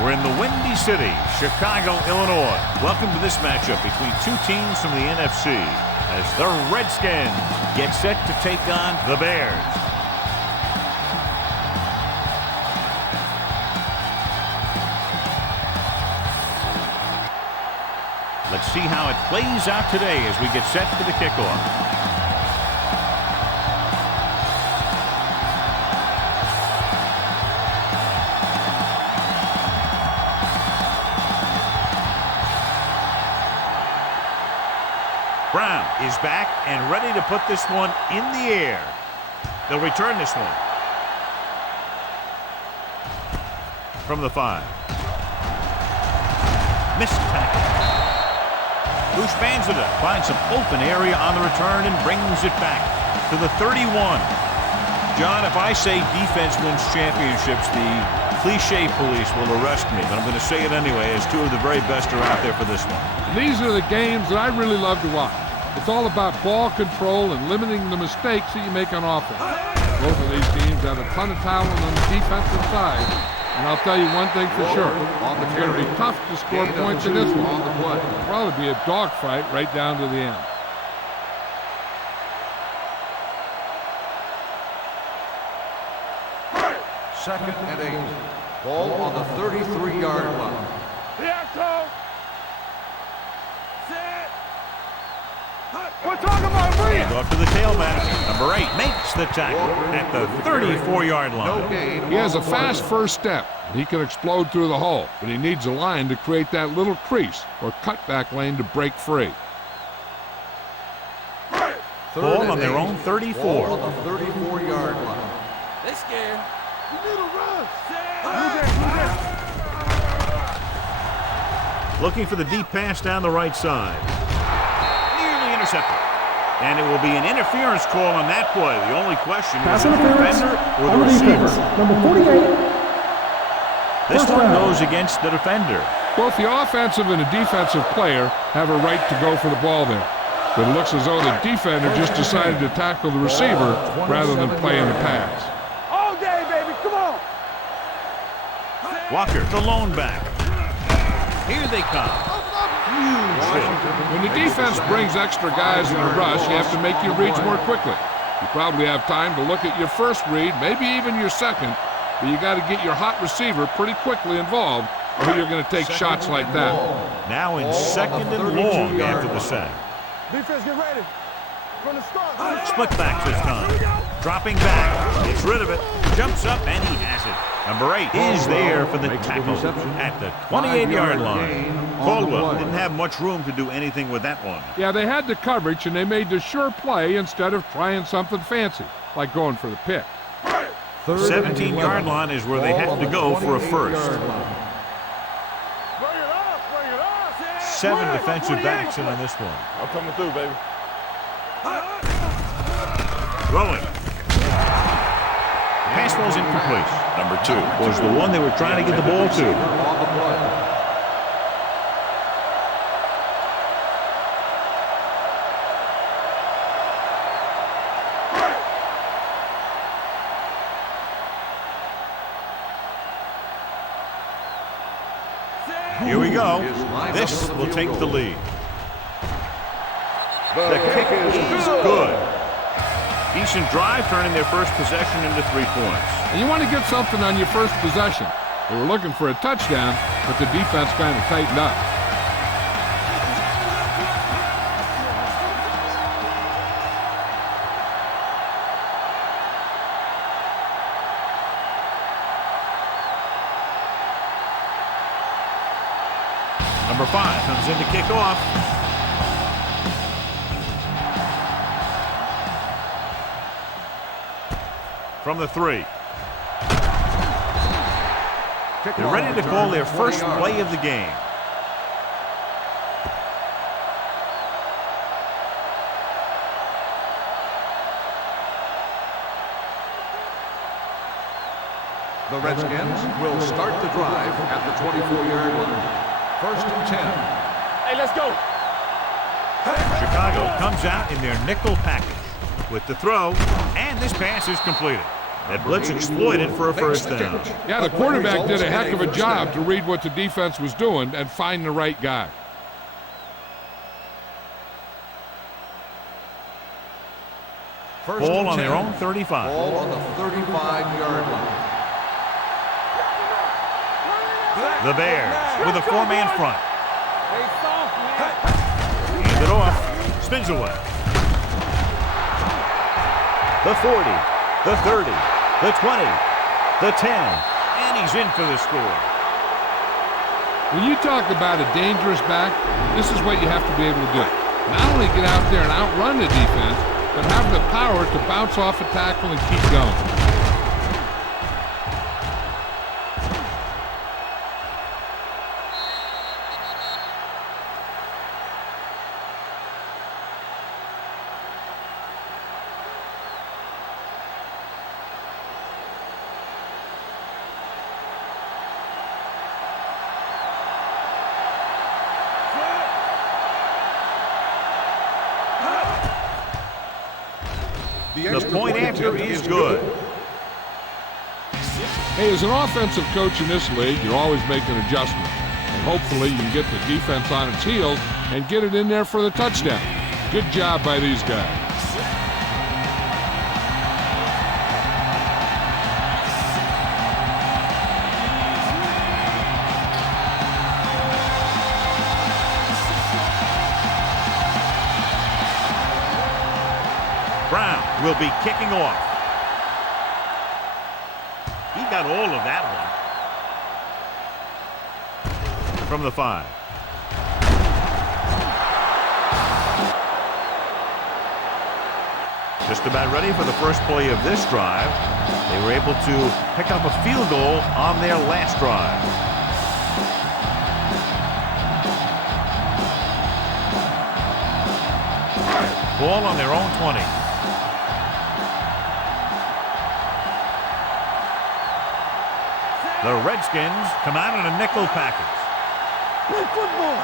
We're in the Windy City, Chicago, Illinois. Welcome to this matchup between two teams from the NFC as the Redskins get set to take on the Bears. Let's see how it plays out today as we get set for the kickoff. Brown is back and ready to put this one in the air. They'll return this one. From the 5. Missed tackle. Who spans it up? Finds some open area on the return and brings it back to the 31. John, if I say defense wins championships, the cliche police will arrest me, but I'm going to say it anyway, as two of the very best are out there for this one. These are the games that I really love to watch. It's all about ball control and limiting the mistakes that you make on offense. Both of these teams have a ton of talent on the defensive side, and I'll tell you one thing for sure. It's going to be tough to score points in this one. It'll probably be a dogfight right down to the end. Second and 8. Ball on the 33-yard line. We're talking about Hand off to the tailback. Number 8 makes the tackle at the 34-yard line. He has a fast first step. He can explode through the hole, but he needs a line to create that little crease or cutback lane to break free. Ball on their own 34. Ball on the 34-yard line. They scared. You need a run. Looking for the deep pass down the right side. Nearly intercepted. And it will be an interference call on that play. The only question is the defender or the receiver. Number 48. This one goes against the defender. Both the offensive and the defensive player have a right to go for the ball there. But it looks as though the defender just decided to tackle the receiver rather than playing the pass. All day, baby. Come on. Walker, the lone back. Here they come. Huge hit. When the defense brings extra guys in a rush, you have to make your reads more quickly. You probably have time to look at your first read, maybe even your second, but you got to get your hot receiver pretty quickly involved or you're going to take shots like that. Now in second and long after the sack. Defense, get ready. From the start. Split back this time. Dropping back. Gets rid of it. Jumps up and he has it. Number 8 is there for the tackle at the 28-yard line. Caldwell didn't have much room to do anything with that one. Yeah, they had the coverage and they made the sure play instead of trying something fancy, like going for the pick. 17-yard line is where they have to go for a first. 7 defensive backs in on this one. I'm coming through, baby. Throwing. Pass was incomplete. Number 2 was the one they were trying to get the ball to. Here we go. This will take the lead. The kick is good. Decent drive, turning their first possession into 3 points. And you want to get something on your first possession. They were looking for a touchdown, but the defense kind of tightened up. Number 5 comes in to kick off. From the 3. They're ready to call their first play of the game. The Redskins will start the drive at the 24-yard line. First and 10. Hey, let's go. Chicago comes out in their nickel package with the throw, and this pass is completed. That blitz exploited for a first down. Yeah, the quarterback did a heck of a job to read what the defense was doing and find the right guy. Ball on their own 35. Ball on the 35-yard line. The Bears with a four-man front. Hey, soft, man. Hands it off. Spins away. The 40, the 30, the 20, the 10, and he's in for the score. When you talk about a dangerous back, this is what you have to be able to do. Not only get out there and outrun the defense, but have the power to bounce off a tackle and keep going. The point after is good. Hey, as an offensive coach in this league, you're always making adjustments. And hopefully you can get the defense on its heels and get it in there for the touchdown. Good job by these guys. Brown will be kicking off. He got all of that one. From the 5. Just about ready for the first play of this drive. They were able to pick up a field goal on their last drive. Ball on their own 20. The Redskins come out in a nickel package. Play football.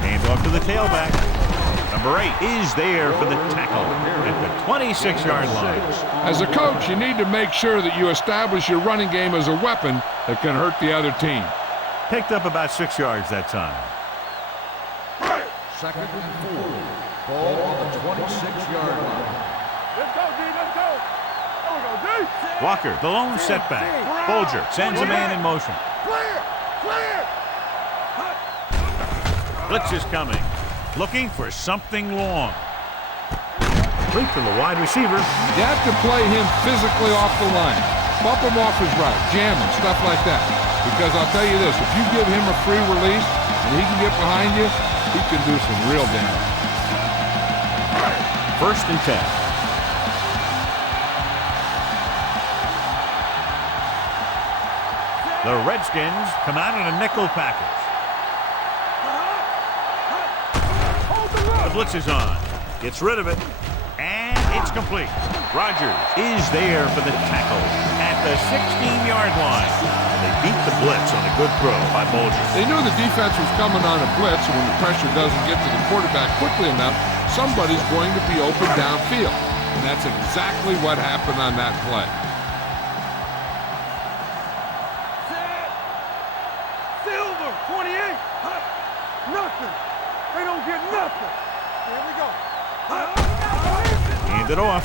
Hands off to the tailback. Number 8 is there for the tackle at the 26-yard line. As a coach, you need to make sure that you establish your running game as a weapon that can hurt the other team. Picked up about 6 yards that time. Second and 4. Ball on the 26-yard line. Let's go, D. Let's go. There we go, D. Walker, the lone setback. Bolger sends a man in motion. Clear. Clear. Blitz is coming. Looking for something long. Complete to the wide receiver. You have to play him physically off the line. Bump him off his route, jam him, stuff like that. Because I'll tell you this, if you give him a free release and he can get behind you, he can do some real damage. First and 10. The Redskins come out in a nickel package. The blitz is on. Gets rid of it. And it's complete. Rogers is there for the tackle at the 16-yard line. They beat the blitz on a good throw by Bolger. They knew the defense was coming on a blitz, and when the pressure doesn't get to the quarterback quickly enough, somebody's going to be open downfield. And that's exactly what happened on that play. Silver, 28. Nothing. They don't get nothing. Here we go. Hand it off.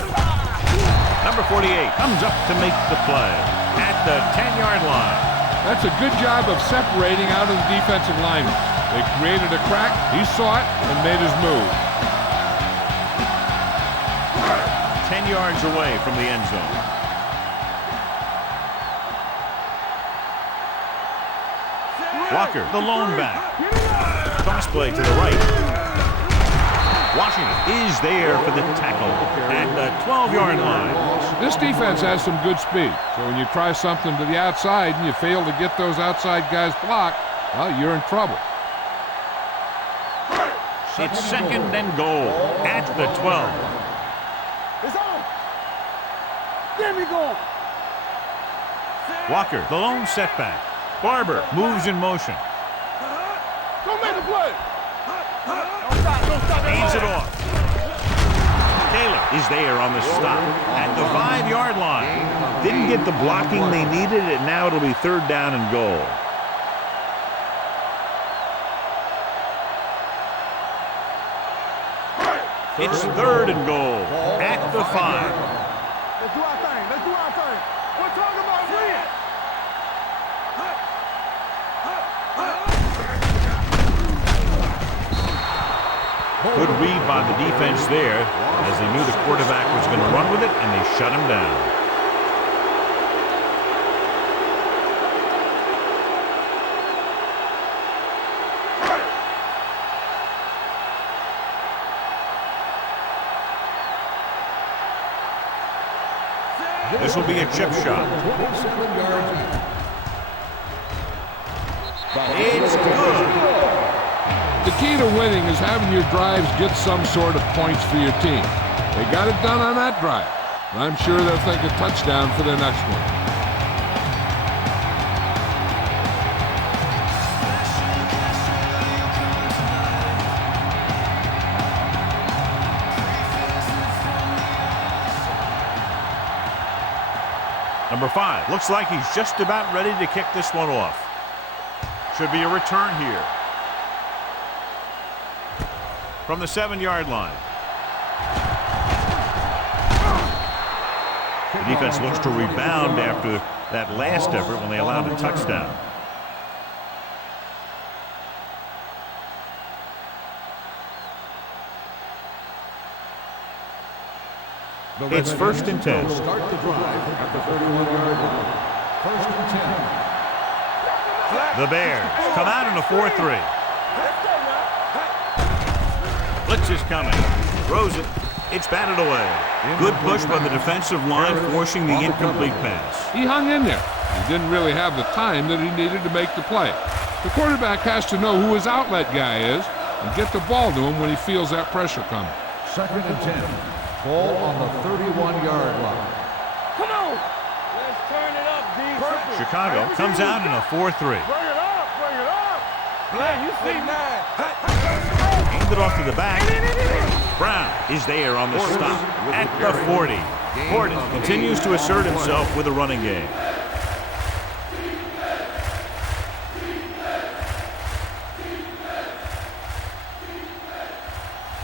Number 48 comes up to make the play at the 10-yard line. That's a good job of separating out of the defensive lineman. They created a crack, he saw it, and made his move. 10 yards away from the end zone. Walker, the lone back. Toss play to the right. Washington is there for the tackle at the 12-yard line. This defense has some good speed, so when you try something to the outside and you fail to get those outside guys blocked, well, you're in trouble. It's second and goal at the 12. It's on. There we go. Walker, the lone setback. Barber moves in motion. Go make the play. Don't stop. Don't stop. Hands it off. Taylor is there on the stop at the 5-yard line. Didn't get the blocking they needed, and now it'll be 3rd down and goal. It's 3rd and goal at the 5. Let's do our thing. Let's do our thing. We're talking about win. Good read by the defense there, as they knew the quarterback was going to run with it, and they shut him down. This will be a chip shot. It's good. The key to winning is having your drives get some sort of points for your team. They got it done on that drive. And I'm sure they'll think a touchdown for their next one. Number 5 looks like he's just about ready to kick this one off. Should be a return here. From the 7-yard line. The defense looks to rebound after that last effort when they allowed a touchdown. It's 1st and 10. Start the drive at the 31-yard line. 1st and 10. The Bears come out in a 4-3. Blitz is coming. Throws it. It's batted away. Good push by the defensive line, forcing the incomplete pass. He hung in there. He didn't really have the time that he needed to make the play. The quarterback has to know who his outlet guy is and get the ball to him when he feels that pressure coming. 2nd and 10. Ball on the 31-yard line. Come on. Let's turn it up, D. Chicago comes out in a 4-3. Bring it up. Bring it up. Man, you see that. Hand it off to the back. Brown is there on the stop at the 40. Gordon continues to assert himself with a running game.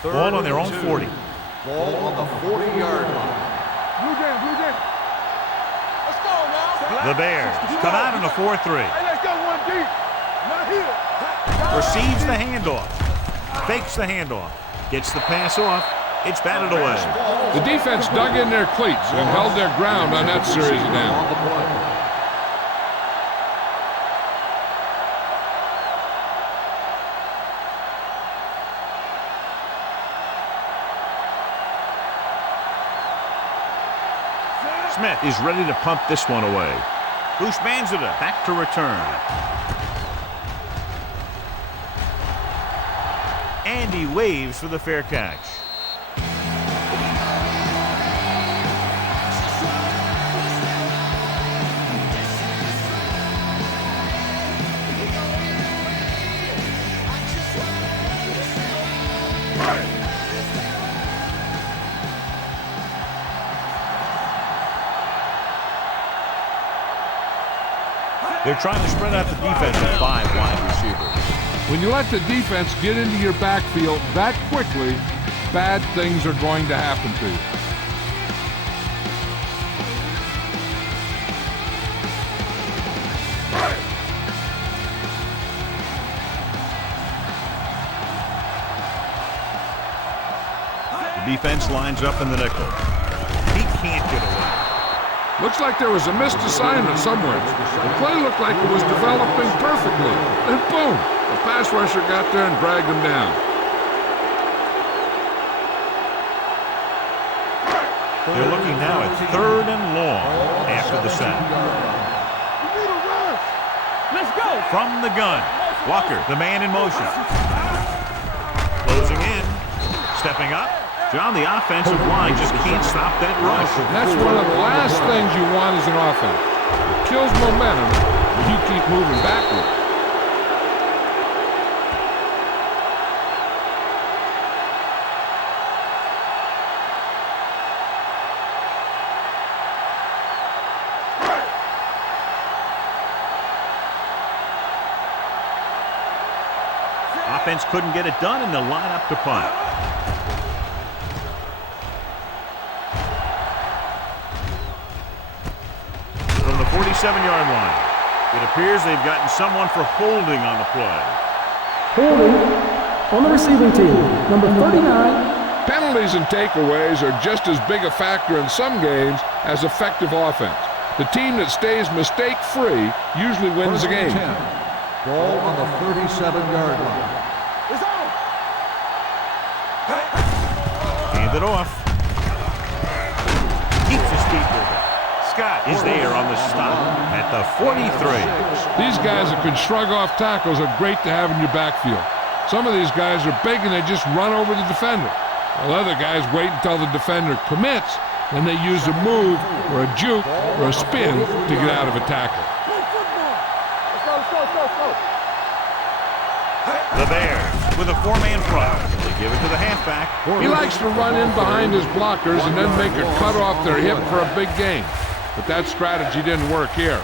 Ball on their own 40. Ball on the 40-yard line. Blue Jam, Blue Jam. Let's go now. The Bears come out in a 4-3. Hey, let's go one deep. Not here. Receives the handoff. Fakes the handoff. Gets the pass off. It's batted away. The defense dug in their cleats and held their ground on that series of downs. Smith is ready to pump this one away. Bush Banzida back to return. And he waves for the fair catch. They're trying to spread out the defense with 5 wide receivers. When you let the defense get into your backfield that quickly, bad things are going to happen to you. The defense lines up in the nickel. He can't get away. Looks like there was a missed assignment somewhere. The play looked like it was developing perfectly. And boom, the pass rusher got there and dragged him down. They're looking now at 3rd and long after the sack. You need a rush. Let's go. From the gun, Walker, the man in motion. Closing in, stepping up. John, the offensive line just can't stop that rush. That's one of the last things you want as an offense. It kills momentum if you keep moving backward. offense couldn't get it done, and they'll line up to punt. From the 47-yard line, it appears they've gotten someone for holding on the play. Holding on the receiving team, number 39. Penalties and takeaways are just as big a factor in some games as effective offense. The team that stays mistake-free usually wins the game. 10. Ball on the 37-yard line. It's on. Hand it off. Keeps his feet moving. Scott is there on the stop at the 43. These guys that can shrug off tackles are great to have in your backfield. Some of these guys are big and they just run over the defender. While other guys wait until the defender commits, then they use a move or a juke or a spin to get out of a tackle. The Bears with a four-man front. They give it to the halfback. He likes to run in behind his blockers and then make a cut off their hip for a big gain. But that strategy didn't work here.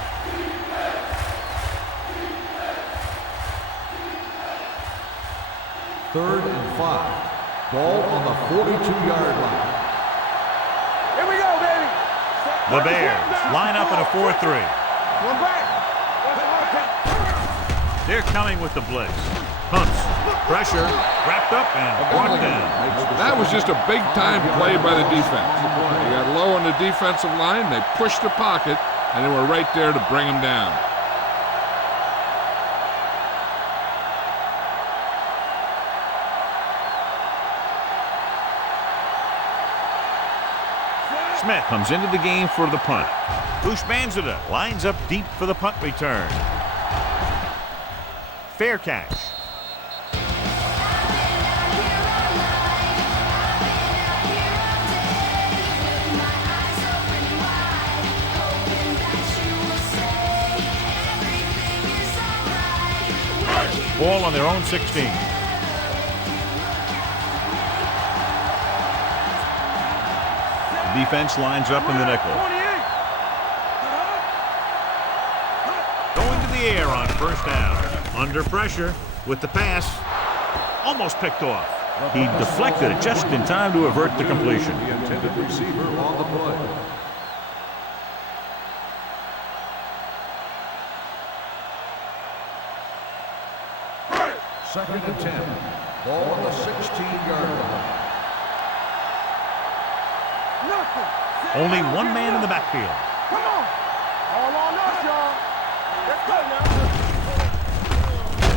Third and 5. Ball on the 42-yard line. Here we go, baby. The Bears line up in a 4-3. One back. They're coming with the blitz. Hunts, pressure, wrapped up and brought down. That was just a big-time play by the defense. They got low on the defensive line, they pushed the pocket, and they were right there to bring him down. Smith comes into the game for the punt. Bushmanzada lines up deep for the punt return. Fair catch. Ball on their own 16. Defense lines up in the nickel. Going to the air on first down. Under pressure with the pass. Almost picked off. He deflected it just in time to avert the completion. The intended receiver on the play. Second and 10. Ball on the 16-yard line. Only one man in the backfield. Come on. All on us, y'all. Let's go now.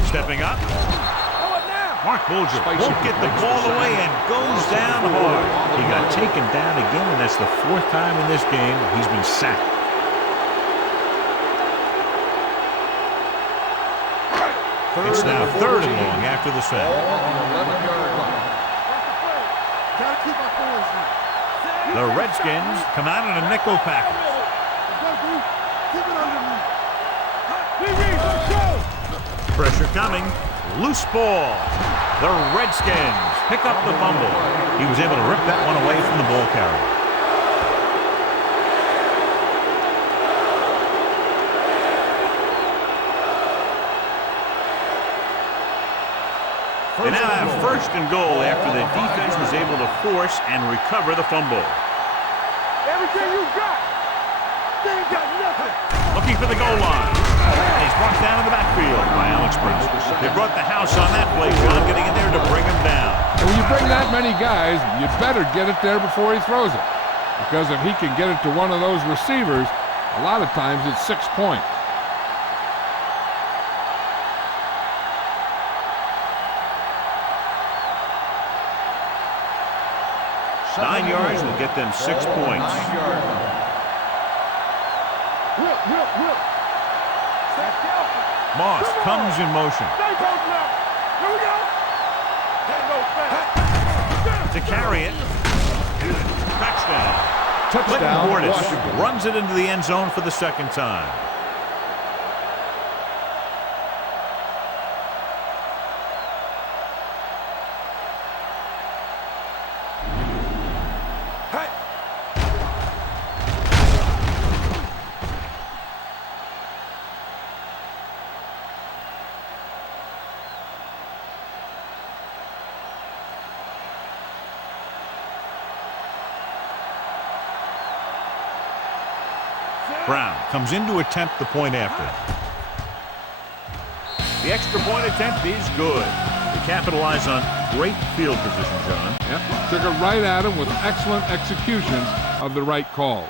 Stepping up. Throw it now. Mark Bulger won't get the ball away and goes down hard. He got taken down again, and that's the fourth time in this game he's been sacked. It's now third and long after the sack. Ball on the 11-yard line. Gotta keep our fingers in. The Redskins come out in a nickel package. Keep it under me. Let's go. Pressure coming. Loose ball. The Redskins pick up the fumble. He was able to rip that one away from the ball carrier. They now have first and goal after the defense was able to force and recover the fumble. Everything you got. They ain't got nothing. Looking for the goal line. And he's brought down in the backfield by Alex Prince. They brought the house on that play, John, getting in there to bring him down. And when you bring that many guys, you better get it there before he throws it. Because if he can get it to one of those receivers, a lot of times it's 6 points. Nine yards will get them 6 points. 9-yard line. Whip. Moss comes in motion. Stay close now. Here we go. Can't go fast. To carry it. Touchdown. Touchdown, Clinton Portis Washington. runs it into the end zone for the second time. Brown comes in to attempt the point after. The extra point attempt is good. They capitalize on great field position, John. Yep, took it right at him with excellent execution of the right call.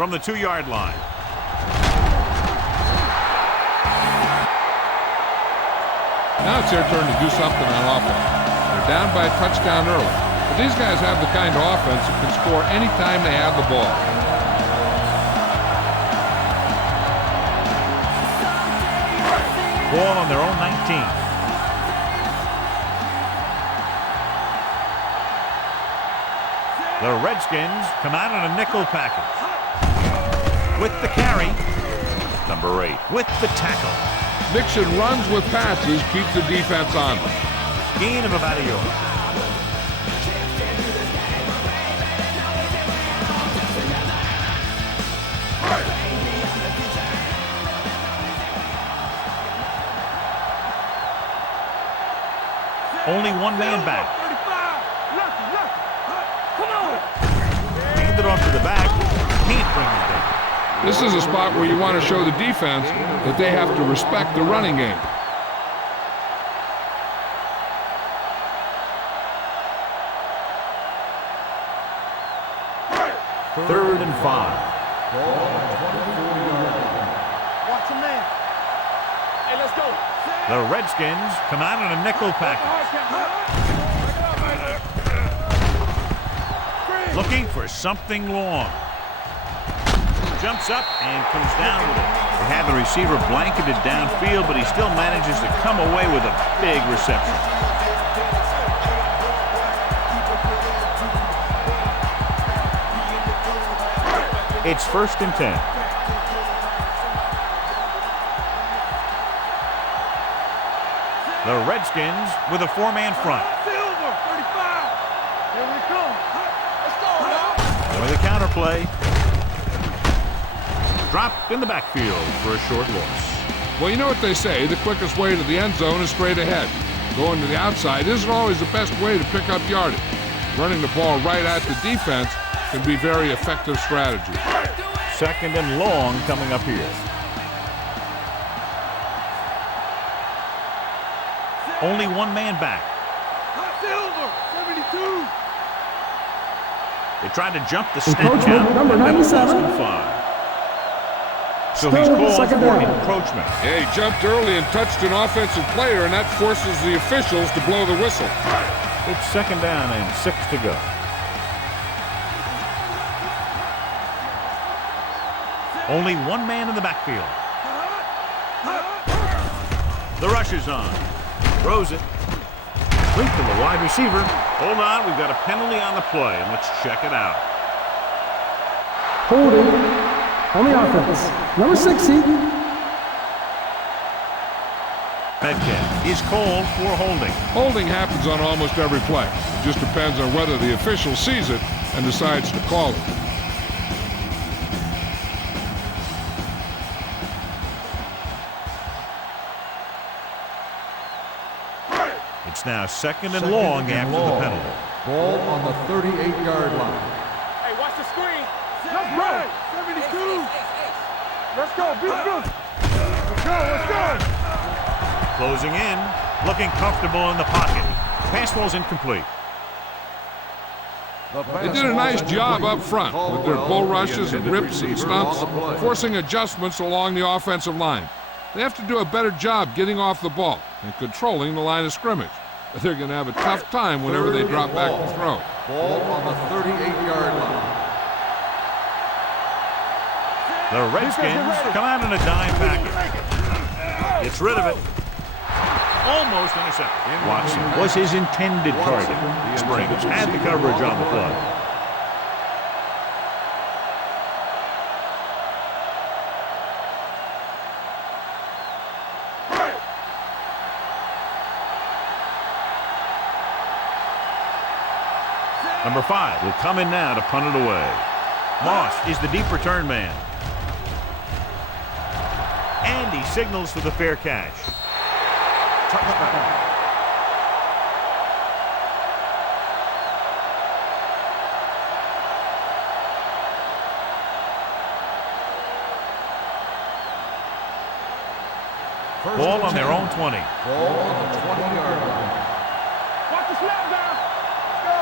From the 2-yard line. Now it's their turn to do something on offense. They're down by a touchdown early. But these guys have the kind of offense that can score anytime they have the ball. Ball on their own 19. The Redskins come out in a nickel package. With the carry. Number 8 with the tackle. Mixon runs with passes, keeps the defense on them. Gain of about a yard. Only one man back. Hand it off to the back. Can't bring it down. This is a spot where you want to show the defense that they have to respect the running game. Third and 5. Watch him man. Hey, let's go. The Redskins come out in a nickel package. Looking for something long. Jumps up and comes down with it. They have the receiver blanketed downfield, but he still manages to come away with a big reception. It's 1st and 10. The Redskins with a 4-man front. Silver, 35. Here we come. Let's go, y'all. With a counter play. Dropped in the backfield for a short loss. Well, you know what they say, the quickest way to the end zone is straight ahead. Going to the outside isn't always the best way to pick up yardage. Running the ball right at the defense can be very effective strategy. 2nd and long coming up here. Only one man back. Silver, 72. They tried to jump the snap Encroachment, count. number 97. 5. So Still he's called for second down. encroachment. Yeah, he jumped early and touched an offensive player, and that forces the officials to blow the whistle. It's 2nd down and 6 to go. Only one man in the backfield. The rush is on. Throws it. Complete to the wide receiver. Hold on, we've got a penalty on the play, and let's check it out. Holding on the offense. Number 60. Metcalf is called for holding. Holding happens on almost every play. It just depends on whether the official sees it and decides to call it. It's now 2nd and long after the penalty. Ball on the 38-yard line. Hey, watch the screen. Let's go. 72. Let's go. Be good. Let's go. Let's go. Closing in, looking comfortable in the pocket. Pass ball's incomplete. They did a nice job up front with their bull rushes and rips and stunts, forcing adjustments along the offensive line. They have to do a better job getting off the ball and controlling the line of scrimmage. They're going to have a tough time whenever they drop back to throw. Ball on the 38-yard line. The Redskins come out in a dime package. Gets rid of it. Almost intercepted. Watson was his intended target. Springs had the coverage on the play. Number 5 will come in now to punt it away. Moss is the deep return man. And he signals for the fair catch. Touchdown. Ball on their own 20. Ball on the 20-yard line. Watch the snap down. Let's go.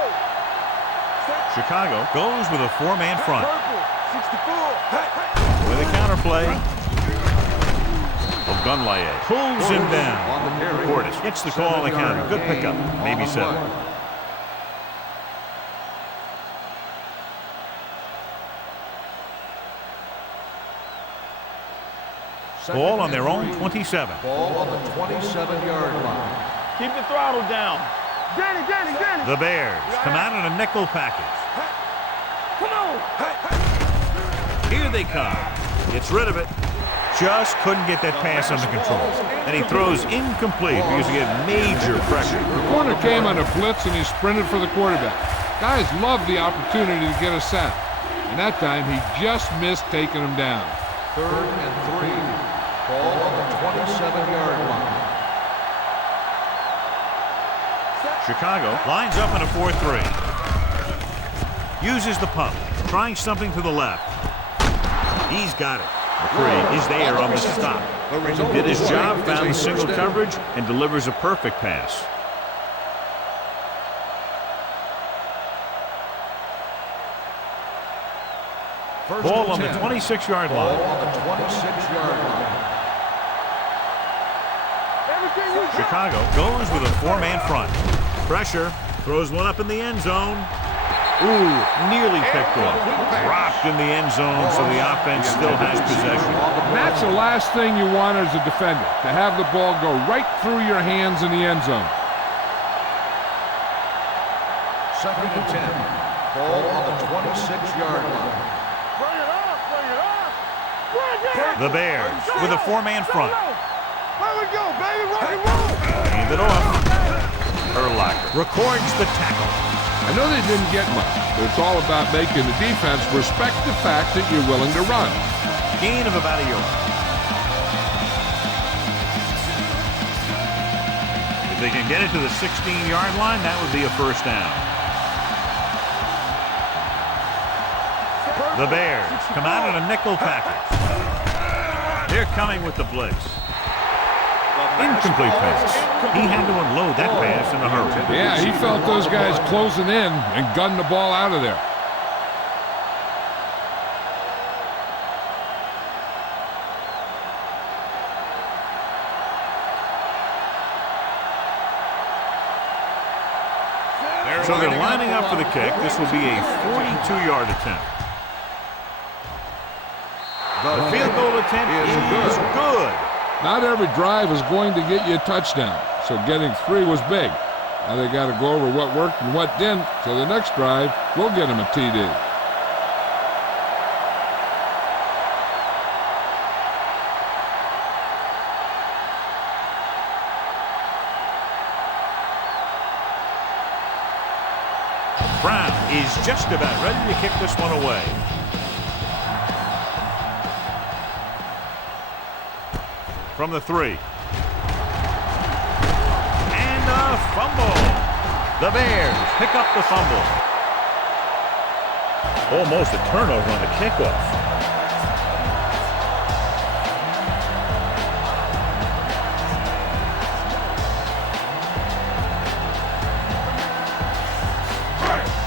Chicago goes with a 4-man front. Purple, 64. With a counterplay. Ogunlaye pulls him down. On the carry. Portis gets the call on the counter. Good pickup. Maybe 7. Ball on their own 27. Ball on the 27-yard line. Keep the throttle down. Danny. The Bears come out in a nickel package. Come on. Here they come. Gets rid of it. Just couldn't get that pass under control. And he throws incomplete because he had major pressure. The corner came on a blitz and he sprinted for the quarterback. Guys love the opportunity to get a sack. And that time he just missed taking him down. 3rd and 3. Ball on the 27-yard line. Chicago lines up in a 4-3. Uses the pump. Trying something to the left. He's got it. McCree is there on the stop. Did his job, found the single coverage, and delivers a perfect pass. Ball on the 26-yard line. Ball on the 26-yard line. Chicago goes with a 4-man front. Pressure. Throws one up in the end zone. Ooh, nearly picked off. Dropped in the end zone, so the offense still has possession. And that's the last thing you want as a defender, to have the ball go right through your hands in the end zone. 2nd and 10. Ball on the 26-yard line. Bring it up. Bring it. The Bears with a 4-man front. There we go, baby. Rock and roll. Hand it off. Urlacher records the tackle. I know they didn't get much, but it's all about making the defense respect the fact that you're willing to run. Gain of about a yard. If they can get it to the 16-yard line, that would be a first down. The Bears come out in a nickel package. They're coming with the blitz. Incomplete pass. He had to unload that pass in a hurry. Yeah, he felt those guys closing in and gunned the ball out of there. So they're lining up for the kick. This will be a 42-yard attempt. The field goal attempt is good. Not every drive is going to get you a touchdown, so getting 3 was big. Now they got to go over what worked and what didn't, so the next drive will get them a TD. Brown is just about ready to kick this one away. From the 3. And a fumble. The Bears pick up the fumble. Almost a turnover on the kickoff.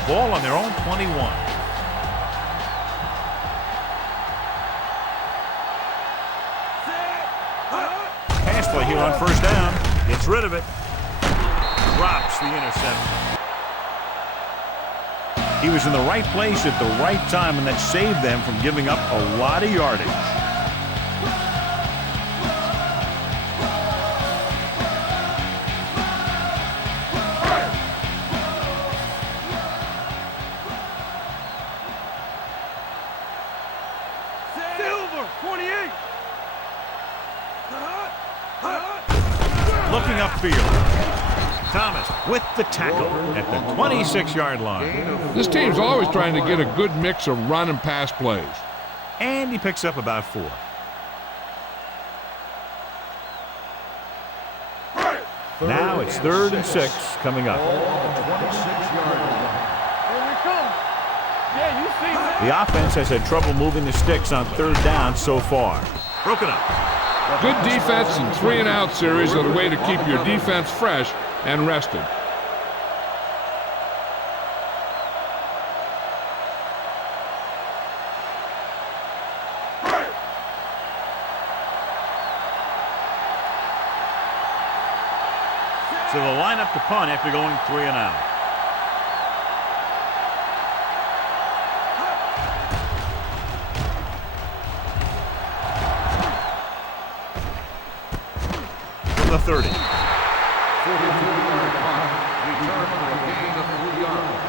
Ball on their own 21. Play here on first down. Gets rid of it. Drops the interception. He was in the right place at the right time, and that saved them from giving up a lot of yardage. Silver, 28. Looking upfield. Thomas with the tackle at the 26-yard line. This team's always trying to get a good mix of run and pass plays. And he picks up about 4. Now it's 3rd and 6 coming up. The offense has had trouble moving the sticks on 3rd down so far. Broken up. Good defense and 3-and-out series are the way to keep your defense fresh and rested. So they'll line up to punt after going 3-and-out. The 30. 42-yard punt. Return for a gain of 3 yards.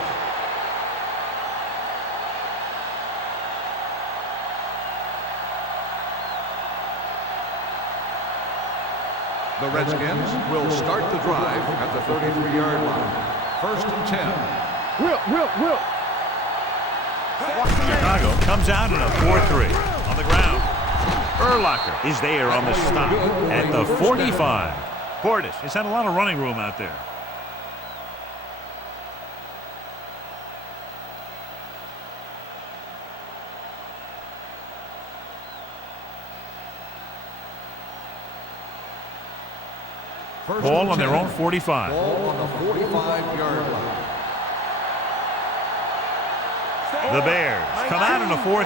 The Redskins will start the drive at the 33-yard line. 1st and 10. Will. Chicago comes out in a 4-3 on the ground. Urlacher is there on the stop at the 45. Portis has had a lot of running room out there. Ball on their own 45. Ball on the 45-yard line. The Bears come out in a 4-3. We're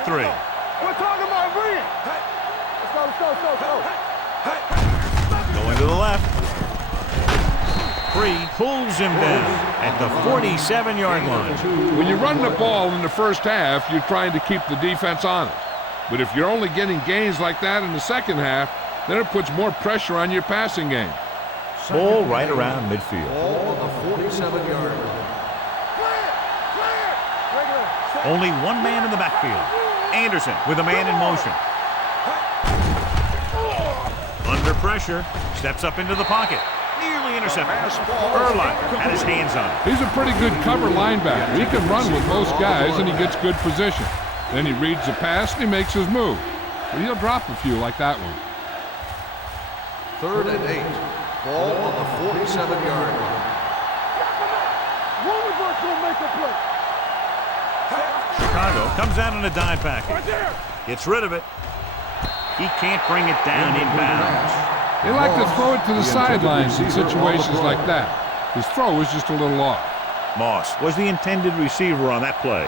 talking about bring it. Let's go. Going to the left. Free pulls him down at the 47-yard line. When you run the ball in the first half, you're trying to keep the defense honest. But if you're only getting gains like that in the second half, then it puts more pressure on your passing game. Ball right around midfield. Ball on the 47-yard line. Only one man in the backfield. Anderson with a man in motion. Under pressure, steps up into the pocket. Nearly intercepted. Urlacher had his hands on it. He's a pretty good cover linebacker. He can run with most guys, and he gets good position. Then he reads the pass, and he makes his move. But he'll drop a few like that one. 3rd and 8. Ball on the 47-yard line. Chicago comes out in a dime package. Gets rid of it. He can't bring it down inbounds. They like to throw it to the sidelines in situations like that. His throw is just a little off. Moss was the intended receiver on that play.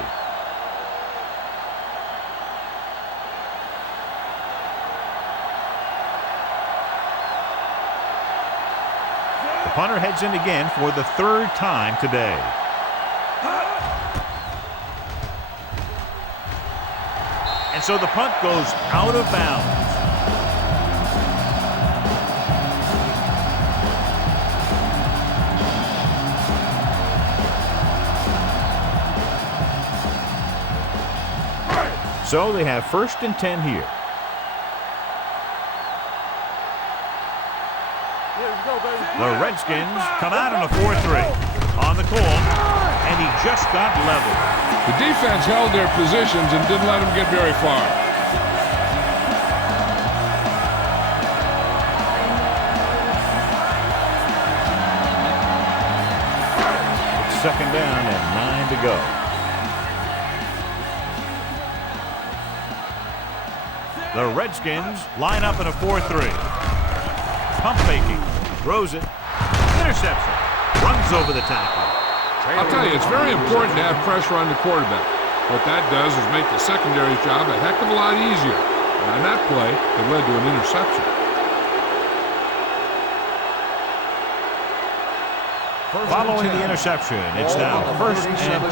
The punter heads in again for the 3rd time today. And so the punt goes out of bounds. So they have 1st and 10 here. The Redskins come out in a 4-3 on the call, and he just got leveled. The defense held their positions and didn't let them get very far. It's 2nd down and 9 to go. The Redskins line up in a 4-3. Pump faking. Throws it. Interception. Runs over the tackle. I'll tell you, it's very important to have pressure on the quarterback. What that does is make the secondary's job a heck of a lot easier. And on that play, it led to an interception. Following the interception, it's now 1st and 10.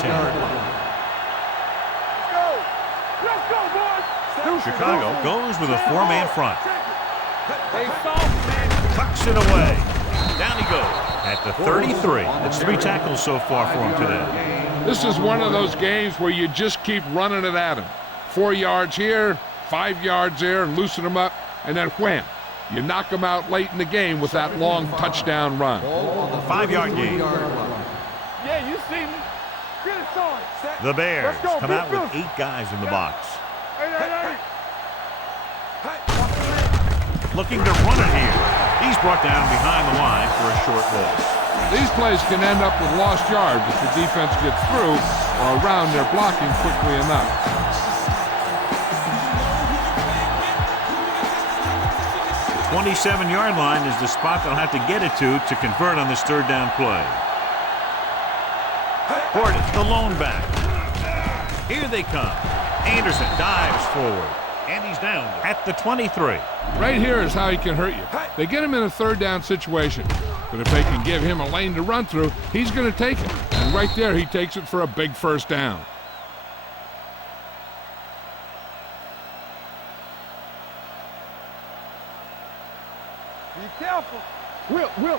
Let's go, boys. Chicago goes with a 4-man front. Tucks it away. Down he goes at the 33. That's 3 tackles so far for him today. This is one of those games where you just keep running it at him. 4 yards here, 5 yards there, and loosen him up, and then wham, You knock them out late in the game with that long touchdown run. 5-yard gain. Yeah, you see me. Get it on. The Bears Let's go, come out with Bills. 8 guys in the box. Hey. Looking to run it here. He's brought down behind the line for a short loss. These plays can end up with lost yards if the defense gets through or around their blocking quickly enough. The 27-yard line is the spot they'll have to get it to convert on this third down play. Horton, the lone back. Here they come. Anderson dives forward, and he's down at the 23. Right here is how he can hurt you. They get him in a third down situation, but if they can give him a lane to run through, he's going to take it. And right there, he takes it for a big first down. Be careful. Will. Hey.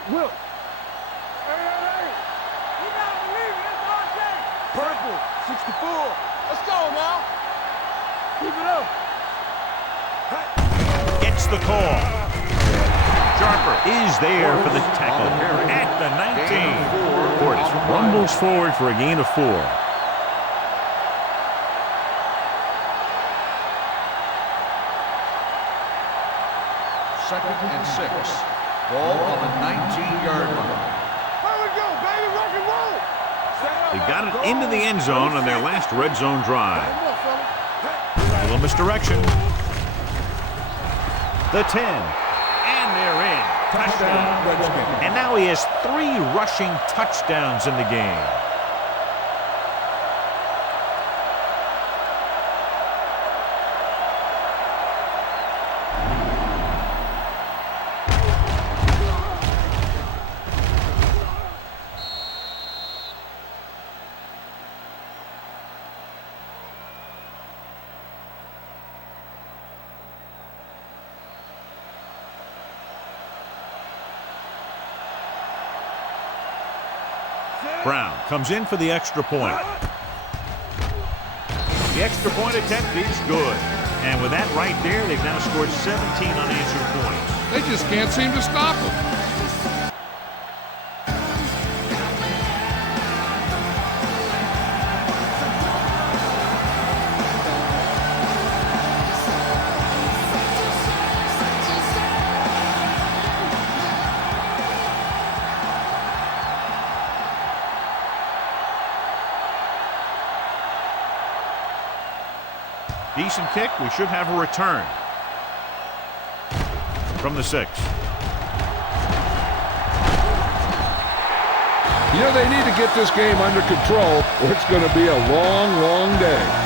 You gotta believe it. It's our day. Purple, 64. Let's go now. Keep it up. Gets the call. Sharper is there for the tackle at the 19. Horton rumbles forward for a gain of 4. Second and 6. Ball on the 19-yard line. Here we go, baby. Rock and roll. They got it into the end zone on their last red zone drive. A little misdirection. The 10. And they're in. Touchdown. And now he has 3 rushing touchdowns in the game. Brown comes in for the extra point. The extra point attempt is good. And with that right there, they've now scored 17 unanswered points. They just can't seem to stop him. Decent kick. We should have a return from the 6. You know, they need to get this game under control or it's going to be a long, long day.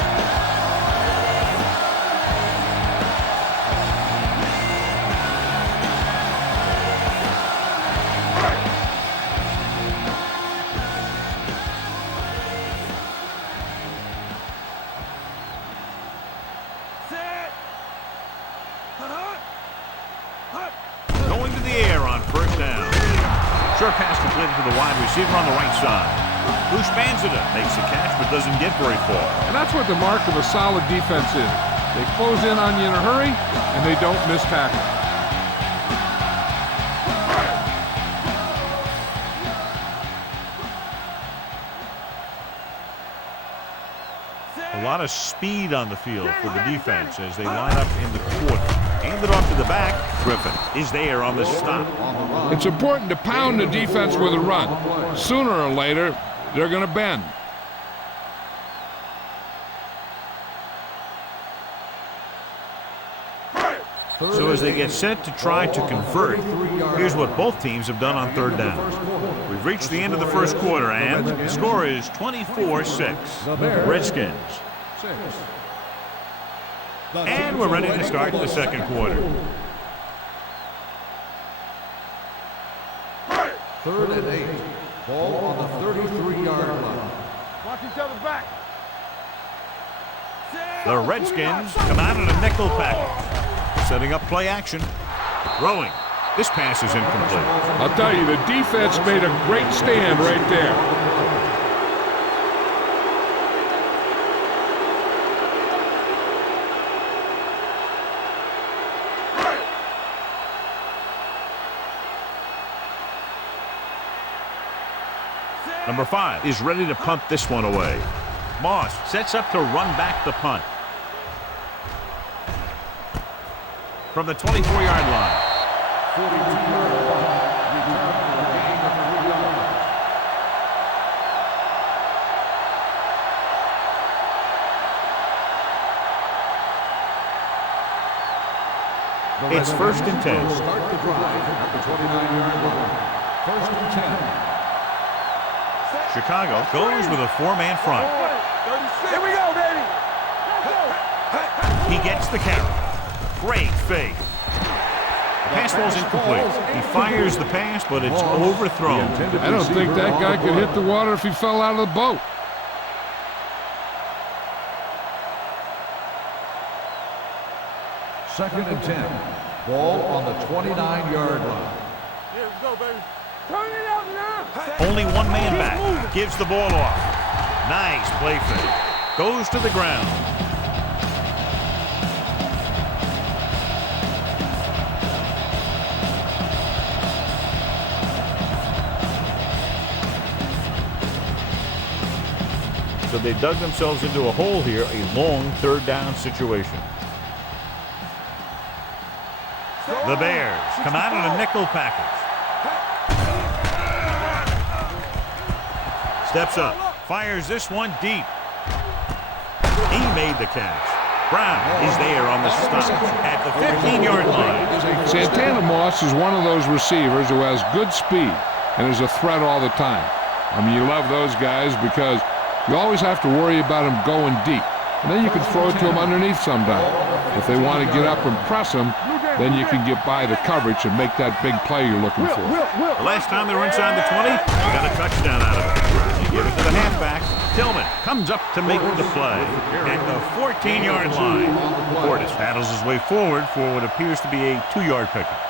Going to the air on first down. Short pass completed to the wide receiver on the right side. Bruce Banzida makes the catch but doesn't get very far. And that's what the mark of a solid defense is. They close in on you in a hurry, and they don't miss tackle. A lot of speed on the field for the defense as they line up in the quarter. Hand it off to the back. Griffin is there on the stop. It's important to pound the defense with a run. Sooner or later, they're going to bend. So as they get set to try to convert, here's what both teams have done on third down. We've reached the end of the first quarter, and the score is 24-6. Redskins. And we're ready to start the second quarter. Third and 8. Ball on the 33-yard line. Watch each other back. The Redskins come out in a nickel package. Setting up play action. Throwing. This pass is incomplete. I'll tell you, the defense made a great stand right there. Number 5 is ready to punt this one away. Moss sets up to run back the punt. From the 24-yard line. 42-yard punt. Return for a gain of 3 yards. It's 1st and 10. Will start the drive at the 29-yard line. 1st and 10. Chicago goes with a 4-man front. Here we go, baby. He gets the carry. Great fake. The pass ball's incomplete. He fires the pass, but it's overthrown. I don't think that guy could hit the water if he fell out of the boat. Second and 10. Ball on the 29-yard line. Here we go, baby. Turn it out now. Only one man back. Gives the ball off. Nice play fake. Goes to the ground. So they dug themselves into a hole here, a long 3rd down situation. The Bears come out in a nickel package. Steps up, fires this one deep. He made the catch. Brown is there on the stop at the 15-yard line. Santana Moss is one of those receivers who has good speed and is a threat all the time. I mean, you love those guys because you always have to worry about him going deep. And then you can throw it to him underneath sometime. If they want to get up and press him, then you can get by the coverage and make that big play you're looking for. The last time they were inside the 20, they got a touchdown out of it. They give it to the halfback. Tillman comes up to make the play at the 14-yard line. Portis paddles his way forward for what appears to be a 2-yard pickup.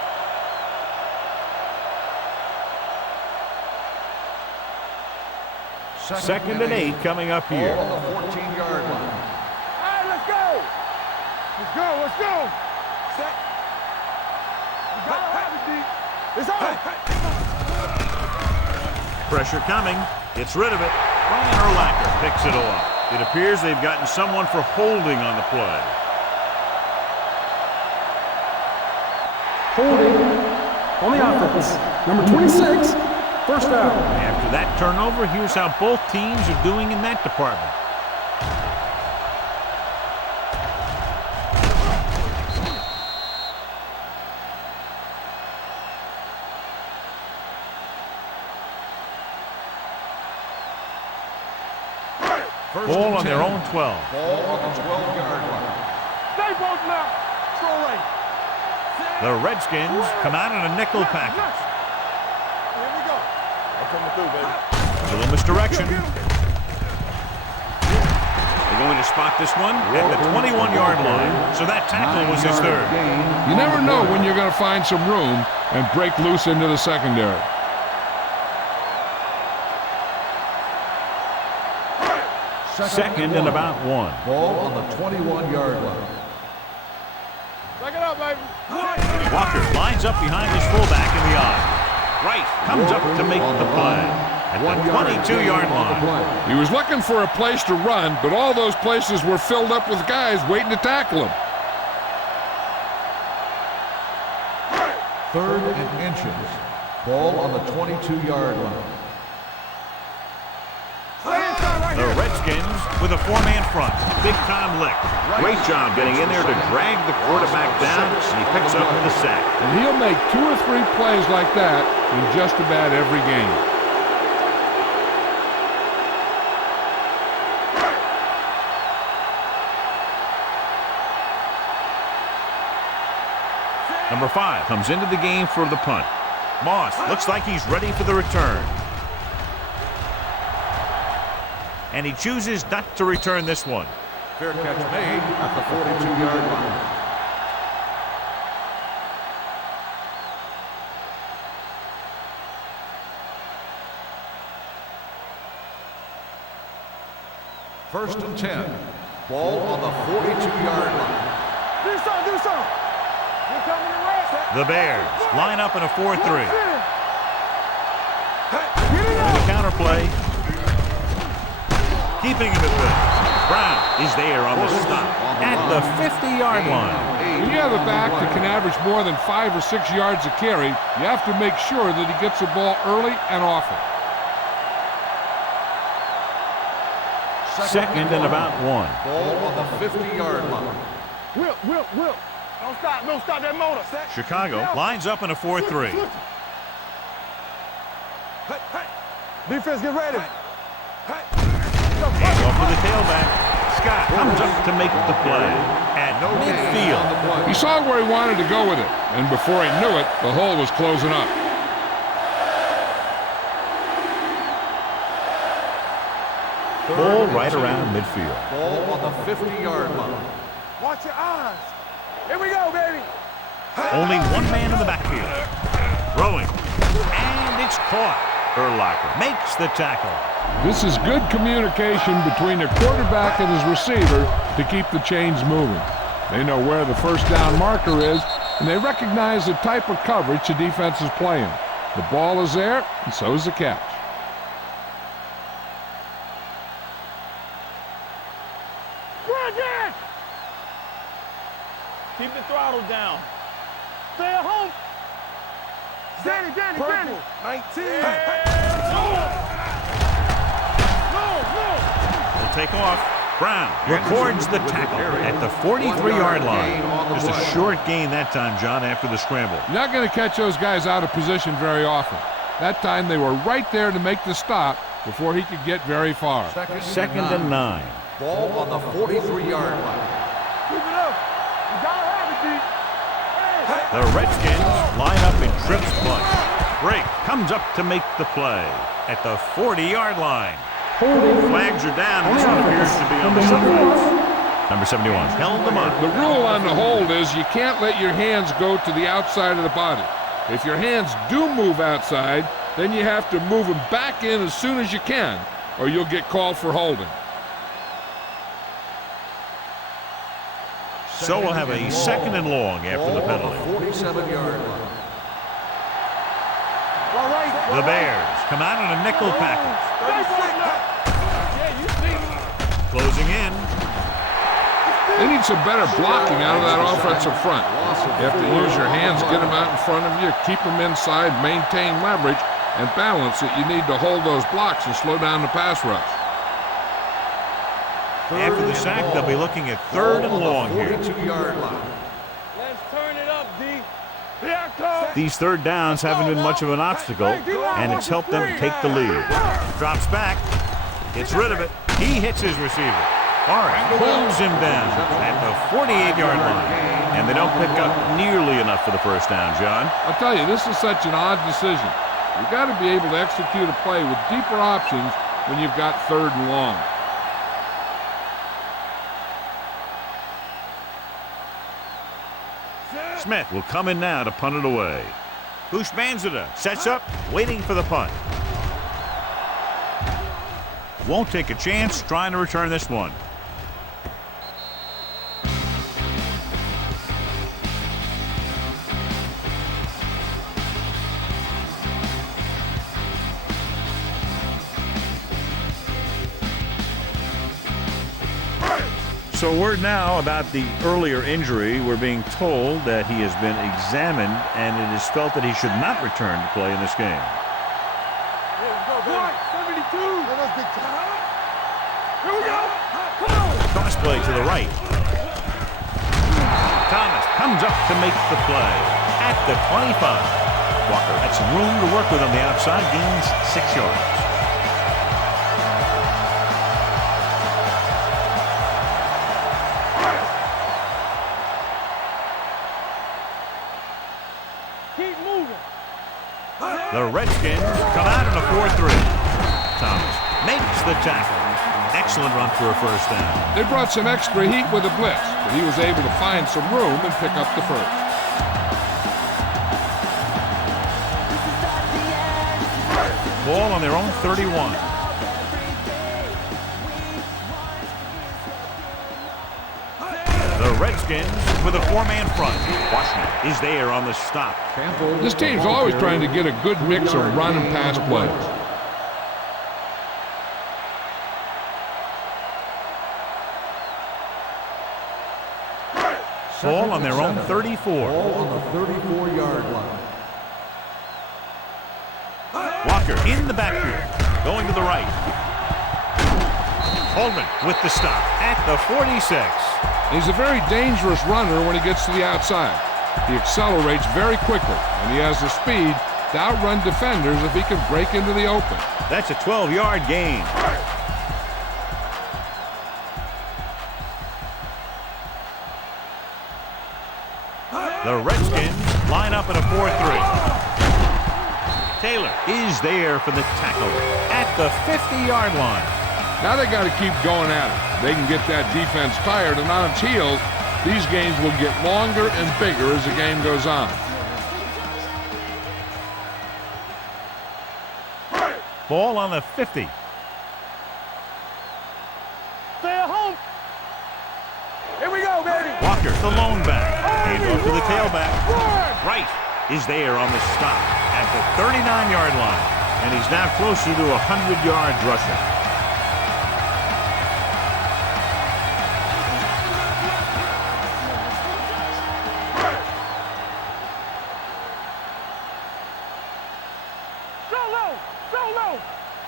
Second and 8 coming up here. Ball on the 14-yard line. All right, let's go. Let's go. Let's go. Set. You gotta have it, D. It's on. Pressure coming. Gets rid of it. Brian Urlacher picks it off. It appears they've gotten someone for holding on the play. Holding on the offense. Number 26, first down. After that turnover, here's how both teams are doing in that department. Ball on their own 12. Ball on the 12-yard line. Stay both now. Throw right. The Redskins come out in a nickel package. Here we go. I'm coming through, baby. A little misdirection. They're going to spot this one at the 21-yard line. So that tackle was his 3rd. You never know when you're going to find some room and break loose into the secondary. Second and about 1. Ball on the 21-yard line. Back it up, baby. Walker lines up behind his fullback in the eye. Wright comes up to make the play at the 22-yard line. He was looking for a place to run, but all those places were filled up with guys waiting to tackle him. 3rd and inches. Ball on the 22-yard line. The Redskins with a 4-man front. Big-time lick. Great job getting in there to drag the quarterback down, and he picks up the sack. And he'll make 2 or 3 plays like that in just about every game. Number 5 comes into the game for the punt. Moss looks like he's ready for the return. And he chooses not to return this one. Fair catch made at the 42-yard line. First and 10. Ball on the 42-yard line. Do something. Here coming the Reds. The Bears line up in a 4-3. Get it The up. counter power play. Keeping him at bay. Brown is there on the stop at the 50-yard line. When you have a back that can average more than 5 or 6 yards a carry, you have to make sure that he gets the ball early and often. Second and about 1. Ball on the 50-yard line. Will. Don't stop that motor. Chicago lines up in a 4-3. Defense, get ready. Hands off to the tailback. Scott comes up to make the play at midfield. He saw where he wanted to go with it, and before he knew it, the hole was closing up. Ball right around midfield. Ball on the 50-yard line. Watch your eyes. Here we go, baby. Only one man in the backfield. Throwing. And it's caught. Urlacher makes the tackle. This is good communication between the quarterback and his receiver to keep the chains moving. They know where the first down marker is, and they recognize the type of coverage the defense is playing. The ball is there, and so is the catch. Keep the throttle down. Stay at home. Danny. 19. No. Will take off. Brown records the tackle at the 43-yard line. Just a short gain that time, John, after the scramble. You're not going to catch those guys out of position very often. That time they were right there to make the stop before he could get very far. Second and 9. Ball on the 43-yard line. Keep it up. You gotta have it, D. The Redskins line up in trips bunch. Drake comes up to make the play at the 40-yard line. Flags are down, and this one appears to be on the substance. Number 71 held them up. The rule on the hold is you can't let your hands go to the outside of the body. If your hands do move outside, then you have to move them back in as soon as you can, or you'll get called for holding. So we'll have a second and long after the penalty. 47-yard line. The Bears come out in a nickel package. Closing in. They need some better blocking out of that offensive front. You have to use your hands, get them out in front of you, keep them inside, maintain leverage, and balance it. You need to hold those blocks and slow down the pass rush. After the sack, they'll be looking at third and long here. 42-yard line. Let's turn it up, D. These third downs haven't been much of an obstacle, and it's helped them take the lead. Drops back, gets rid of it. He hits his receiver. Forrest pulls him down at the 48-yard line, and they don't pick up nearly enough for the first down, John. I'll tell you, this is such an odd decision. You've got to be able to execute a play with deeper options when you've got third and long. Smith will come in now to punt it away. Bushmanzada sets up, waiting for the punt. Won't take a chance trying to return this one. So word now about the earlier injury. We're being told that he has been examined and it is felt that he should not return to play in this game. Here we go, baby. 72. Here we go. Cross play to the right. Thomas comes up to make the play at the 25. Walker had some room to work with on the outside, gains 6 yards. The Redskins come out in a 4-3. Thomas makes the tackle. Excellent run for a first down. They brought some extra heat with a blitz, but he was able to find some room and pick up the first. Ball on their own 31. The Redskins with a four-man front. Washington is there on the stop. This team's always trying to get a good mix of run and pass plays. Ball on their own 34. Ball on the 34-yard line. Walker in the backfield, going to the right. Coleman with the stop at the 46. He's a very dangerous runner when he gets to the outside. He accelerates very quickly, and he has the speed to outrun defenders if he can break into the open. That's a 12-yard gain. The Redskins line up in a 4-3. Taylor is there for the tackle at the 50-yard line. Now they got to keep going at it. They can get that defense tired and on its heels. These games will get longer and bigger as the game goes on. Ball on the 50. Stay at home. Here we go, baby. Walker, the lone back. Hand off to the tailback. Wright is there on the stop at the 39-yard line. And he's now closer to 100 yards rushing.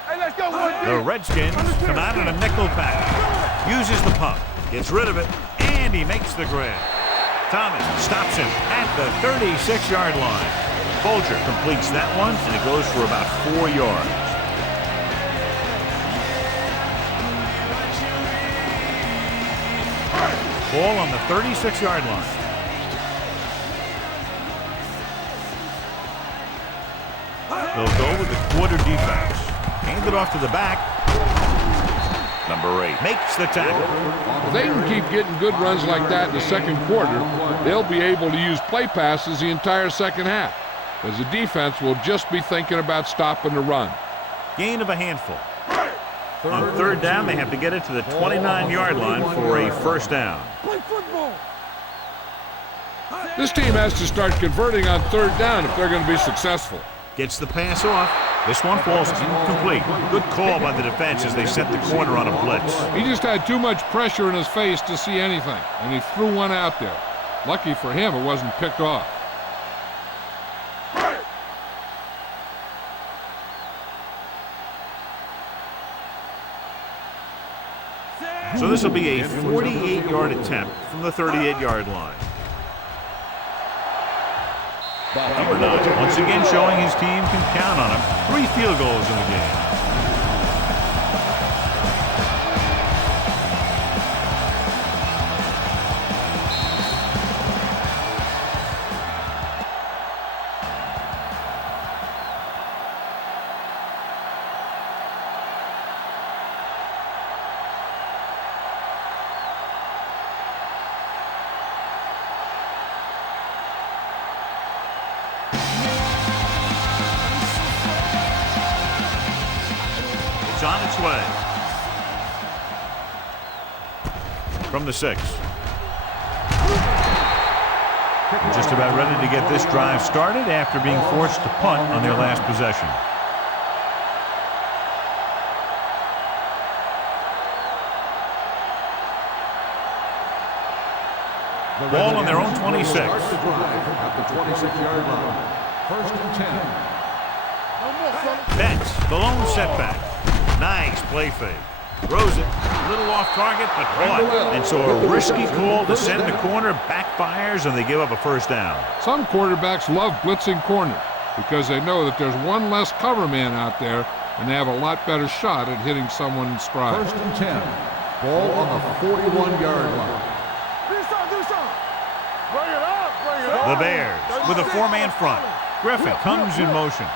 Hey, let's go, The Redskins come out in a nickel back. Uses the pump. Gets rid of it. And he makes the grab. Thomas stops him at the 36-yard line. Folger completes that one, and it goes for about 4 yards. Ball on the 36-yard line. They'll go with the quarter defense. Hand it off to the back. Number 8 makes the tackle. If they can keep getting good runs like that in the second quarter, they'll be able to use play passes the entire second half, as the defense will just be thinking about stopping the run. Gain of a handful. On third down, they have to get it to the 29-yard line for a first down. Play football. This team has to start converting on third down if they're going to be successful. Gets the pass off. This one falls incomplete. Good call by the defense as they set the corner on a blitz. He just had too much pressure in his face to see anything, and he threw one out there. Lucky for him, it wasn't picked off. So this will be a 48-yard attempt from the 38-yard line. Number 9, once again showing his team can count on him. 3 field goals in the game. On its way. From the 6. We're just about ready to get this drive started after being forced to punt on their last possession. Ball on their own 26. Start the drive at the 26-yard line. First and 10. Betts, the lone setback. Nice play fake. Throws it. A little off target, but caught. And so a risky call to send the corner backfires, and they give up a first down. Some quarterbacks love blitzing corner because they know that there's one less cover man out there, and they have a lot better shot at hitting someone in stride. First and 10. Ball on the 41-yard line. Do something. Bring it up. The Bears with a 4-man front. Griffin comes in motion.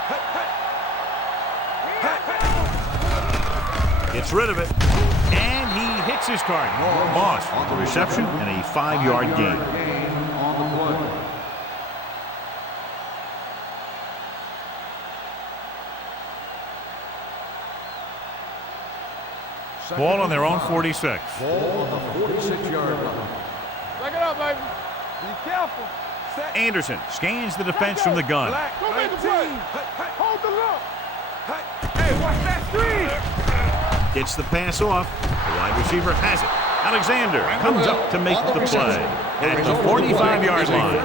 Gets rid of it, and he hits his target. Moss with the reception and a 5-yard gain. On the play. Ball on their own 46. Ball on the 46-yard line. Back it up, baby. Be careful. Anderson scans the defense from the gun. Go make the play. Hold the look. Hey, watch that screen. Gets the pass off. The wide receiver has it. Alexander comes up to make the play at the 45-yard line.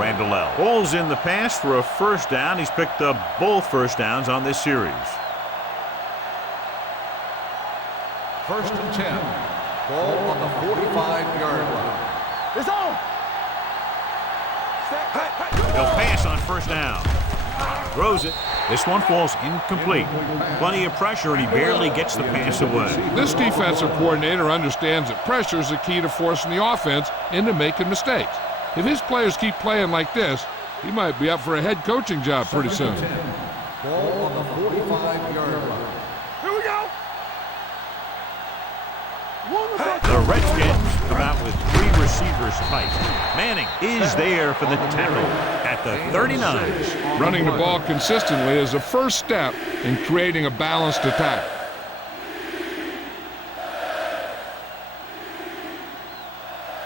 Randall pulls in the pass for a first down. He's picked up both first downs on this series. 1st and 10. Ball on the 45-yard line. It's on. He'll pass on first down. Throws it. This one falls incomplete. Plenty of pressure, and he barely gets the pass away. This defensive coordinator understands that pressure is the key to forcing the offense into making mistakes. If his players keep playing like this, he might be up for a head coaching job pretty soon. Ball on the 45-yard line. Here we go. The Redskins come out with 3 receivers tight. Manning is there for the tackle at the 39. Running the ball consistently is the first step in creating a balanced attack.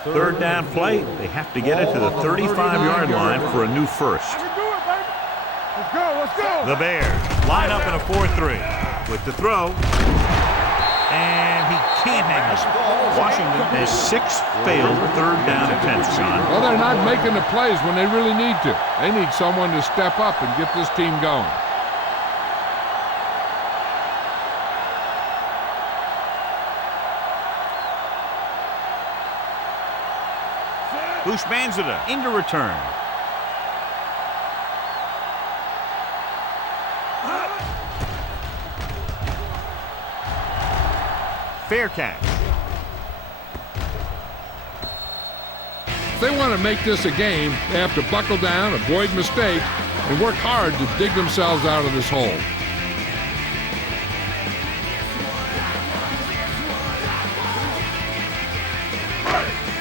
Third down play. They have to get it to the 35-yard line for a new first. I can do it, baby. Let's go. Let's go. The Bears line up in a 4-3 with the throw. And he can't hang on. Washington has 6 failed third down attempts, John. Well, they're not making the plays when they really need to. They need someone to step up and get this team going. Bushmanzada into return. Fair catch. If they want to make this a game, they have to buckle down, avoid mistakes, and work hard to dig themselves out of this hole.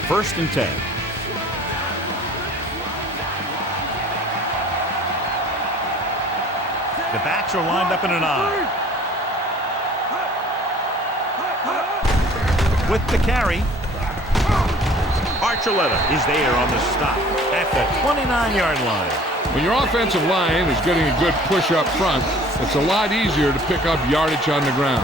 First and 10. The backs are lined up in an eye. With the carry, Archuleta is there on the stop at the 29-yard line. When your offensive line is getting a good push up front, it's a lot easier to pick up yardage on the ground.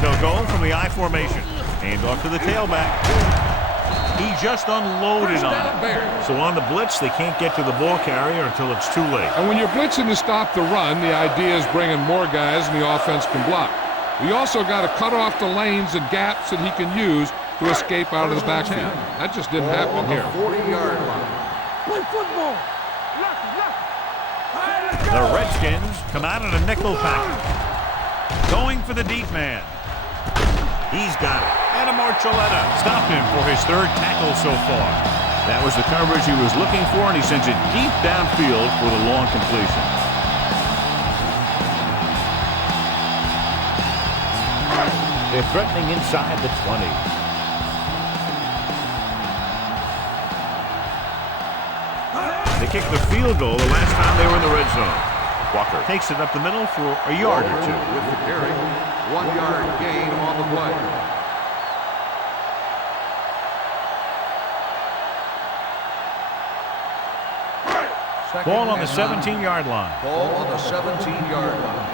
They'll go from the I formation. Hand off to the tailback. He just unloaded on it. So on the blitz, they can't get to the ball carrier until it's too late. And when you're blitzing to stop the run, the idea is bringing more guys and the offense can block. We also got to cut off the lanes and gaps that he can use to escape out of the backfield. That just didn't happen here. 40-yard line. Play football. The Redskins come out in a nickel package. Going for the deep man. He's got it. Adam Archuleta stopped him for his 3rd tackle so far. That was the coverage he was looking for, and he sends it deep downfield for the long completion. They're threatening inside the 20. They kicked the field goal the last time they were in the red zone. Walker takes it up the middle for a yard or 2. With the carry, 1-yard gain on the play. Ball on the 17-yard line. Ball on the 17-yard line.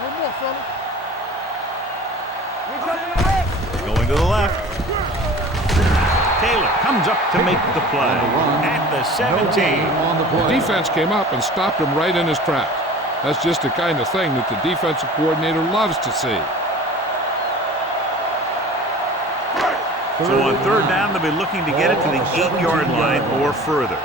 One more, fella. Going to the left. Taylor comes up to make the play at the 17. The defense came up and stopped him right in his tracks. That's just the kind of thing that the defensive coordinator loves to see. So on 3rd down, they'll be looking to get it to the 8-yard line or further.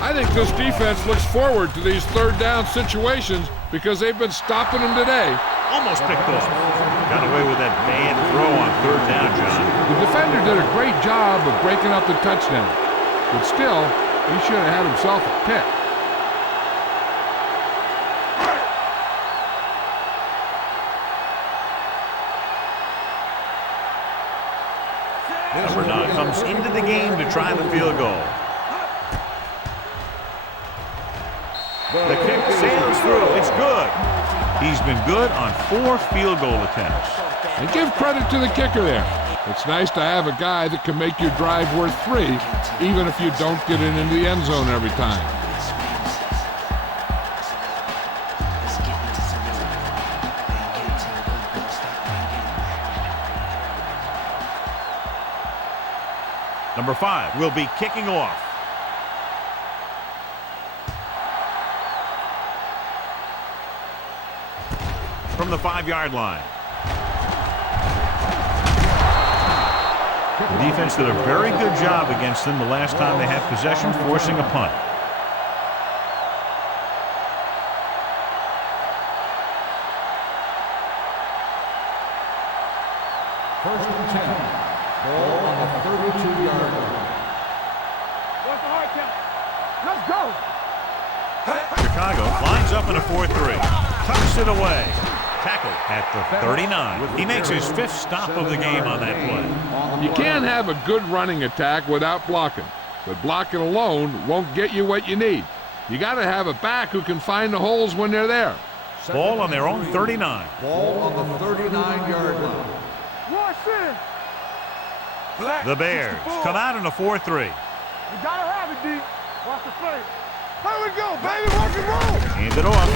I think this defense looks forward to these 3rd down situations because they've been stopping them today. Almost picked off. Got away with that bad throw on 3rd down, John. The defender did a great job of breaking up the touchdown. But still, he should have had himself a pick. Number 9 comes into the game to try the field goal. The kick sails through. It's good. He's been good on 4 field goal attempts. And give credit to the kicker there. It's nice to have a guy that can make your drive worth 3, even if you don't get it into the end zone every time. Number 5 will be kicking off. From the 5-yard line. The defense did a very good job against them the last time they had possession, forcing a punt. First and 10. Ball on the 32-yard line. What's the hard count? Let's go. Chicago lines up in a 4-3. Tucks it away. Tackle at the 39. He makes his 5th stop of the game on that play. You can't have a good running attack without blocking, but blocking alone won't get you what you need. You got to have a back who can find the holes when they're there. Ball on their own 39. Ball on the 39-yard line. Rush in. The Bears come out in a 4-3. You gotta have it, D. Watch the play. Here we go, baby. Rock and roll. Hand it off.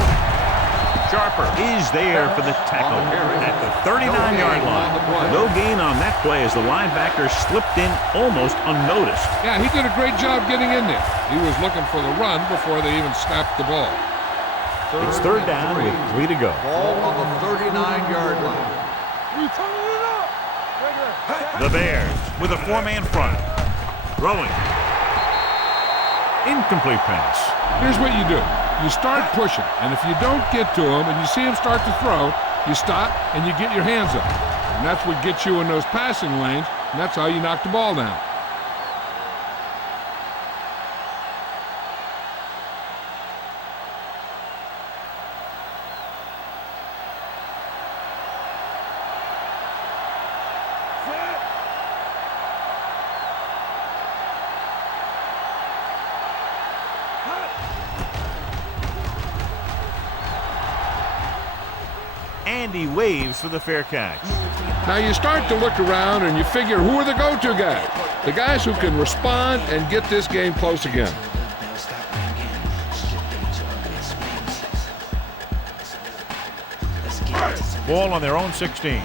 Sharper is there for the tackle at the 39-yard line. No gain on that play as the linebacker slipped in almost unnoticed. Yeah, he did a great job getting in there. He was looking for the run before they even snapped the ball. It's 3rd down with 3 to go. Ball on the 39-yard line. We turning it up. The Bears with a 4-man front. Throwing. Incomplete pass. Here's what you do. You start pushing, and if you don't get to him and you see him start to throw, you stop and you get your hands up. And that's what gets you in those passing lanes, and that's how you knock the ball down. And he waves for the fair catch. Now you start to look around and you figure, who are the go-to guys? The guys who can respond and get this game close again. Ball on their own 16.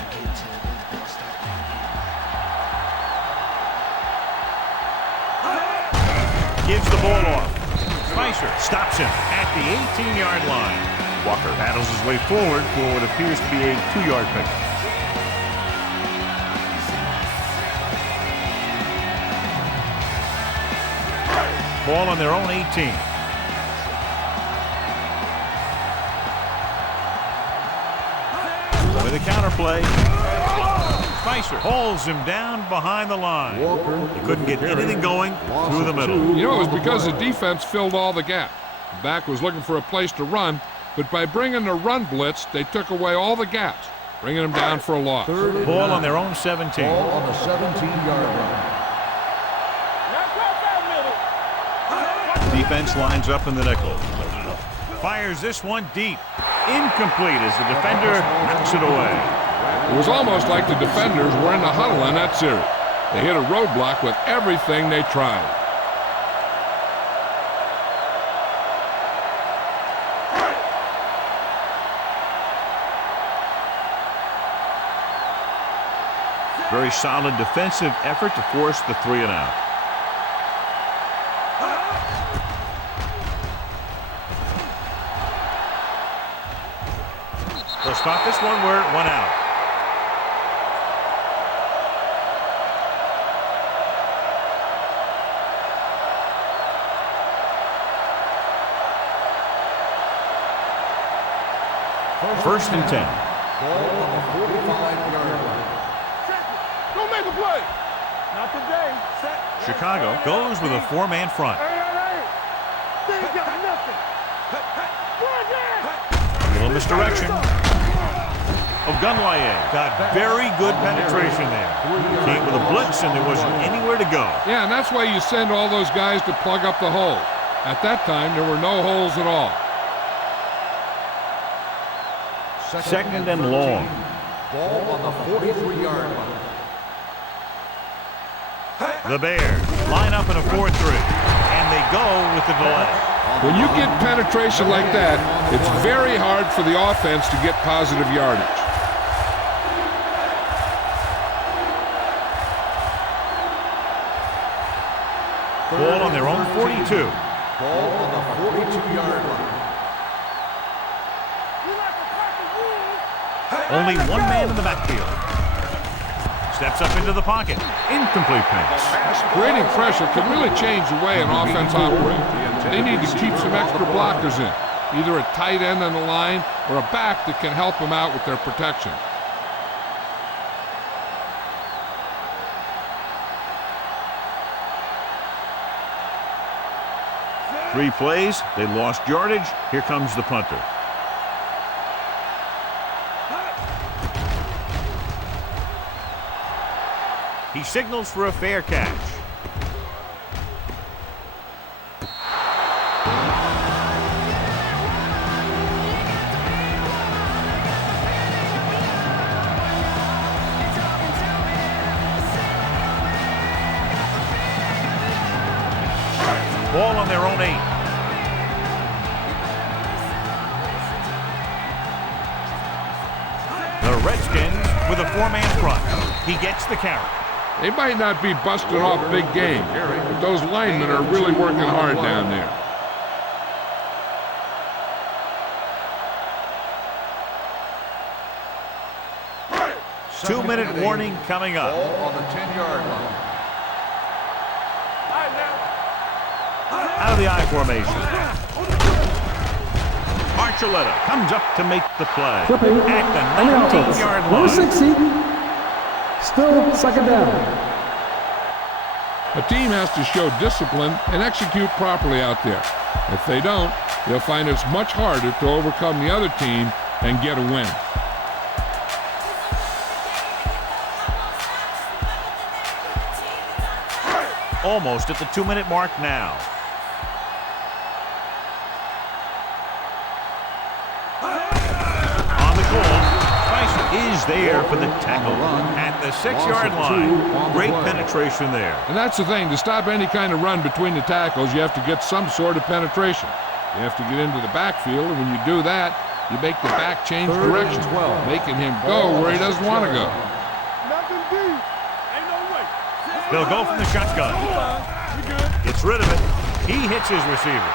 Gives the ball off. Spicer stops him at the 18-yard line. Walker battles his way forward for what appears to be a 2-yard pickup. Ball on their own 18. With a counter play. Spicer hauls him down behind the line. He couldn't get anything going through the middle. You know, it was because the defense filled all the gaps. The back was looking for a place to run, but by bringing the run blitz, they took away all the gaps, bringing them down for a loss. Ball on their own 17. Ball on the 17-yard line. Defense lines up in the nickel. Fires this one deep. Incomplete as the defender knocks it away. It was almost like the defenders were in the huddle in that series. They hit a roadblock with everything they tried. Very solid defensive effort to force the 3 and out. They'll spot this one where it went out. First and 10. Ball on the 45-yard line. Don't make a play. Not today. Set. Chicago goes with a 4-man front. Hey. They ain't got nothing. A little misdirection. Ogunlaye got very good penetration there. Came with a blitz and there wasn't anywhere to go. Yeah, and that's why you send all those guys to plug up the hole. At that time, there were no holes at all. Second and long. Ball on the 43-yard line. The Bears line up in a 4-3, and they go with the delay. When you get penetration like that, it's very hard for the offense to get positive yardage. Ball on their own 42. Ball on the 42-yard line. Only one man in the backfield. Steps up into the pocket. Incomplete pass. Creating pressure can really change the way an offense operates. They need to keep some extra blockers in, either a tight end on the line or a back that can help them out with their protection. Three plays, they lost yardage. Here comes the punter. He signals for a fair catch. Ball on their own 8. The Redskins with a 4-man front. He gets the carry. They might not be busting off big game, but those linemen are really working hard down there. Two-minute warning coming up. Ball on the 10-yard line. Out of the I formation. Archuleta comes up to make the play. Flipping At on the the offense. 19-yard Number line. 60. Still second down. A team has to show discipline and execute properly out there. If they don't, they'll find it's much harder to overcome the other team and get a win. Almost at the 2-minute mark now. On the goal, Spicer is there for the tackle at the 6-yard line. Great penetration there. And that's the thing, to stop any kind of run between the tackles, you have to get some sort of penetration. You have to get into the backfield, and when you do that, you make the back change direction, making him go where he doesn't want to go. Nothing deep. Ain't no way. They'll go from the shotgun. Gets rid of it. He hits his receiver.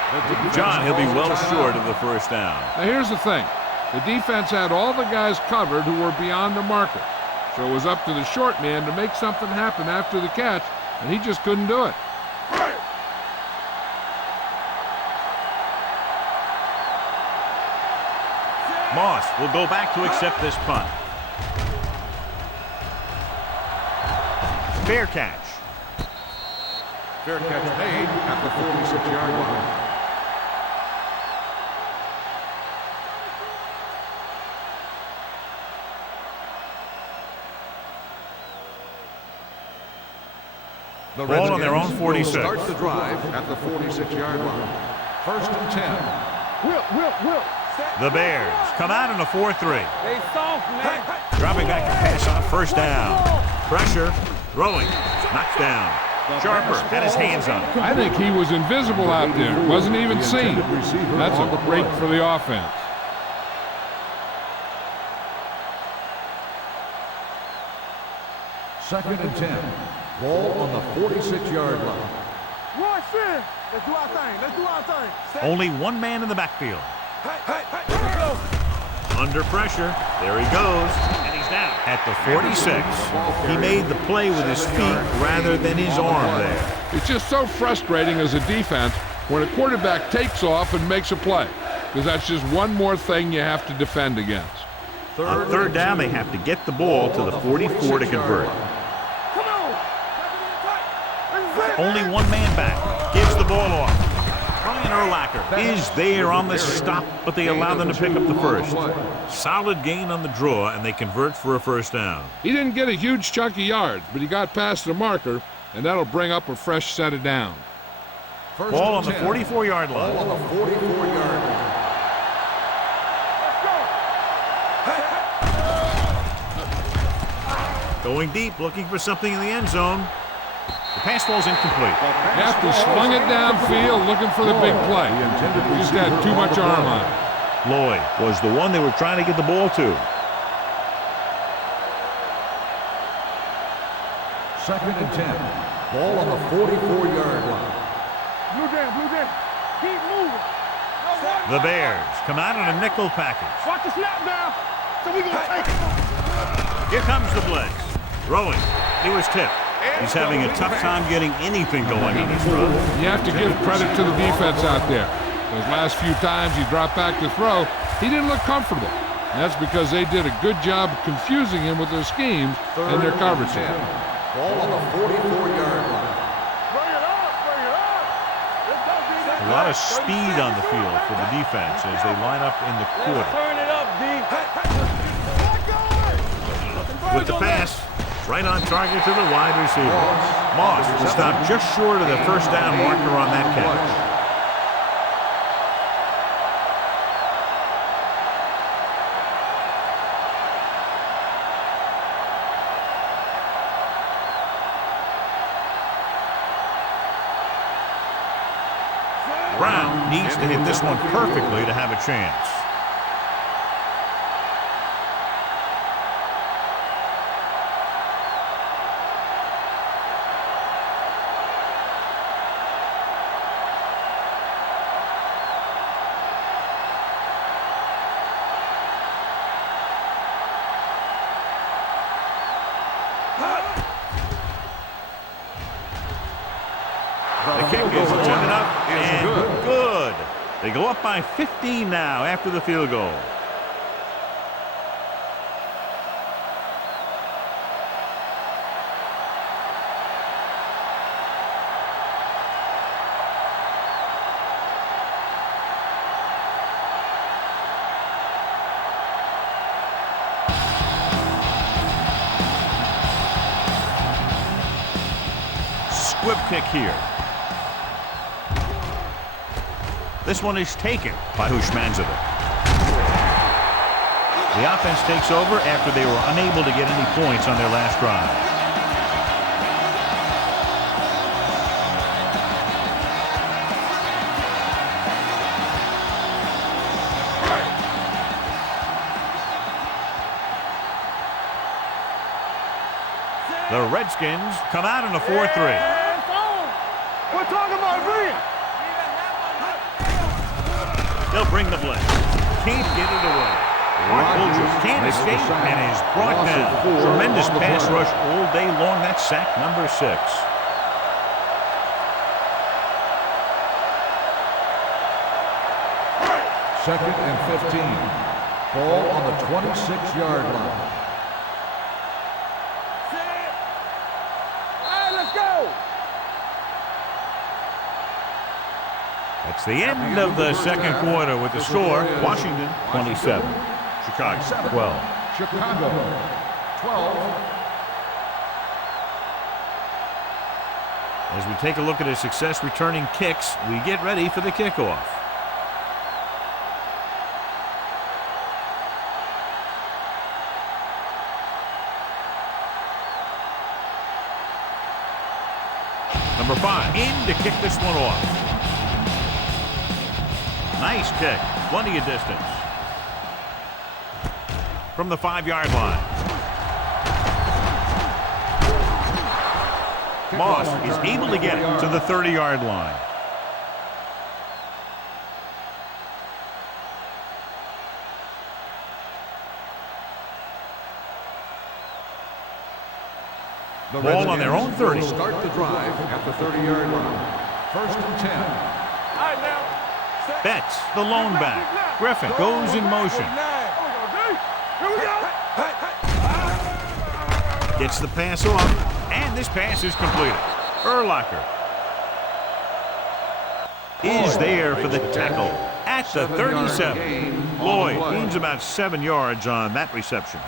John, he'll be well short of the first down. Now here's the thing. The defense had all the guys covered who were beyond the marker. So it was up to the short man to make something happen after the catch, and he just couldn't do it. Moss will go back to accept this punt. Fair catch. Fair catch made at the 46-yard line. The Ball on their own Redskins 46. will start the drive at the 46-yard line. First and 10. Will. The Bears come out in a 4-3. They soft, man. Dropping back to pass on first down. Pressure, throwing, knocked down. Sharper had his hands on it. I think he was invisible out there. Wasn't even seen. That's a break for the offense. Second and 10. Ball on the 46-yard line. Rush in. Let's do our thing. Let's do our thing. Only one man in the backfield. Hey. Let's go. Under pressure, there he goes, and he's down at the 46. He made the play with his feet rather than his arm there. It's just so frustrating as a defense when a quarterback takes off and makes a play, because that's just one more thing you have to defend against. On third down, they have to get the ball to the 44 to convert. Come on. Only one man back. Gives the ball off. Ryan Urlacher is there on the stop, but they allow them to pick up the first. Solid gain on the draw, and they convert for a first down. He didn't get a huge chunk of yards, but he got past the marker, and that'll bring up a fresh set of downs. Ball on the 44-yard line. Ball on the 44-yard line. Going deep, looking for something in the end zone. The pass falls incomplete. After slung it downfield, looking for the big play. He just had too much arm on it. Lloyd was the one they were trying to get the ball to. Second and 10. Ball on the 44-yard line. Blue jam. Keep moving. The Bears come out in a nickel package. Watch the snap now. So we gonna take it. Here comes the blitz. Throwing. He was tipped. He's having a tough time getting anything going on his run. You have to give credit to the defense out there. Those last few times he dropped back to throw, he didn't look comfortable. And that's because they did a good job of confusing him with their schemes and their coverage. Ball on the 44-yard line. Bring it up. Let's go, D. A lot of speed on the field for the defense as they line up in the quarter. Turn it up, D. With the pass, right on target to the wide receiver. Moss will stop just short of the first down marker on that catch. Brown needs to hit this one perfectly to have a chance. The kick is good enough and good. They go up by 15 now after the field goal. Squib kick here. This one is taken by Hushmanzadeh. The offense takes over after they were unable to get any points on their last drive. The Redskins come out in a 4-3. We're talking about Green. They'll bring the blitz. Can't get it away. Mark Bulger can't escape and is brought down. Tremendous pass rush all day long. That's sack number 6. Second and 15. Ball on the 26-yard line. It's the end of the second quarter with the score. Washington 27, Chicago 12. Chicago 12. As we take a look at his success returning kicks, we get ready for the kickoff. Number 5 in to kick this one off. Nice kick. Plenty of distance. From the 5-yard line. Moss is able to get it to the 30-yard line. The Ball on their own 30. Will start the drive at the 30-yard line. First and 10. All right, now. Betts, the lone back. Griffin goes in motion. Here we go. Gets the pass off, and this pass is completed. Urlacher is there for the tackle at the 37. Lloyd gains about 7 yards on that reception.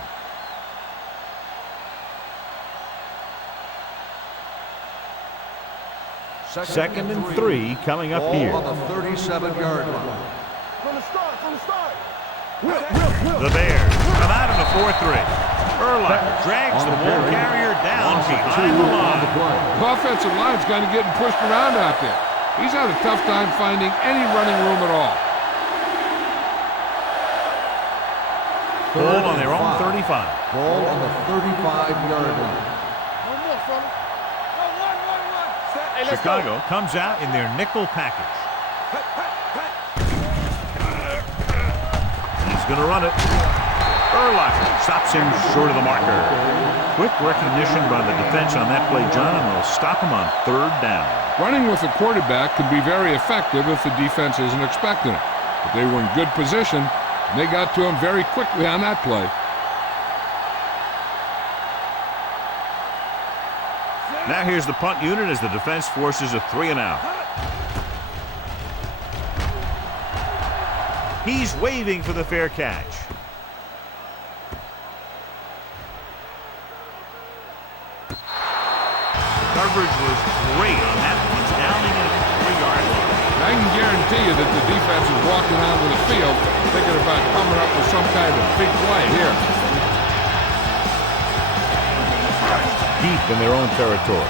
Second and 3 coming up here. On the 37-yard line. From the start. The Bears come out in a 4-3. Urlacher drags the ball carrier down behind the line. The offensive line's kind of getting pushed around out there. He's had a tough time finding any running room at all. Ball on their own 35. Ball on the 35-yard line. One more, fella. Go, one. Hey, let's Chicago comes out in their nickel package. He's going to run it. Urlacher stops him short of the marker. Quick recognition by the defense on that play, John, and they'll stop him on 3rd down. Running with the quarterback can be very effective if the defense isn't expecting it. But they were in good position, and they got to him very quickly on that play. Now here's the punt unit as the defense forces a 3-and-out. He's waving for the fair catch. Coverage was great on that one, down in the 3-yard line. I can guarantee you that the defense is walking onto the field thinking about coming up with some kind of big play here. Deep in their own territory.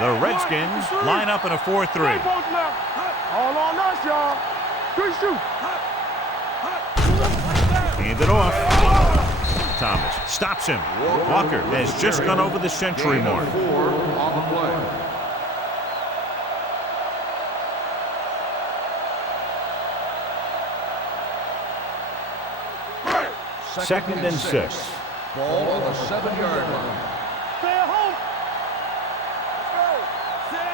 The Redskins line up in a 4-3. All on us, y'all. Good shoot. Hand it off. Thomas stops him. Walker has just gone over the century mark. 4 on the play. Second and 6. Ball on the 7-yard line. Stay at home.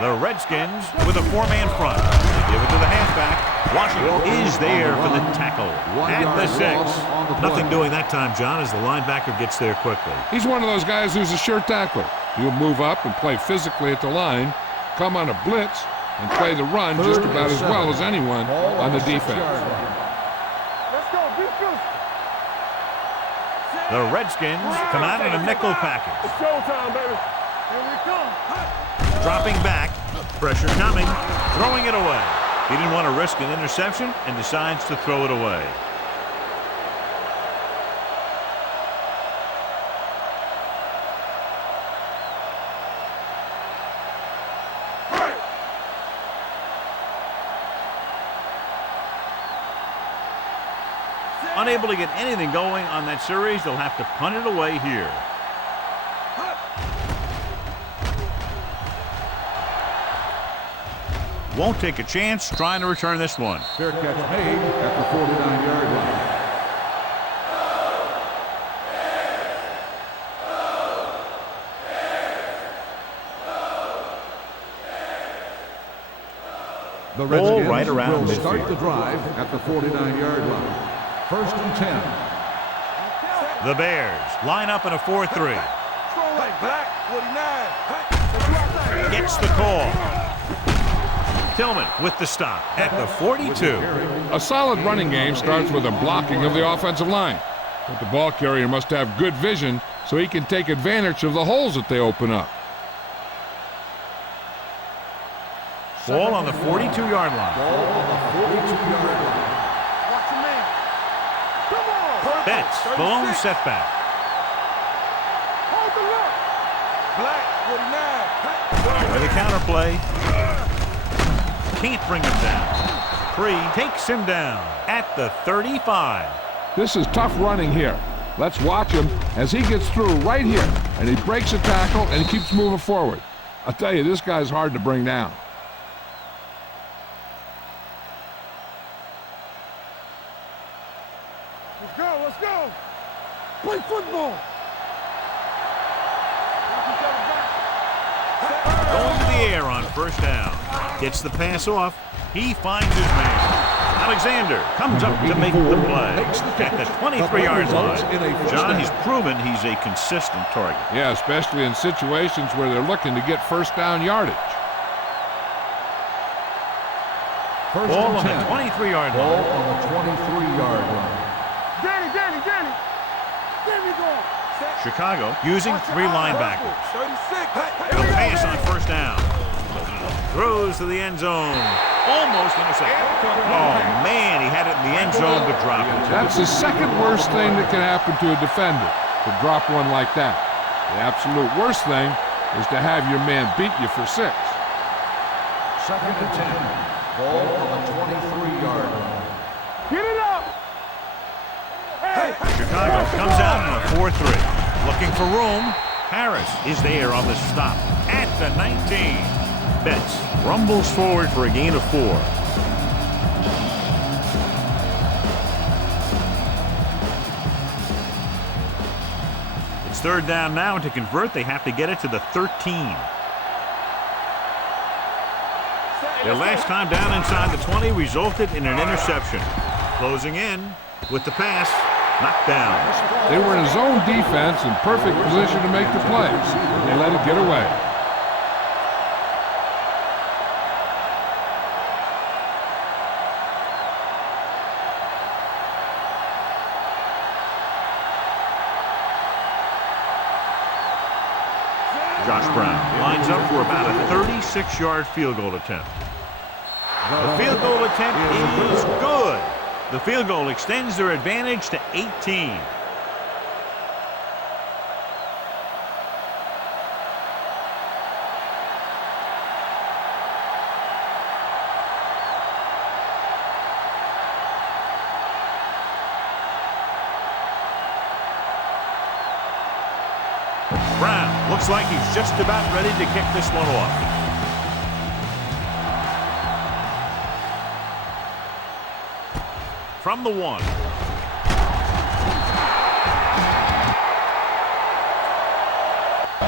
The Redskins with a 4-man front. They give it to the halfback. Washington is there for the tackle at the 6. Nothing doing that time, John, as the linebacker gets there quickly. He's one of those guys who's a sure tackler. He'll move up and play physically at the line, come on a blitz, and play the run just about as well as anyone on the defense. Let's go. Defense. The Redskins come out in a nickel package. It's showtime, baby. Here we come. Dropping back, pressure coming, throwing it away. He didn't want to risk an interception and decides to throw it away. Unable to get anything going on that series, they'll have to punt it away here. Won't take a chance trying to return this one. Fair catch made at the 49-yard line. The Redskins right around will start midfield. the drive at the 49-yard line. 1st and 10. The Bears line up in a 4-3. Strong like black 49. Gets the call. Tillman with the stop at the 42. A solid running game starts with a blocking of the offensive line. But the ball carrier must have good vision so he can take advantage of the holes that they open up. Ball on the 42-yard line. Ball on the 42-yard line. Watch your man. Come on. Betts, the lone setback. Hold the look. Black 49. With a counterplay. Can't bring him down. Free takes him down at the 35. This is tough running here. Let's watch him as he gets through right here, and he breaks a tackle and he keeps moving forward. I'll tell you, this guy's hard to bring down. Let's go. Let's go. Play football. Going to the air on 1st down. Gets the pass off. He finds his man. Alexander comes up to make the play at the 23-yard line. John, he's proven he's a consistent target. Yeah, especially in situations where they're looking to get 1st down yardage. Ball on the 23-yard Ball line. on the 23-yard line. Danny. Danny going. Chicago using 3 linebackers. 36. The pass on 1st down. Throws to the end zone. Almost intercepted. Oh, man, he had it in the end zone to drop it. That's the second worst thing that can happen to a defender, to drop one like that. The absolute worst thing is to have your man beat you for 6. Second and 10. Ball on the 23-yard line. Get it up! Hey! Chicago comes out in a 4-3. Looking for room. Harris is there on the stop at the 19. Betts rumbles forward for a gain of 4. It's third down now, and to convert, they have to get it to the 13. Their last time down inside the 20 resulted in an interception. Closing in with the pass, knocked down. They were in zone defense in perfect position to make the plays. They let it get away. Josh Brown lines up for about a 36-yard field goal attempt. The field goal attempt is good. The field goal extends their advantage to 18. Brown looks like he's just about ready to kick this one off. From the 1.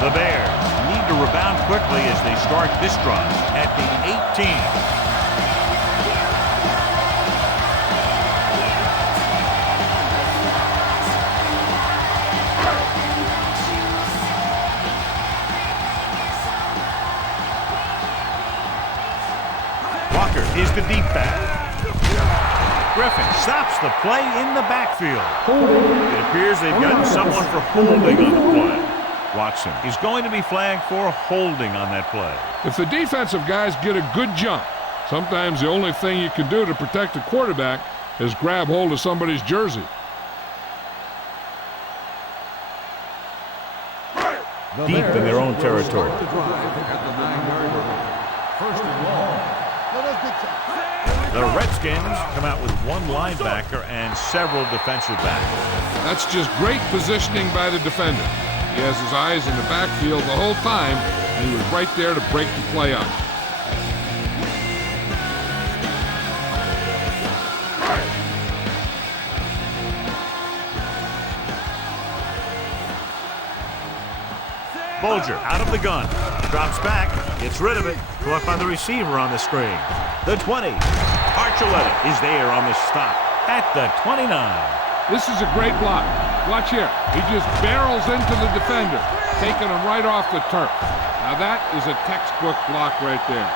The Bears need to rebound quickly as they start this drive at the 18. Is the deep back. Griffin stops the play in the backfield. It appears they've gotten someone for holding on the play. Watson is going to be flagged for holding on that play. If the defensive guys get a good jump, sometimes the only thing you can do to protect the quarterback is grab hold of somebody's jersey. Deep in their own territory. The drive at the 9-yard line. First and long. The Redskins come out with one linebacker and several defensive backs. That's just great positioning by the defender. He has his eyes in the backfield the whole time, and he was right there to break the play up. Bolger out of the gun. Drops back. Gets rid of it. Caught by the receiver on the screen. The 20. Archuleta is there on the stop at the 29. This is a great block. Watch here. He just barrels into the defender, taking him right off the turf. Now that is a textbook block right there.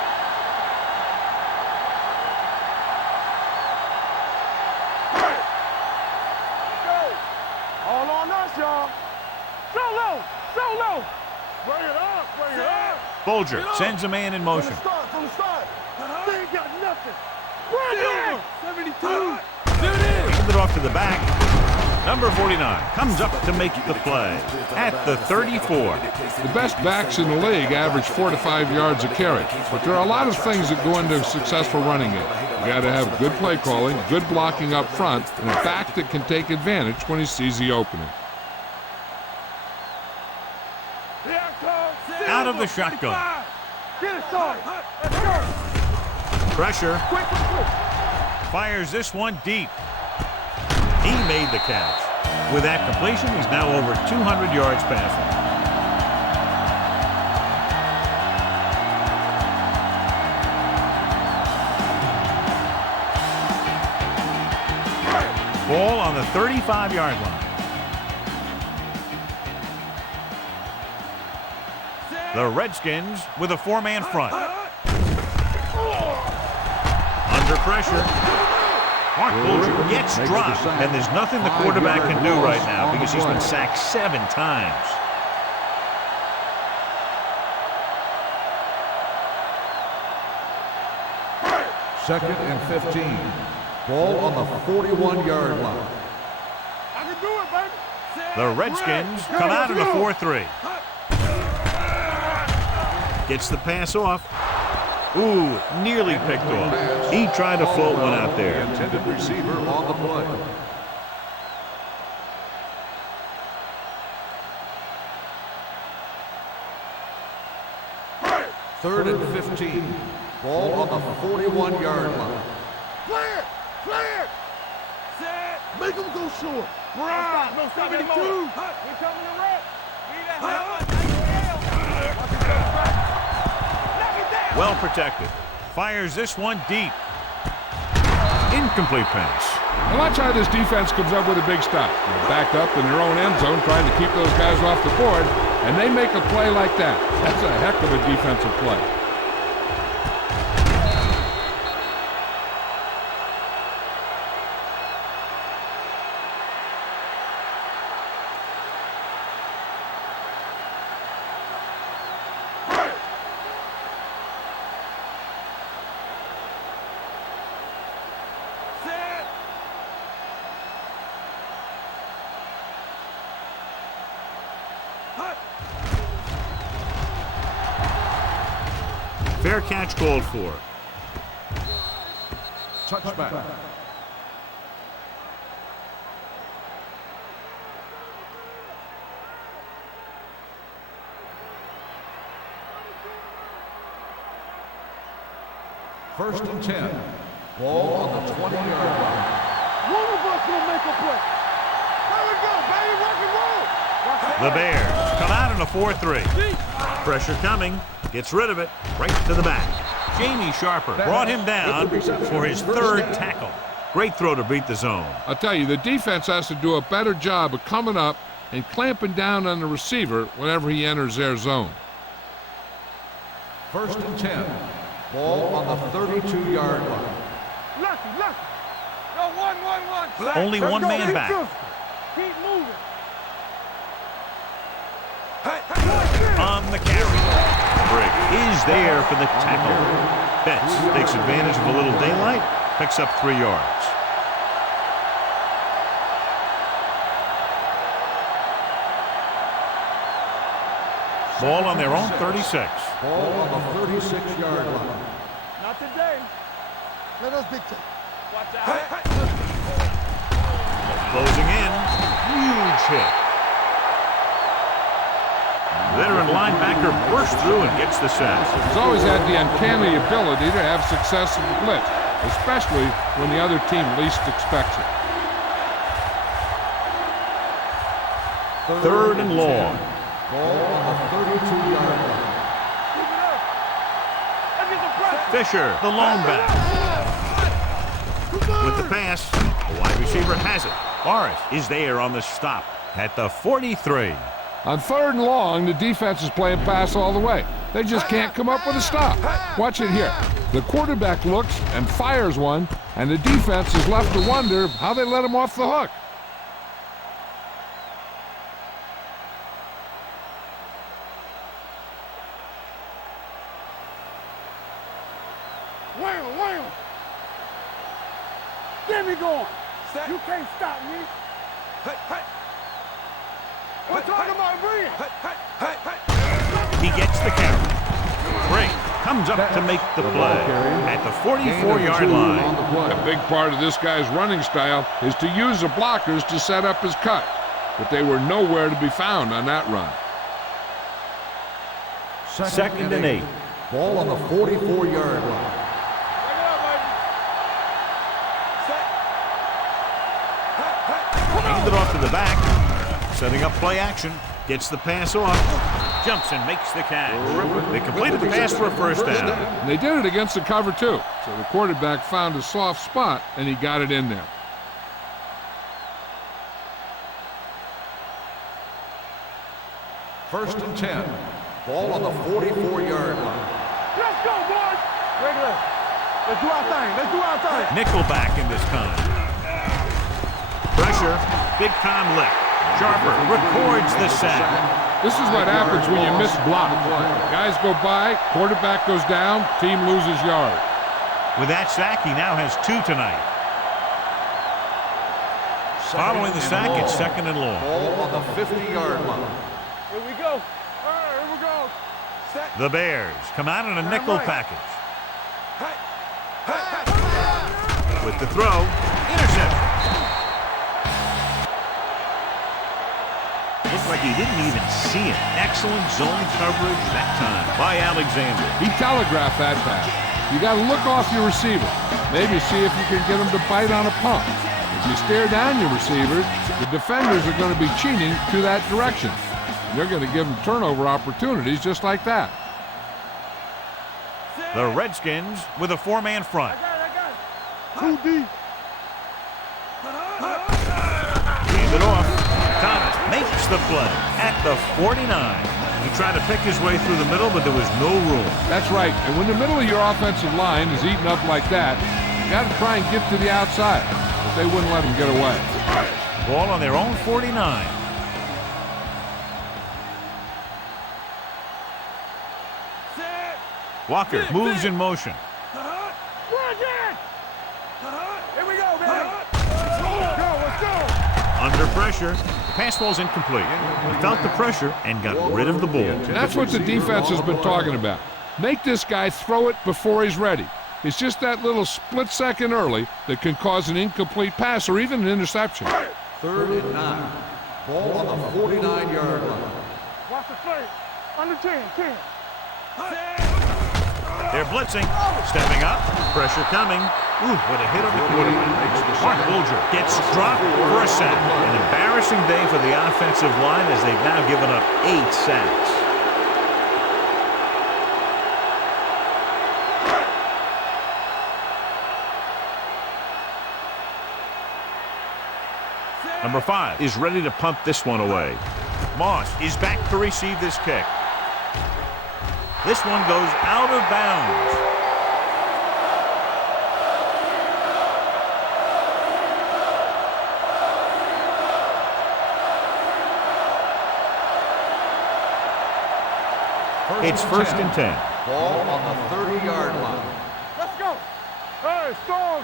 All on us, y'all. So low, so low. Bring it up, bring it up. Bolger sends a man in motion. From the start. They ain't got nothing. Run it! 72. Hand it off to the back. Number 49 comes up to make the play at the 34. The best backs in the league average 4 to 5 yards a carry, but there are a lot of things that go into a successful running game. You got to have good play calling, good blocking up front, and a back that can take advantage when he sees the opening. Out of the shotgun. Get it started. Let's go. Pressure. Quick, quick, quick. Fires this one deep. He made the catch. With that completion, he's now over 200 yards passing. Ball on the 35-yard line. The Redskins with a 4-man front. Under pressure. Mark Bolger gets dropped, and there's nothing the quarterback can do right now because he's been sacked 7 times. Second and 15. Ball on the 41-yard line. I can do it, baby. The Redskins come out in the 4-3. Gets the pass off. Ooh, nearly picked off. He tried to float one out The there. intended receiver on the play. Third and 15. Ball on the 41-yard line. Clear! Clear! Set! Make him go short. Right! No 72! Here coming the red. Well protected. Fires this one deep. Incomplete pass. And watch how this defense comes up with a big stop. They're backed up in their own end zone trying to keep those guys off the board, and they make a play like that. That's a heck of a defensive play. Fair catch called for. Touchback. First and 10. Ball on the 20-yard line. One of us will make a play. There we go, baby. Rock and roll. The Bears come out in a 4-3. Pressure coming. Gets rid of it. Right to the back. Jamie Sharper brought him down for his third tackle. Great throw to beat the zone. I'll tell you, the defense has to do a better job of coming up and clamping down on the receiver whenever he enters their zone. First and 10. Ball on the 32-yard line. Lucky. No, one. Only one man back. Keep moving. On the carry. Brick is there for the tackle. Betts takes advantage of a little daylight, picks up 3 yards. Ball on their own 36. Ball on the 36-yard line. Not today. Let us dictate. Watch out. Closing in. Huge hit. Veteran linebacker bursts through and gets the sack. He's always had the uncanny ability to have success in the blitz, especially when the other team least expects it. Third and long. Ball on the 32-yard line. Fisher, the lone back. With the pass, the wide receiver has it. Morris is there on the stop at the 43. On third and long, the defense is playing pass all the way. They just can't come up with a stop. Watch it here. The quarterback looks and fires one, and the defense is left to wonder how they let him off the hook. Wham. Get me going. You can't stop me. We're talking about brilliant. He gets the carry. Brink comes up to make the play at the 44-yard line. A big part of this guy's running style is to use the blockers to set up his cut, but they were nowhere to be found on that run. Second and 8. Ball on the 44-yard line. Hand it off to the back. Setting up play action. Gets the pass off. Jumps and makes the catch. They completed the pass for a first down. And they did it against the cover, too. So the quarterback found a soft spot, and he got it in there. First and 10. Ball on the 44-yard line. Let's go, boys. Regular. Let's do our thing. Nickelback in this con. Pressure. Big time lick. Sharper records the sack. This is what happens when you miss block. Guys go by, quarterback goes down, team loses yard. With that sack, he now has 2 tonight. Following the sack, it's 2nd and long. Ball on the 50-yard line. Here we go. All right, here we go. Set. The Bears come out in a nickel package. With the throw, interception. Looked like he didn't even see it. Excellent zone coverage that time by Alexander. He telegraphed that pass. You got to look off your receiver. Maybe see if you can get him to bite on a pump. If you stare down your receivers, the defenders are going to be cheating to that direction. They're going to give them turnover opportunities just like that. The Redskins with a 4-man front. I got it. 2 deep. Leave it off. Thomas makes the play at the 49. He tried to pick his way through the middle, but there was no room. That's right. And when the middle of your offensive line is eaten up like that, you got to try and get to the outside. But they wouldn't let him get away. Ball on their own 49. Walker moves in motion. Here we go, man. Let's go. Under pressure. The pass ball's incomplete. He felt the pressure and got rid of the ball. That's what the defense has been talking about. Make this guy throw it before he's ready. It's just that little split second early that can cause an incomplete pass or even an interception. 3rd and 9. Ball on the 49-yard line. Watch the play. Under 10. They're blitzing. Stepping up. Pressure coming. Ooh, what a hit on the quarterback. Mark Bulger gets dropped for a sack. An embarrassing day for the offensive line as they've now given up 8 sacks. Number 5 is ready to punt this one away. Moss is back to receive this kick. This one goes out of bounds. It's 1st and 10. Ball on the 30-yard line. Let's go. Hey, stall.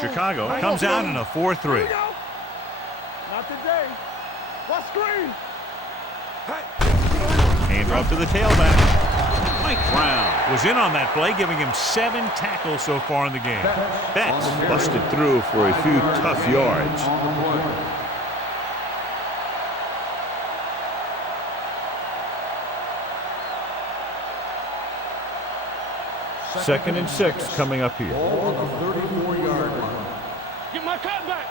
Chicago comes out in a 4-3. Not today. Watch screen. Hand off to the tailback. Mike Brown was in on that play, giving him 7 tackles so far in the game. Betts busted through for a few tough yards. Second and 6 coming up here. Ball on the 34-yard line. Get my cut back.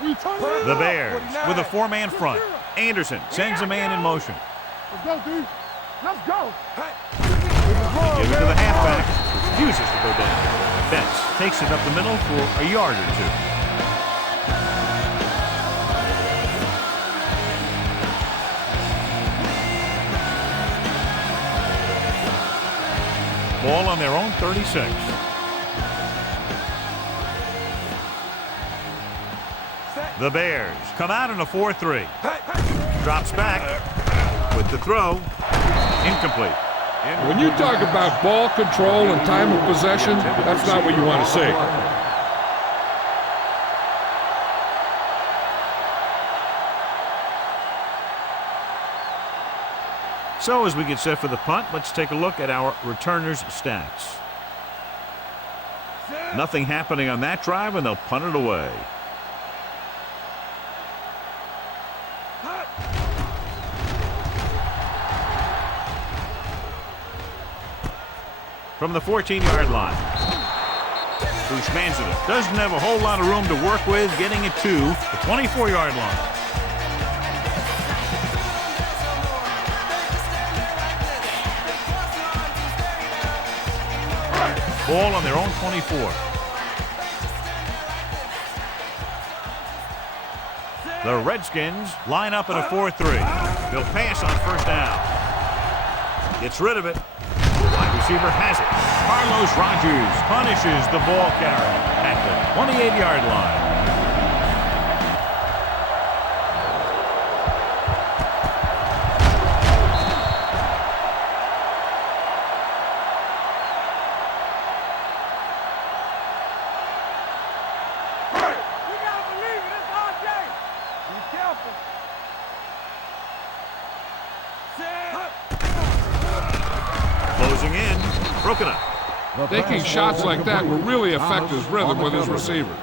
The Bears with a 4-man front. Anderson sends a man in motion. Let's go, dude. Let's go. Give it to the halfback. Refuses to go down. Betts takes it up the middle for a yard or 2. Ball on their own 36. The Bears come out in a 4-3. Drops back with the throw. Incomplete. When you talk about ball control and time of possession, that's not what you want to see. So as we get set for the punt, let's take a look at our returners' stats. Nothing happening on that drive, and they'll punt it away. From the 14-yard line. Bushmanza doesn't have a whole lot of room to work with, getting it to the 24-yard line. Ball on their own 24. The Redskins line up in a 4-3. They'll pass on 1st down. Gets rid of it. Wide receiver has it. Carlos Rogers punishes the ball carrier at the 28-yard line. offense. Closing in. Broken up. Taking shots like that will really affect his rhythm with his receivers.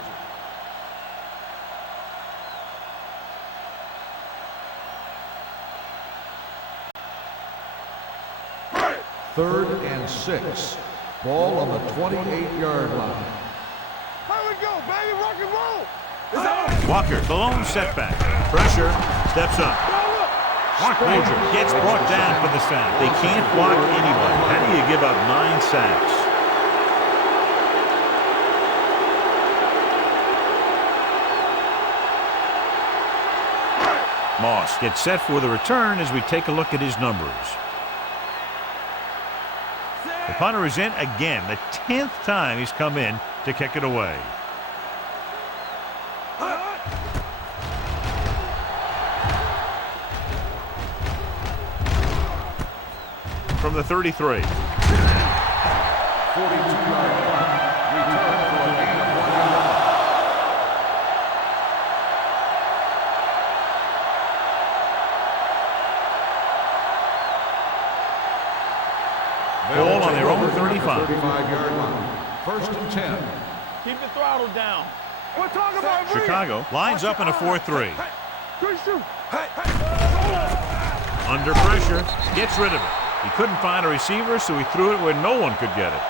Third and 6. Ball on the 28-yard line. Here we go, baby. Rock and roll. Walker, the lone setback. Pressure. Steps up. Mark Major gets brought down for the sack. They can't block anybody. How do you give up 9 sacks? Moss gets set for the return as we take a look at his numbers. The punter is in again, the 10th time he's come in to kick it away. From the 33. 42-yard line. Return for a gain of 1 yard. Ball on their own 35. 35-yard line. First and 10. Keep the throttle down. We're talking about Chicago lines up in a 4-3. shoot. Under pressure, gets rid of it. He couldn't find a receiver, so he threw it where no one could get it.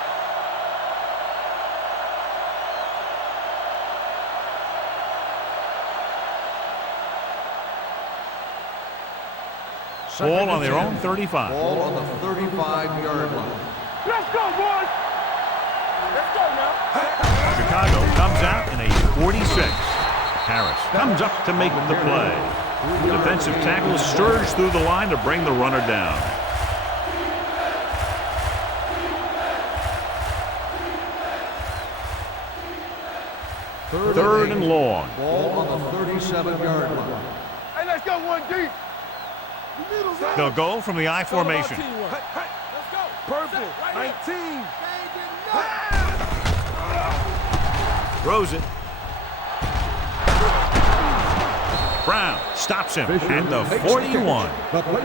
Ball on their own 35. Ball on the 35-yard line. Let's go, boys. Let's go now. Chicago comes out in a 46. Harris comes up to make the play. The defensive tackle surged through the line to bring the runner down. Third and long. Ball on the 37-yard line. Hey, let's go one deep. They'll go from the I formation. Let's go. Purple, 19. Throws it. Brown stops him at the 41.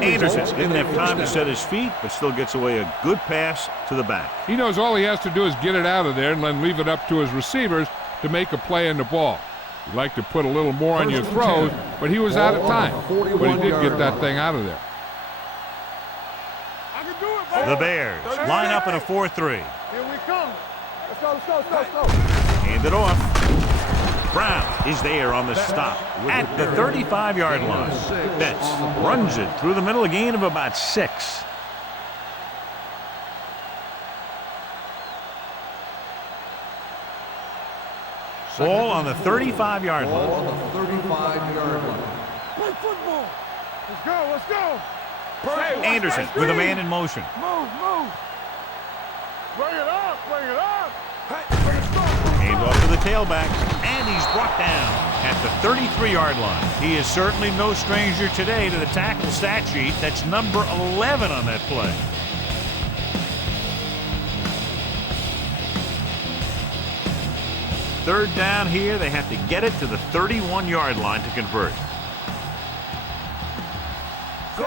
Anderson didn't have time to set his feet, but still gets away a good pass to the back. He knows all he has to do is get it out of there and then leave it up to his receivers to make a play on the ball. You'd like to put a little more on your throws, but he was out of time. But he did get that thing out of there. I can do it, baby. The Bears line up in a 4-3. Here we come. Let's go. Hand it off. Brown is there on the stop at the 35-yard line. Betts runs it through the middle, a gain of about 6. Ball on the 35-yard Ball line. on the 35-yard line. Play football. Let's go. Anderson with a man in motion. Move. Bring it up. Hand off to the tailback, and he's brought down at the 33-yard line. He is certainly no stranger today to the tackle stat sheet. That's number 11 on that play. Third down here, they have to get it to the 31-yard line to convert.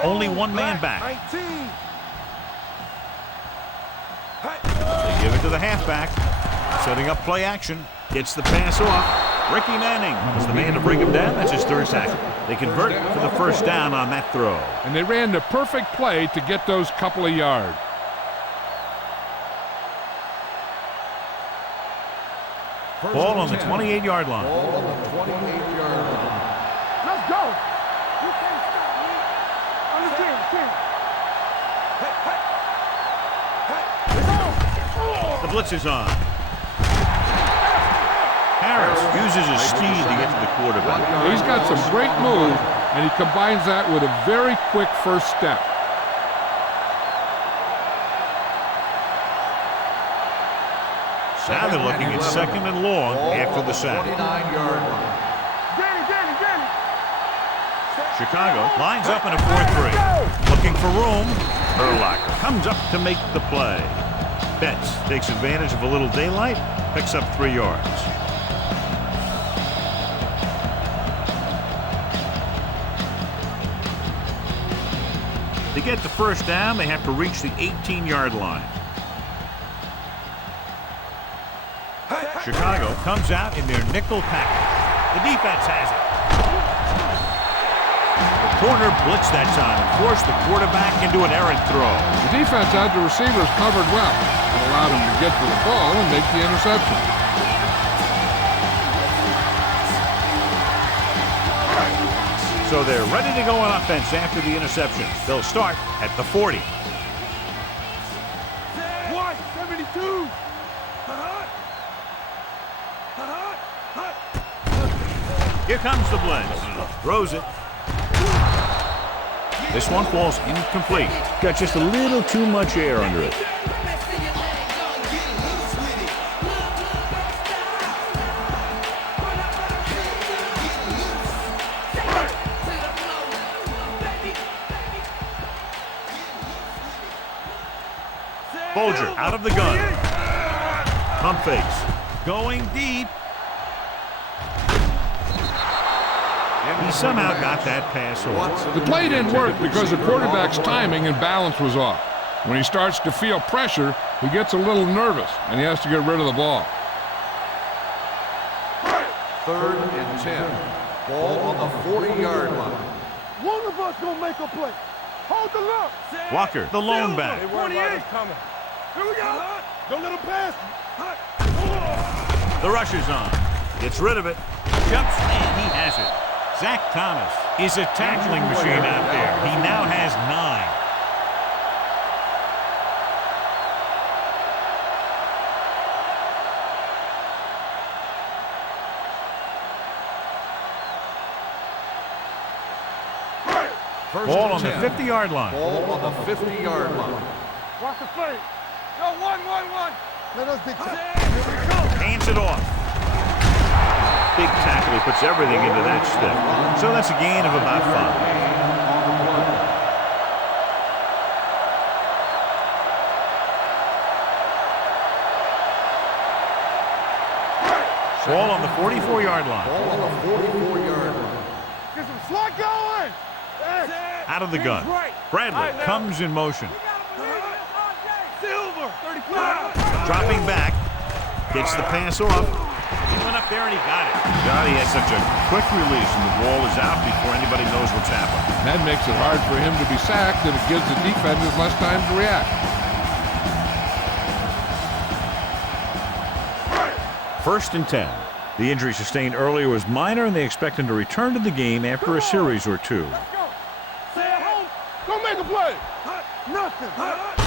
Only one man back. 19. They give it to the halfback. Setting up play action. Gets the pass off. Ricky Manning was the man to bring him down. That's his third tackle. They convert for the first down on that throw. And they ran the perfect play to get those couple of yards. Ball on the 28-yard line. Ball on the 28-yard line. Let's go. You can't stop me. Understand, The blitz is on. Harris uses his speed to get to the quarterback. He's got some great moves, and he combines that with a very quick first step. Now they're looking at second and long after the sack. 29-yard line. Danny. Chicago lines up in a 4-3. Looking for room. Urlacher comes up to make the play. Betts takes advantage of a little daylight, picks up 3 yards. To get the first down, they have to reach the 18-yard line. Chicago comes out in their nickel package. The defense has it. The corner blitzed that time and forced the quarterback into an errant throw. The defense had the receivers covered well. It allowed him to get to the ball and make the interception. So they're ready to go on offense after the interception. They'll start at the 40. What? 72. Here comes the blitz. Throws it. This one falls incomplete. Got just a little too much air under it. Bolger out of the gun. Pump fakes. Going deep. He somehow got that pass off. The play didn't work because the quarterback's timing and balance was off. When he starts to feel pressure, he gets a little nervous, and he has to get rid of the ball. 3rd and 10. Ball on the 40-yard line. One of us gonna make a play. Hold the look. Walker, the lone back. 28 coming. Here we go. Don't let him pass. The rush is on. Gets rid of it. Jumps, and he has it. Zach Thomas is a tackling machine out there. He now has 9. Ball on the 50-yard line. Ball on the 50-yard line. Watch the play. Go 1-1-1. Let us dictate. Here we go. Hands it off. Big tackle. He puts everything into that stick. So that's a gain of about 5. Ball on the 44-yard line. Ball on the 44-yard line. Get some slot going. Out of the gun. Bradley comes in motion. Silver. 35. Dropping back. Gets the pass off. He went up there and he got it. God, he had such a quick release and the ball is out before anybody knows what's happened. That makes it hard for him to be sacked, and it gives the defenders less time to react. 1st and 10. The injury sustained earlier was minor, and they expect him to return to the game after a series or 2. Let's go. Stay at home. Don't make a play. Nothing.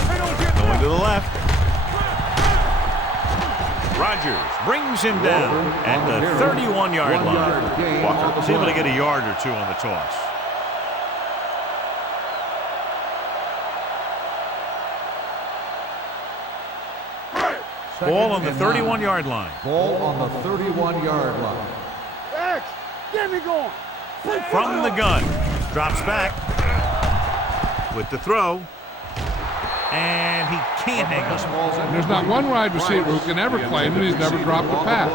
They don't get Going to the left. Rodgers brings him down at the 31-yard line. Walker was able to get a yard or 2 on the toss. Ball on the 31-yard line. Ball on the 31-yard line. X. Get me going. From the gun. Drops back with the throw. And he can't hang on. There's not one wide receiver who can ever claim that he's never dropped a pass.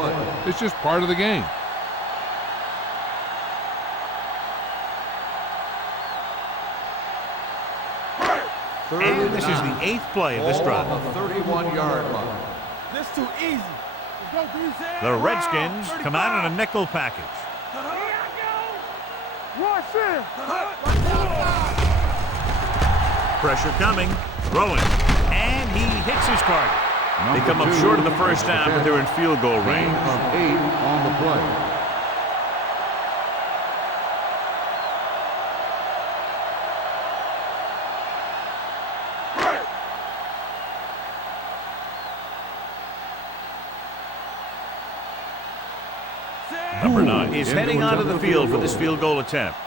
It's just part of the game. And this is the 8th play of this drive. On the 31-yard line. This too easy. Go, The Redskins come out in a nickel package. Watch him. Pressure coming, throwing, and he hits his target. They come up short of the first down, but they're in field goal range. Of 8 on the play. Number 9 is heading onto the field for this field goal attempt.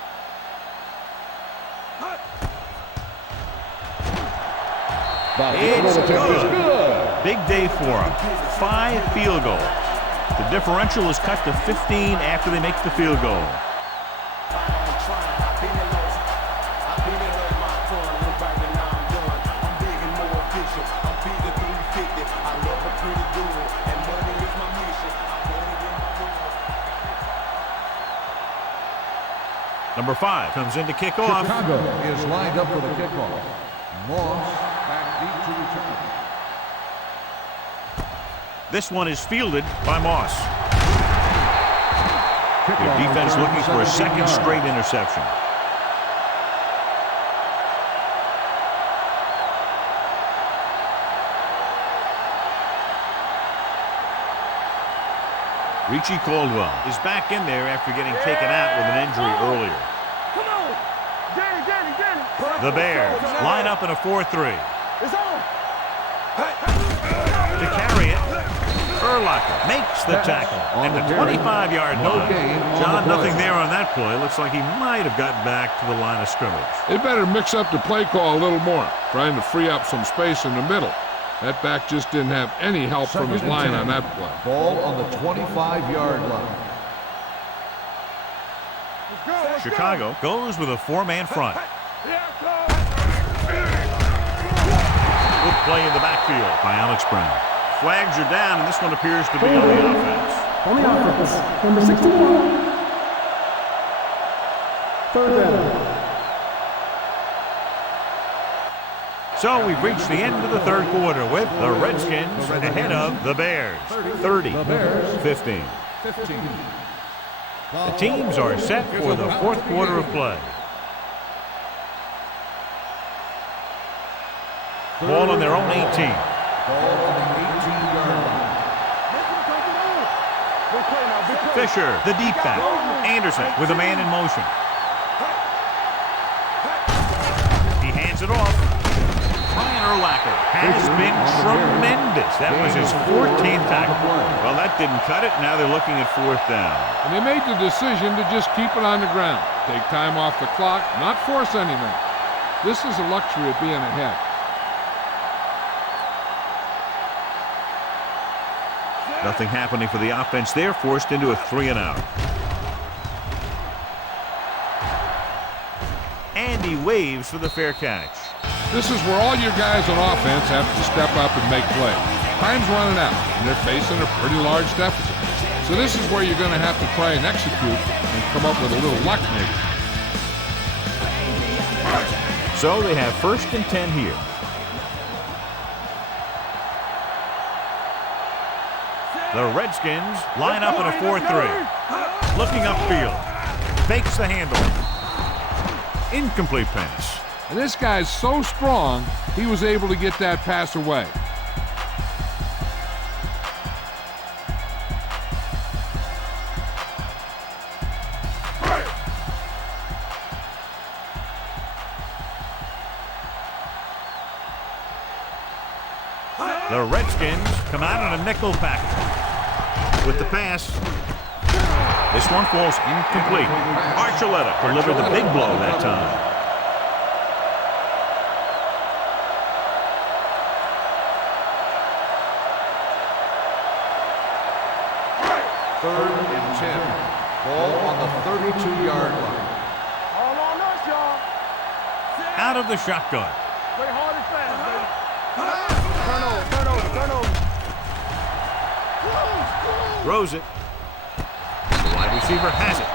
It's good. Big day for him. 5 field goals. The differential is cut to 15 after they make the field goal. Number Number 5 comes in to kick off. Chicago. Is lined up for the kickoff. Moss back deep to return. This one is fielded by Moss. Kickoff Their defense return looking for a 17 second yards. straight interception. Richie Caldwell is back in there after getting taken out with an injury earlier. Come on. Danny. The Bears line up in a 4-3. It's on. To carry it, Urlacher makes the tackle at the 25-yard line. John, nothing there on that play. Looks like he might have gotten back to the line of scrimmage. They better mix up the play call a little more, trying to free up some space in the middle. That back just didn't have any help from his line on that play. Ball on the 25-yard line. Let's go. Chicago goes with a 4-man front. Here it comes. Good play in the backfield by Alex Brown. Flags are down, and this one appears to be on the offense. On the offense, number 61. Third down. So we've reached the end of the third quarter with the Redskins ahead of the Bears, 30-15. The teams are set for the fourth quarter of play. Ball on their own 18. Ball on the 18-yard line. Fisher, the deep back. Anderson with a man in motion. He hands it off. Brian Urlacher has been tremendous. That was his 14th tackle. Well, that didn't cut it. Now they're looking at fourth down. And they made the decision to just keep it on the ground. Take time off the clock, not force anything. This is a luxury of being ahead. Nothing happening for the offense there, forced into a 3-and-out. And he waves for the fair catch. This is where all your guys on offense have to step up and make plays. Time's running out, and they're facing a pretty large deficit. So this is where you're going to have to try and execute and come up with a little luck maybe. So they have 1st and 10 here. The Redskins line up in a 4-3. Looking upfield. Fakes the handle. Incomplete pass. And this guy's so strong, he was able to get that pass away. The Redskins come out in a nickel package. With the pass, this one falls incomplete. Archuleta delivered the big blow that time. Third and 10. Ball on the 32-yard line. All on us, y'all. Out of the shotgun. Play hard and fast, baby. Turn over. Throws it. The wide receiver has it.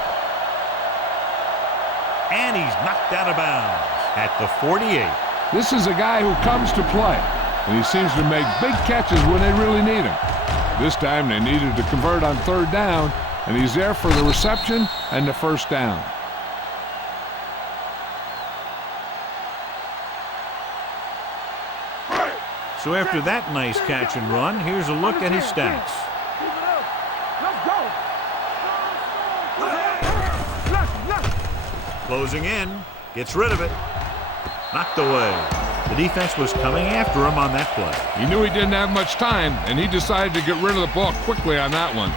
And he's knocked out of bounds at the 48. This is a guy who comes to play, and he seems to make big catches when they really need him. This time they needed to convert on third down, and he's there for the reception and the first down. So after that nice catch and run, here's a look at his stats. Let's go. Closing in, gets rid of it. Knocked away. The defense was coming after him on that play. He knew he didn't have much time, and he decided to get rid of the ball quickly on that one.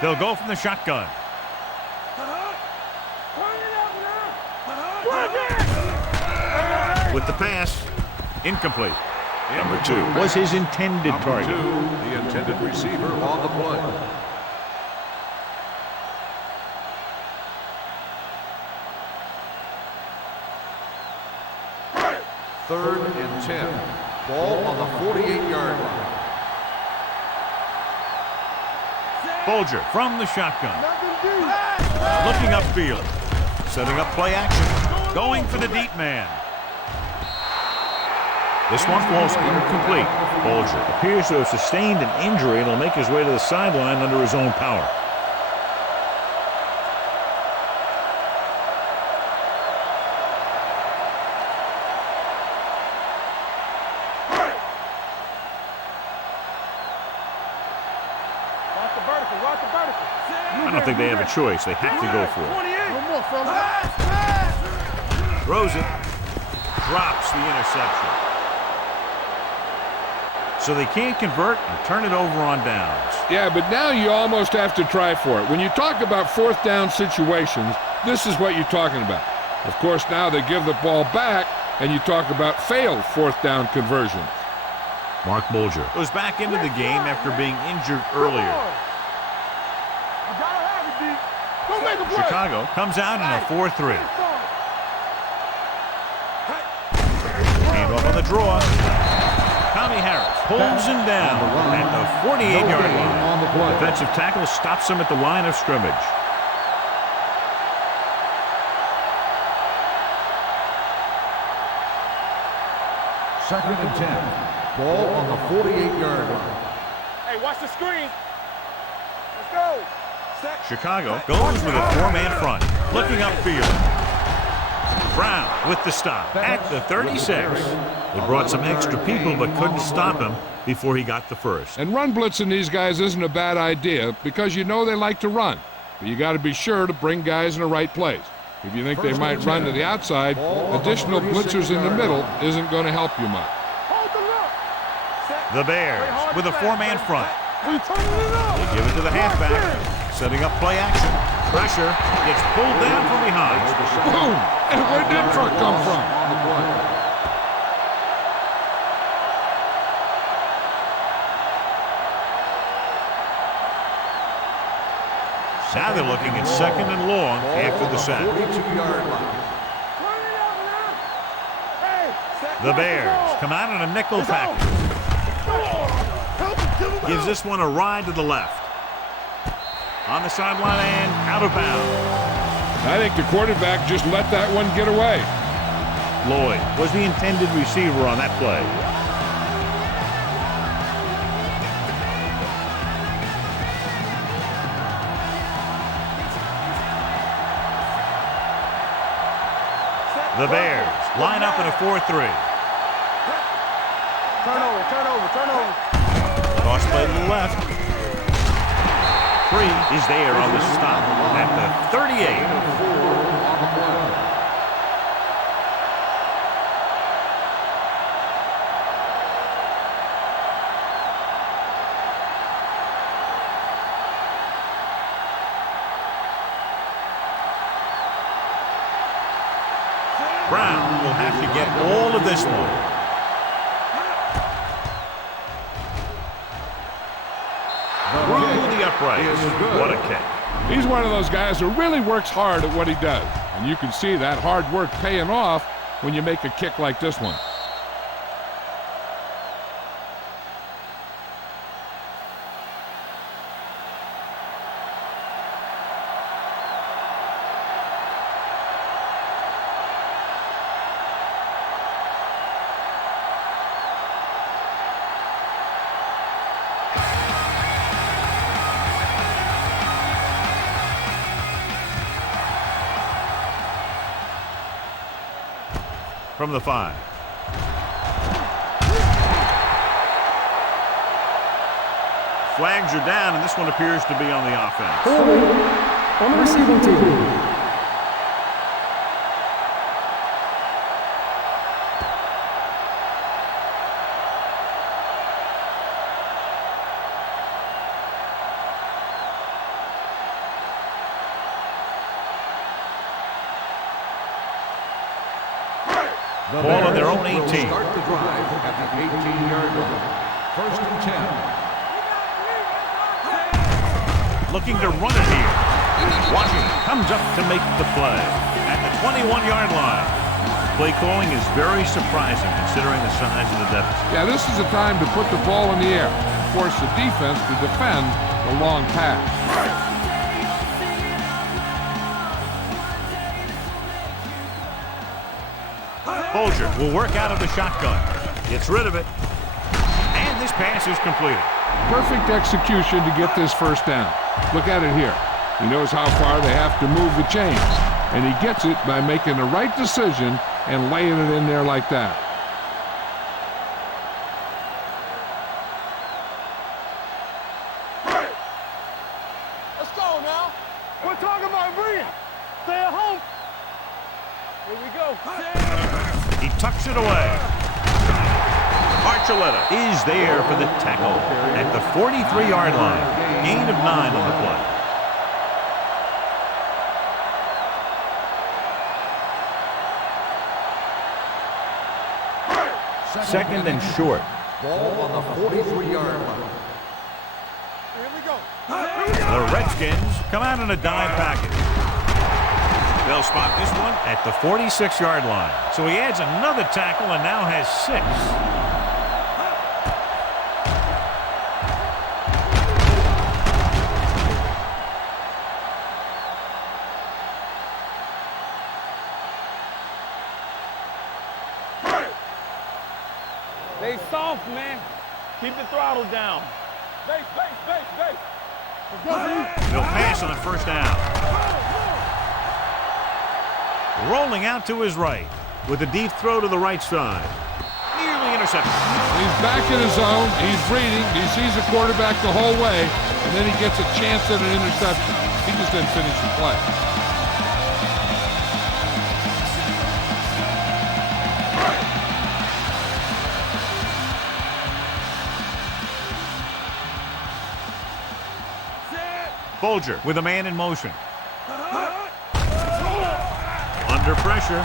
They'll go from the shotgun. With the pass, incomplete. Number 2 was his intended target. The intended receiver on the play. 3rd and 10. Ball on the 48-yard line. Bolger from the shotgun. Looking upfield. Setting up play action. Going for the deep man. This one falls incomplete. Bolger appears to have sustained an injury and will make his way to the sideline under his own power. I don't think they have a choice. They have to go for it. Throws it. Drops the interception. So they can't convert and turn it over on downs. Yeah, but now you almost have to try for it. When you talk about fourth down situations, this is what you're talking about. Of course, now they give the ball back, and you talk about failed fourth down conversions. Mark Bolger goes back into the game after being injured earlier. Chicago comes out in a 4-3. Hand off on the draw. Tommy Harris pulls him down at the 48-yard line. Defensive tackle stops him at the line of scrimmage. Second and 10. Ball on the 48-yard line. Hey, watch the screen. Let's go. Chicago goes with a 4-man front. Looking upfield. Brown with the stop at the 36. They brought some extra people but couldn't stop him before he got the first. And run blitzing these guys isn't a bad idea because you know they like to run. But you got to be sure to bring guys in the right place. If you think they might run to the outside, additional blitzers in the middle isn't going to help you much. The Bears with a 4-man front. They give it to the halfback. Setting up play action. Pressure gets pulled down from behind. Boom! And where did that truck come from? Now they're looking at second and long after the sack. 42-yard line. The Bears come out in a nickel package. Gives this one a ride to the left. On the sideline and out of bounds. I think the quarterback just let that one get away. Lloyd was the intended receiver on that play. The Bears line up in a 4-3. Turnover. Toss play to the left. Free is there on the stop at the 38. Brown will have to get all of this one. Through the uprights. What a kick. He's one of those guys who really works hard at what he does. And you can see that hard work paying off when you make a kick like this one. From the 5. Flags are down, and this one appears to be on the offense. Holding on the receiving team. Ball on their own 18. Start the drive at the 18-yard line. First and 10. Looking to run it here. Washington comes up to make the play at the 21-yard line. play calling is very surprising considering the size of the deficit. Yeah, this is the time to put the ball in the air, force the defense to defend the long pass. Bolger will work out of the shotgun. Gets rid of it. And this pass is completed. Perfect execution to get this first down. Look at it here. He knows how far they have to move the chains, and he gets it by making the right decision and laying it in there like that. Let's go now. We're talking about bringing. Stay at home. Here we go. He tucks it away. Archuleta is there for the tackle at the 43-yard line. Gain of 9 on the play. Second and short. Ball on the 43-yard line. Here we go. The Redskins come out in a dime package. They'll spot this one at the 46-yard line. So he adds another tackle and now has 6. Stay soft, man. Keep the throttle down. Base. They'll pass on the first down. Rolling out to his right with a deep throw to the right side. Nearly intercepted. He's back in his zone. He's reading. He sees the quarterback the whole way, and then he gets a chance at an interception. He just didn't finish the play. Bolger with a man in motion. Under pressure.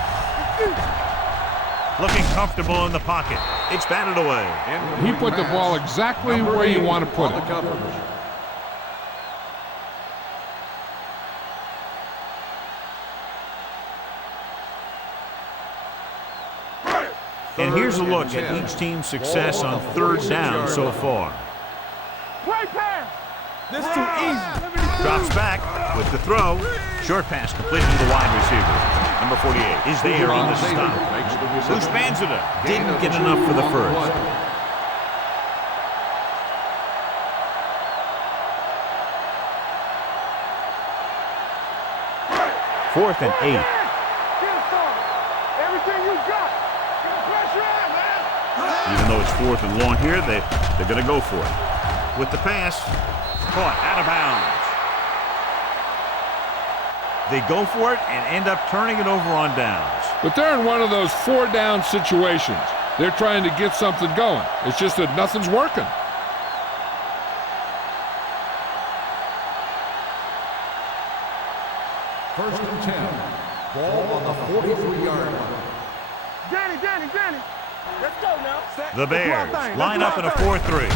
Looking comfortable in the pocket. It's batted away. He put the ball exactly where you want to put it. And here's a look at each team's success on third down so far. Great pass. This too easy. Drops back with the throw. Short pass completed to the wide receiver. Number 48 is there on the stop. Bush Banzida didn't get enough for the first. Fourth and 8. Get started. Everything you got. Get the pressure on, man. Even though it's fourth and long here, they're going to go for it. With the pass, caught out of bounds. They go for it and end up turning it over on downs. But they're in one of those 4-down situations. They're trying to get something going. It's just that nothing's working. First and 10. Ball on the 43-yard line. Danny. Let's go now. The Bears line up in a 4-3.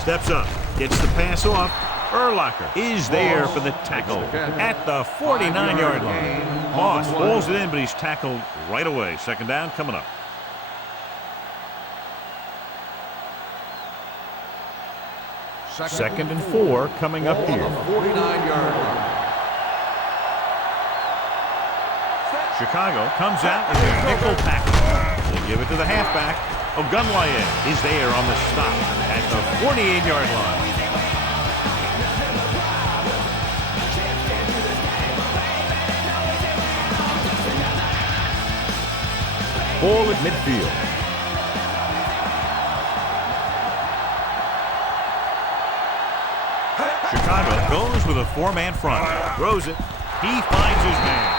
Steps up, gets the pass off. Urlacher is there for the tackle at the 49-yard line. Moss pulls it in, but he's tackled right away. Second down coming up. Second and 4 coming up here. 49-yard line. Chicago comes out in their nickel package. They give it to the halfback. Ogunwaye is there on the stop at the 48-yard line. Ball at midfield. Chicago goes with a 4-man front. Throws it. He finds his man.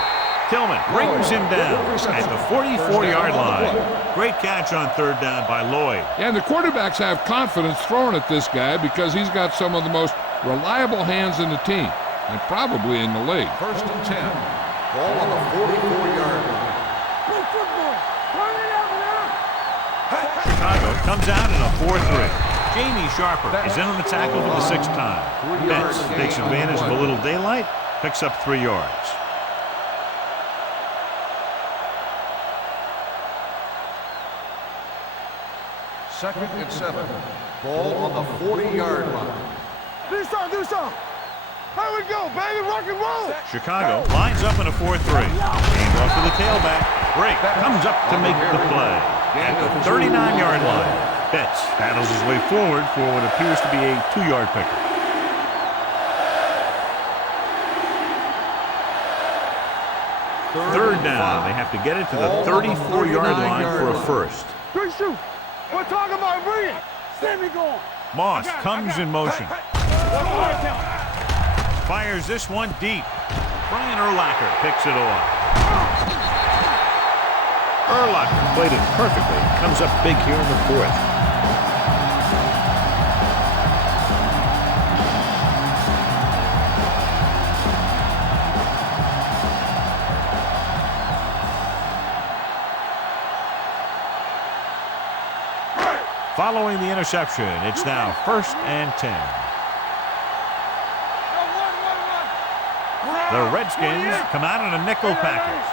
Tillman brings him down at the 44-yard line. Great catch on third down by Lloyd. And the quarterbacks have confidence throwing at this guy because he's got some of the most reliable hands in the team, and probably in the league. First and 10. Ball on the 44-yard line. Good football. Turn it out now. Chicago comes out in a 4-3. Jamie Sharper is in on the tackle for the 6th time. Betts takes advantage of a little daylight, picks up 3 yards. Second and 7. Ball on the 40-yard line. Do something. Here we go, baby. Rock and roll. Chicago lines up in a 4-3. Handoff to the tailback. Break comes up to make the play. At the 39-yard line, Betts battles his way forward for what appears to be a 2-yard pickup. Third down. They have to get it to the 34-yard line for a first. Good shoot. We're talking about brilliant. Send me going. Moss comes in motion. Fires this one deep. Brian Urlacher picks it off. Urlacher played it perfectly. Comes up big here in the fourth. Following the interception, it's now 1st and 10. The Redskins come out in a nickel package.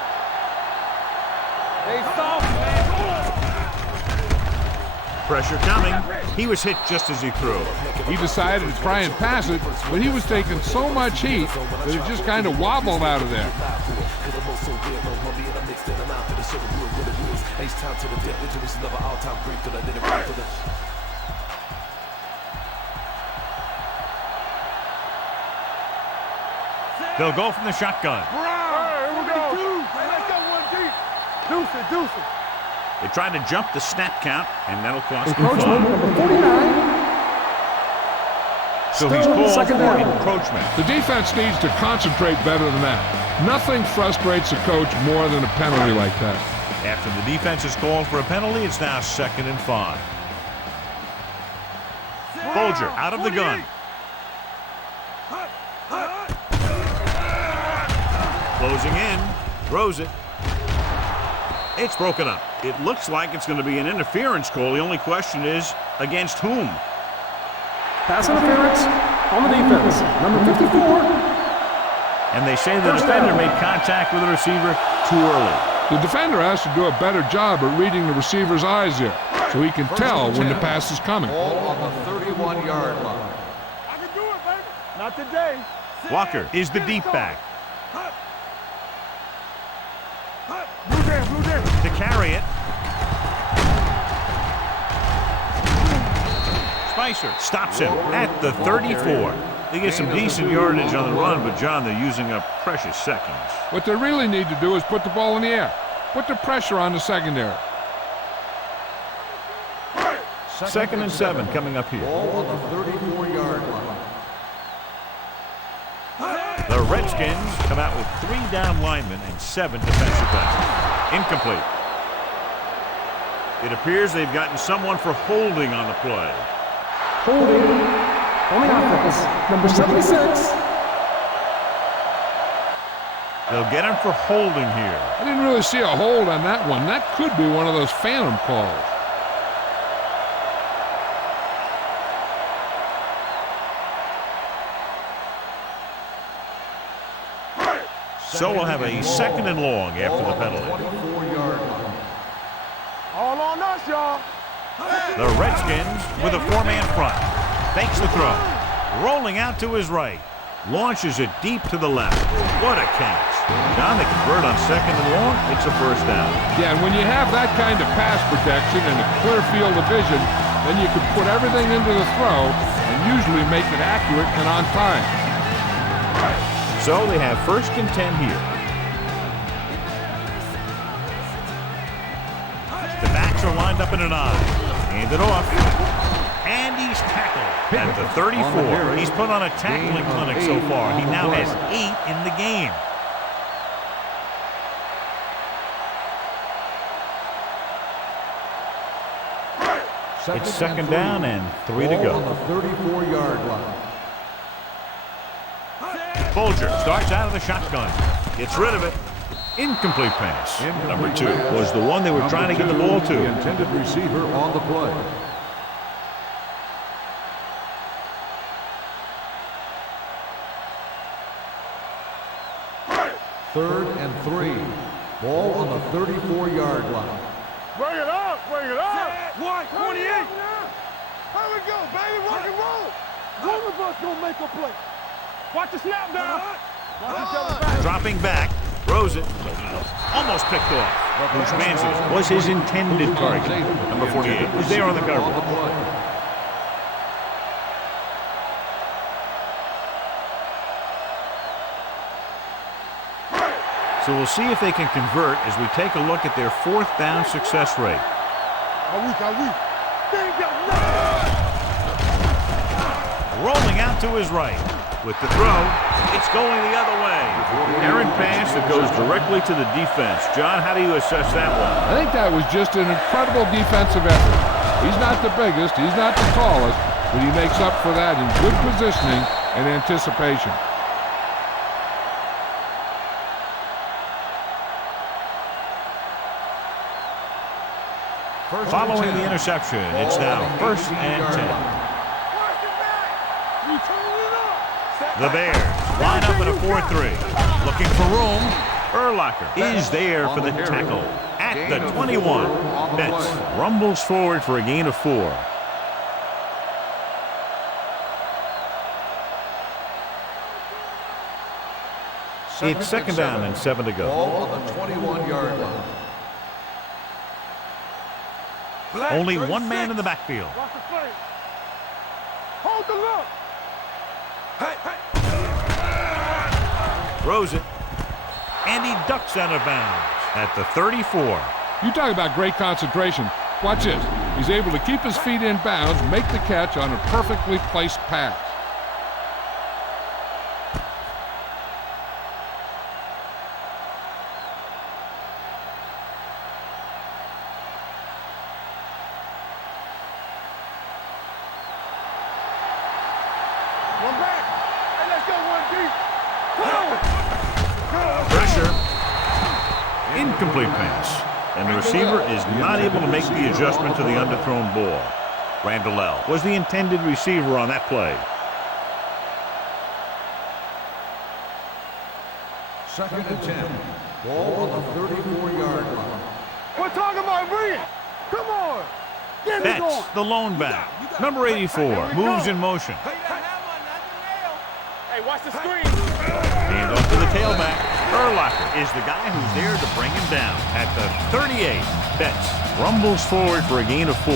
Pressure coming. He was hit just as he threw. He decided to try and pass it, but he was taking so much heat that it just kind of wobbled out of there. They'll go from the shotgun. Here we go. Let's go one deep. Deuce it. They tried to jump the snap count, and that'll cost them Encroachment, 5. number 49. So he's Still called second for down. encroachment. The defense needs to concentrate better than that. Nothing frustrates a coach more than a penalty like that. After the defense is called for a penalty, it's now 2nd and 5. Folger out of the gun. Closing in, throws it. It's broken up. It looks like it's going to be an interference call. The only question is, against whom? Pass interference on the defense. Number 54. And they say the defender made contact with the receiver too early. The defender has to do a better job at reading the receiver's eyes here, so he can tell when the pass is coming. Ball on the 31-yard line. I can do it, baby. Not today. Walker is the deep back. Blue down. To carry it. Spicer stops him at the 34. They get some decent yardage on the run, but John, they're using up precious seconds. What they really need to do is put the ball in the air. Put the pressure on the secondary. 2nd and 7 coming up here. Ball on the 34-yard line. The Redskins come out with 3 down linemen and 7 defensive backs. Incomplete. It appears they've gotten someone for holding on the play. Holding on the offense. Number 76. They'll get him for holding here. I didn't really see a hold on that one. That could be one of those phantom calls. So we'll have a 2nd and long after the penalty. 24-yard line. All on us, y'all. The Redskins with a 4-man front. Fakes the throw. Rolling out to his right. Launches it deep to the left. What a catch. John, they convert on 2nd and long. It's a first down. Yeah, and when you have that kind of pass protection and a clear field of vision, then you can put everything into the throw and usually make it accurate and on time. So they have 1st and 10 here. The backs are lined up in an I. Hand it off. And he's tackled at the 34. He's put on a tackling clinic so far. He now has 8 in the game. It's 2nd down and 3 to go. On the 34-yard line. Folger starts out of the shotgun. Gets rid of it. Incomplete pass. Number 2 was the one they were trying to get the ball to. The intended receiver on the play. Third and 3. Ball on the 34-yard line. Bring it up. 128. Here we go, baby. Rock and roll. One of us gonna make a play. Watch the snap down. Watch each other back. Dropping back, throws it. Almost picked off. Bushman's was his intended target. Number 48 was there on the cover. So we'll see if they can convert as we take a look at their fourth down success rate. Rolling out to his right. With the throw, it's going the other way. Errant pass that goes directly to the defense. John, how do you assess that one? I think that was just an incredible defensive effort. He's not the biggest, he's not the tallest, but he makes up for that in good positioning and anticipation. Following the interception, it's now 1st and 10. The Bears line up in a 4-3. Looking for room. Urlacher is there for the tackle at the 21. Betts rumbles forward for a gain of 4. It's 2nd down and 7 to go. Ball on the 21-yard line. Only one man in the backfield. Watch the play. Hold the look. Throws it. And he ducks out of bounds at the 34. You talk about great concentration. Watch this. He's able to keep his feet in bounds, make the catch on a perfectly placed pass. One back. Hey, let's go one deep. Pressure. Incomplete pass. And the receiver is not able to make the adjustment to the underthrown ball. Randall L. was the intended receiver on that play. 2nd and 10. Ball on the 34-yard line. We're talking about bringing. Come on. Get it going. That's the lone back. Number 84 moves in motion. Hey, watch the screen. Hand off to the tailback. Urlacher is the guy who's there to bring him down at the 38. Betts rumbles forward for a gain of 4.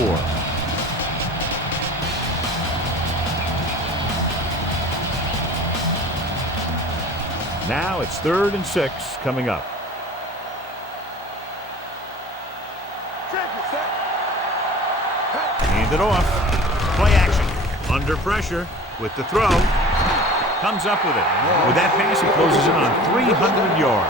Now it's 3rd and 6 coming up. Hand it off. Play action. Under pressure with the throw. Comes up with it. With that pass, he closes in on 300 yards.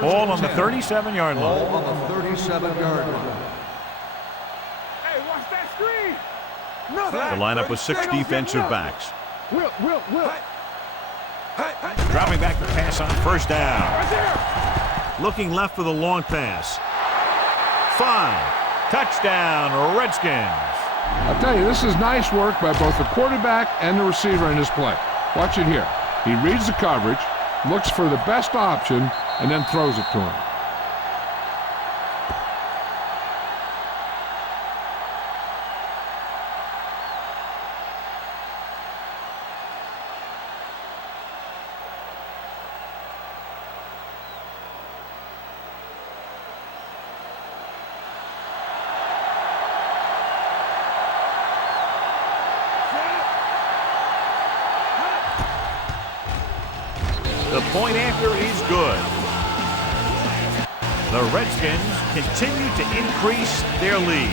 Ball on the 37-yard line. Ball on the 37-yard line. Hey, watch that screen. The lineup with 6 defensive backs. Will. Dropping back to pass on 1st down. Looking left for the long pass. 5. Touchdown, Redskins. I'll tell you, this is nice work by both the quarterback and the receiver in this play. Watch it here. He reads the coverage, looks for the best option, and then throws it to him. The point after is good. The Redskins continue to increase their lead.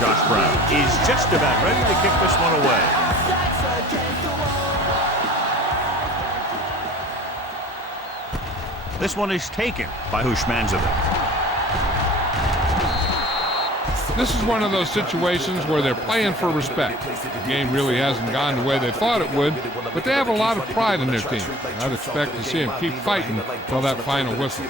Josh Brown is just about ready to kick this one away. This one is taken by Hushmanzovic. This is one of those situations where they're playing for respect. The game really hasn't gone the way they thought it would, but they have a lot of pride in their team. I'd expect to see them keep fighting till that final whistle.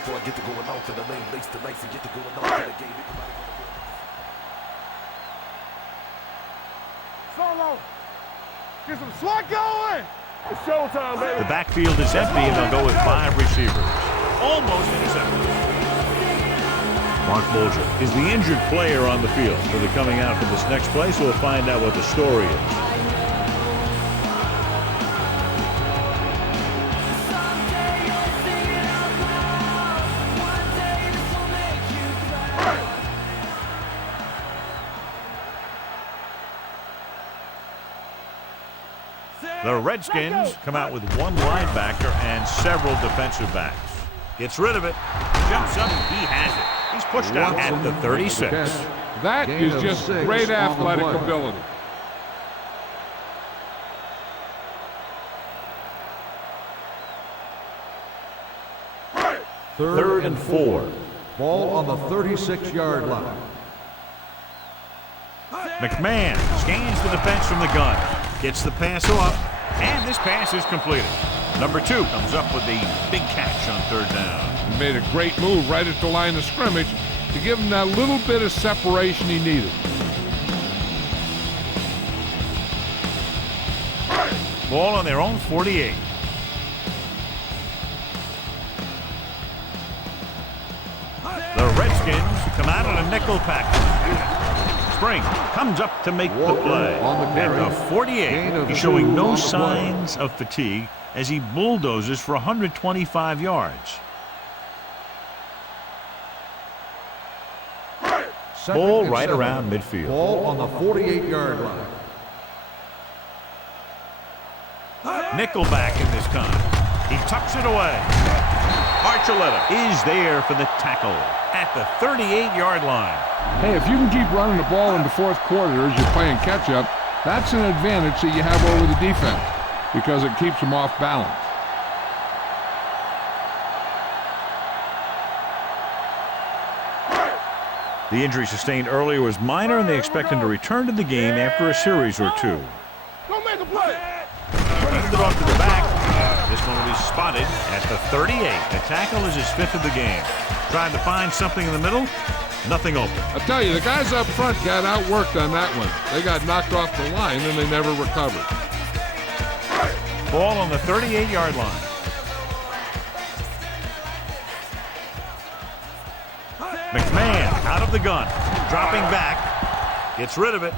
Solo. Get some swat going. It's showtime, baby. The backfield is empty, and they'll go with 5 receivers. Almost intercepted. Mark Bolger is the injured player on the field. So they're coming out for this next play, so we'll find out what the story is. The Redskins come out with 1 linebacker and several defensive backs. Gets rid of it. Jumps up. He has it. He's pushed out at the 36. That is just great athletic ability. Third and 4. Ball on the 36-yard line. McMahon scans the defense from the gun. Gets the pass off. And this pass is completed. Number 2 comes up with a big catch on 3rd down. He made a great move right at the line of scrimmage to give him that little bit of separation he needed. Ball on their own 48. The Redskins come out on a nickel package. Spring comes up to make the play. At the 48, he's showing no signs of fatigue as he bulldozes for 125 yards. Ball right around midfield. Ball on the 48-yard line. Nickelback in this time. He tucks it away. Archuleta is there for the tackle at the 38-yard line. Hey, if you can keep running the ball in the 4th quarter as you're playing catch-up, that's an advantage that you have over the defense because it keeps them off balance. The injury sustained earlier was minor, and they expect him to return to the game after a series or 2. Don't make a play. Hands it off to the back. This one will be spotted at the 38. The tackle is his 5th of the game. Trying to find something in the middle. Nothing open. I tell you, the guys up front got outworked on that one. They got knocked off the line, and they never recovered. Ball on the 38-yard line. McMahon out of the gun. Dropping back. Gets rid of it.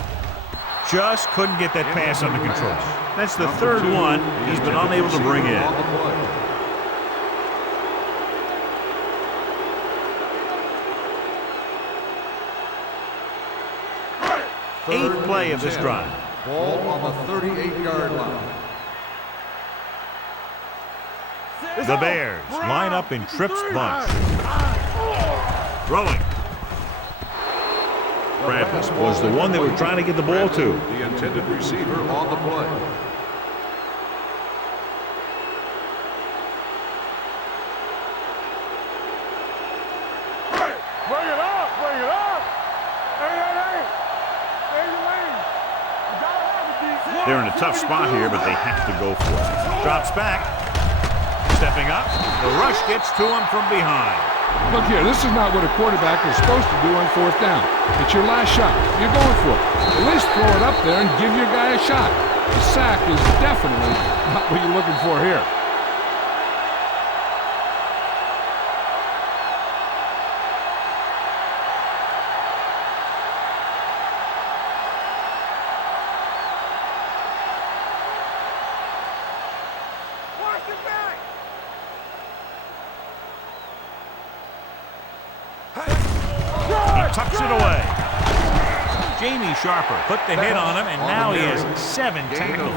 Just couldn't get that pass under control. That's the 3rd one he's been unable to bring in. 8th play of this drive. Ball on the 38-yard line. The Bears line up in Tripp's bunch. Throwing. Bradley was the one they were trying to get the ball to. The intended receiver on the play. Bring it up, bring it up. Hey. Stay in your lane. You gotta have it, D. They're in a tough spot here, but they have to go for it. Drops back. Stepping up. The rush gets to him from behind. Look here, this is not what a quarterback is supposed to do on 4th down. It's your last shot. You're going for it. At least throw it up there and give your guy a shot. The sack is definitely not what you're looking for here. Watch it back. He tucks it away. Jamie Sharper put the hit on him, and now he has 7 tackles.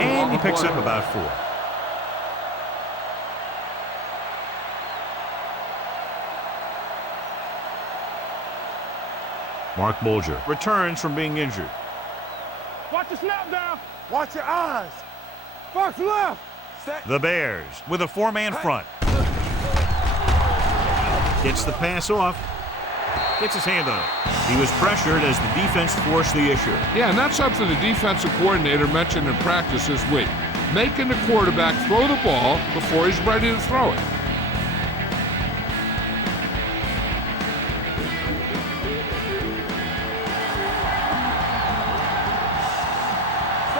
And he picks up about 4. Mark Bolger returns from being injured. Watch the snap down. Watch your eyes. Box left. The Bears with a 4-man front. Gets the pass off. Gets his hand on it. He was pressured as the defense forced the issue. Yeah, and that's something the defensive coordinator mentioned in practice this week. Making the quarterback throw the ball before he's ready to throw it.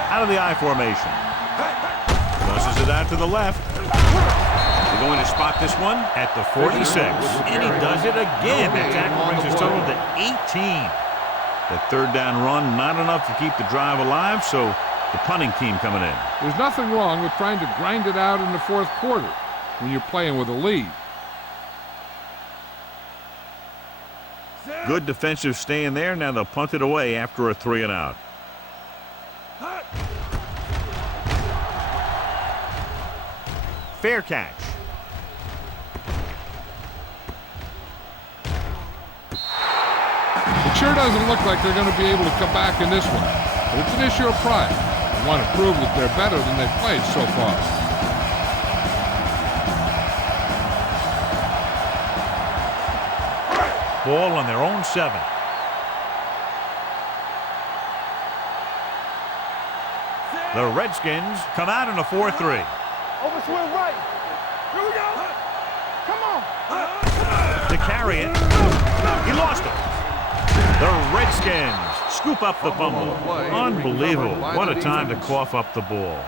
Out of the I formation. Tosses it out to the left. They're going to spot this one at the 46. And he does it again. That tackle brings his total to 18. The third down run, not enough to keep the drive alive, so the punting team coming in. There's nothing wrong with trying to grind it out in the fourth quarter when you're playing with a lead. Good defensive stand there. Now they'll punt it away after a 3 and out. Fair catch. It sure doesn't look like they're going to be able to come back in this one, but it's an issue of pride. They want to prove that they're better than they've played so far. Ball on their own 7. The Redskins come out in a 4-3. Over swing right. Here we go. Come on. To carry it. He lost it. The Redskins scoop up the fumble. Unbelievable. What a time to cough up the ball.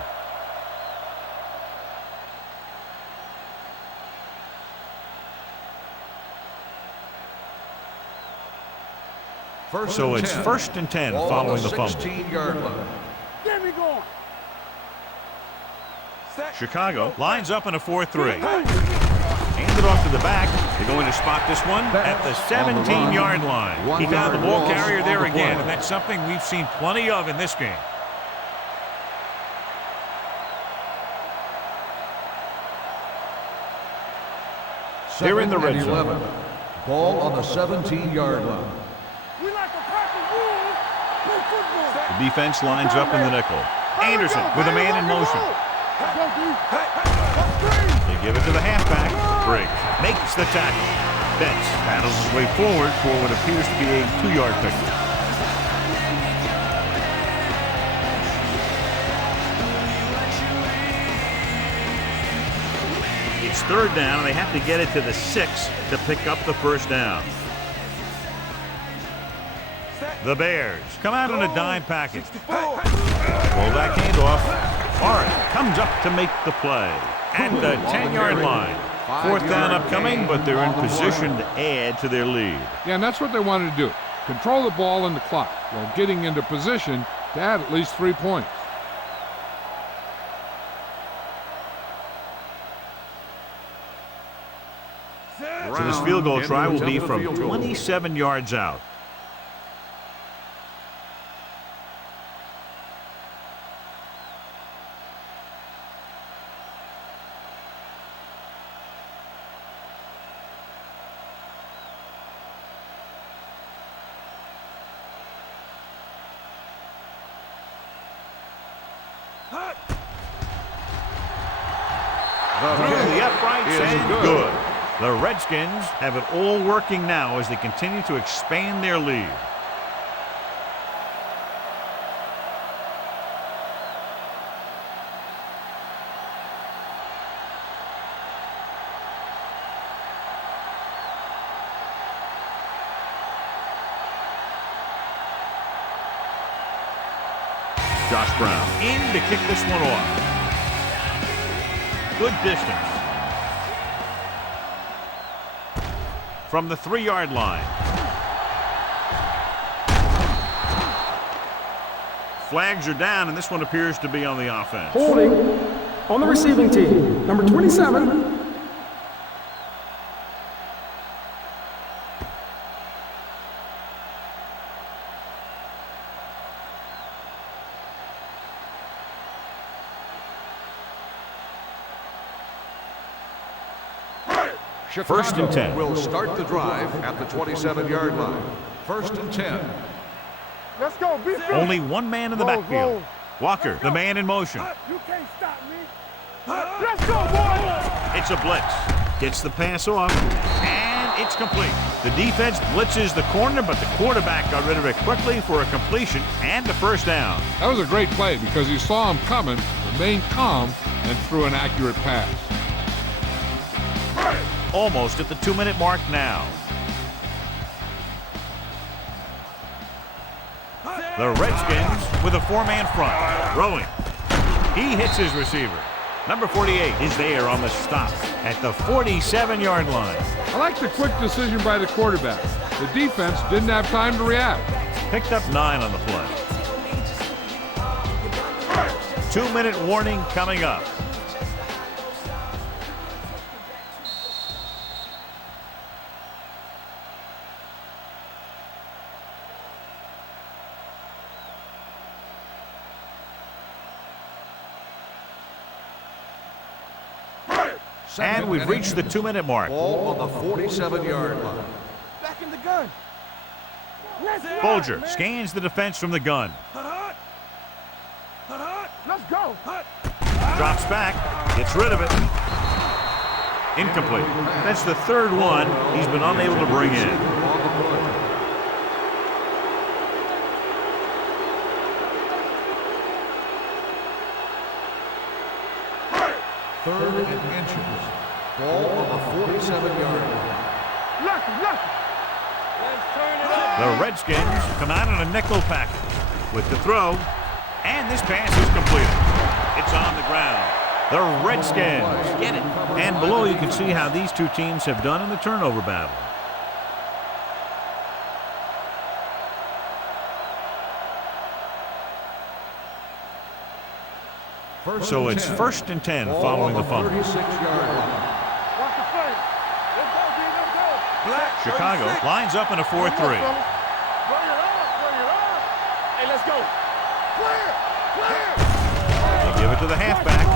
So it's 1st and 10 following the fumble. 16-yard line. Get me going. Chicago lines up in a 4-3. Hand it off to the back. They're going to spot this one at the 17-yard line. He found the ball carrier there again, and that's something we've seen plenty of in this game. They're in the red zone. Ball on the 17-yard line. We like to practice rules. Play football. The defense lines up in the nickel. Anderson with a man in motion. They give it to the halfback. Briggs makes the tackle. Betts battles his way forward for what appears to be a 2-yard pickup. It's 3rd down, and they have to get it to the 6 to pick up the 1st down. The Bears come out in a dime package. Fullback handoff. Forrest comes up to make the play at the 10-yard line. 4th down upcoming, but they're in position to add to their lead. Yeah, and that's what they wanted to do. Control the ball and the clock while getting into position to add at least 3 points. So this field goal try will be from 27 yards out. Through the uprights and good. The Redskins have it all working now as they continue to expand their lead. Josh Brown in to kick this one off. Good distance. From the 3-yard line. Flags are down, and this one appears to be on the offense. Holding on the receiving team, number 27. Chicago 1st and 10. will start the drive at the 27-yard line. 1st and 10. Let's go. Be fit. Only one man in the backfield. Walker, the man in motion. You can't stop me. Let's go, boy. It's a blitz. Gets the pass off, and It's complete. The defense blitzes the corner, but the quarterback got rid of it quickly for a completion and a first down. That was a great play because he saw him coming, remained calm, and threw an accurate pass. Almost at the 2-minute mark now. The Redskins with a 4-man front. Throwing. He hits his receiver. Number 48 is there on the stop at the 47-yard line. I like the quick decision by the quarterback. The defense didn't have time to react. Picked up 9 on the play. 2-minute warning coming up. And we've reached the 2-minute mark. Ball on the 47-yard line. Back in the gun. Bolger scans the defense from the gun. Let's go. Drops back. Gets rid of it. Incomplete. That's the third one he's been unable to bring in. Third and inches. Ball on the 47-yard line. Lucky. Let's turn it up. The Redskins come out in a nickel package with the throw, and this pass is completed. It's on the ground. The Redskins get it. And below you can see how these two teams have done in the turnover battle. So it's 1st and 10 following the fumble. 36-yard line. Watch the play. Let's go, D. Let's go. Black. Chicago lines up in a 4-3. Bring it up. Hey, let's go. Clear. They give it to the halfback.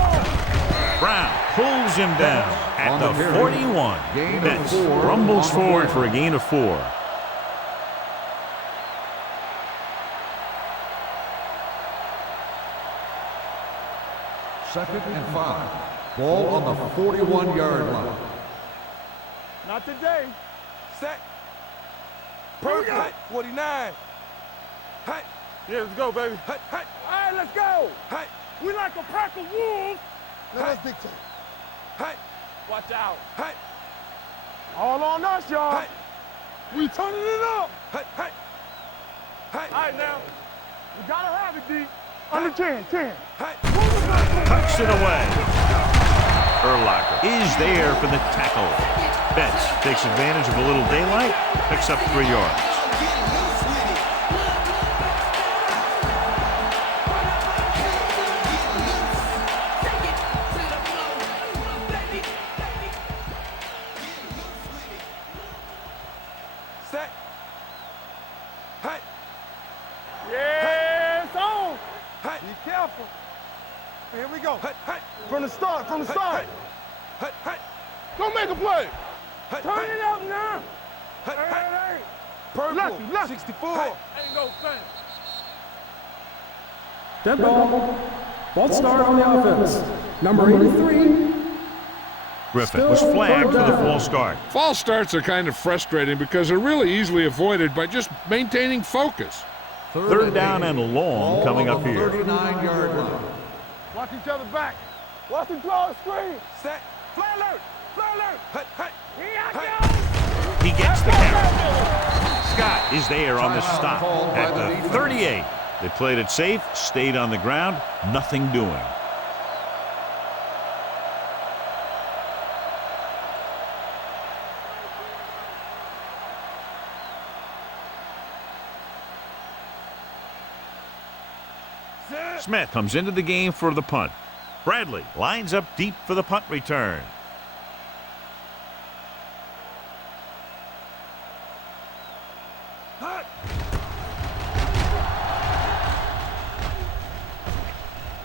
Brown pulls him down at the 41. Betts rumbles forward for a gain of 4. Second and 5. Ball on the 41-yard line. Not today. Set. Perfect. 49. Hey. Yeah, let's go, baby. Hey. All right, let's go. Hey. We like a pack of wolves. Let's dictate. Hey. Watch out. Hey. All on us, y'all. Hey. We turning it up. Hey. All right, now. We gotta have it, D. Under 10. Hey. Tucks it away. Urlacher is there for the tackle. Betts takes advantage of a little daylight, picks up 3 yards. Set. Hey. Yeah, it's on. Hey. Be careful. Here we go. Hey. From the start. Hey. Don't make a play. Turn it up now. Hey. Purple. Lucky. 64. Hey. Ain't no thing. Dead ball. False start on the offense. Number 83. Griffin was flagged for the false start. False starts are kind of frustrating because they're really easily avoided by just maintaining focus. Third down and long coming up here. 39-yard line. Watch each other back. Watch them draw a screen. Set. Fly alert. Hey. Here I go. He gets the count. Scott is there on the stop at the 38. They played it safe, stayed on the ground, nothing doing. Smith comes into the game for the punt. Bradley lines up deep for the punt return.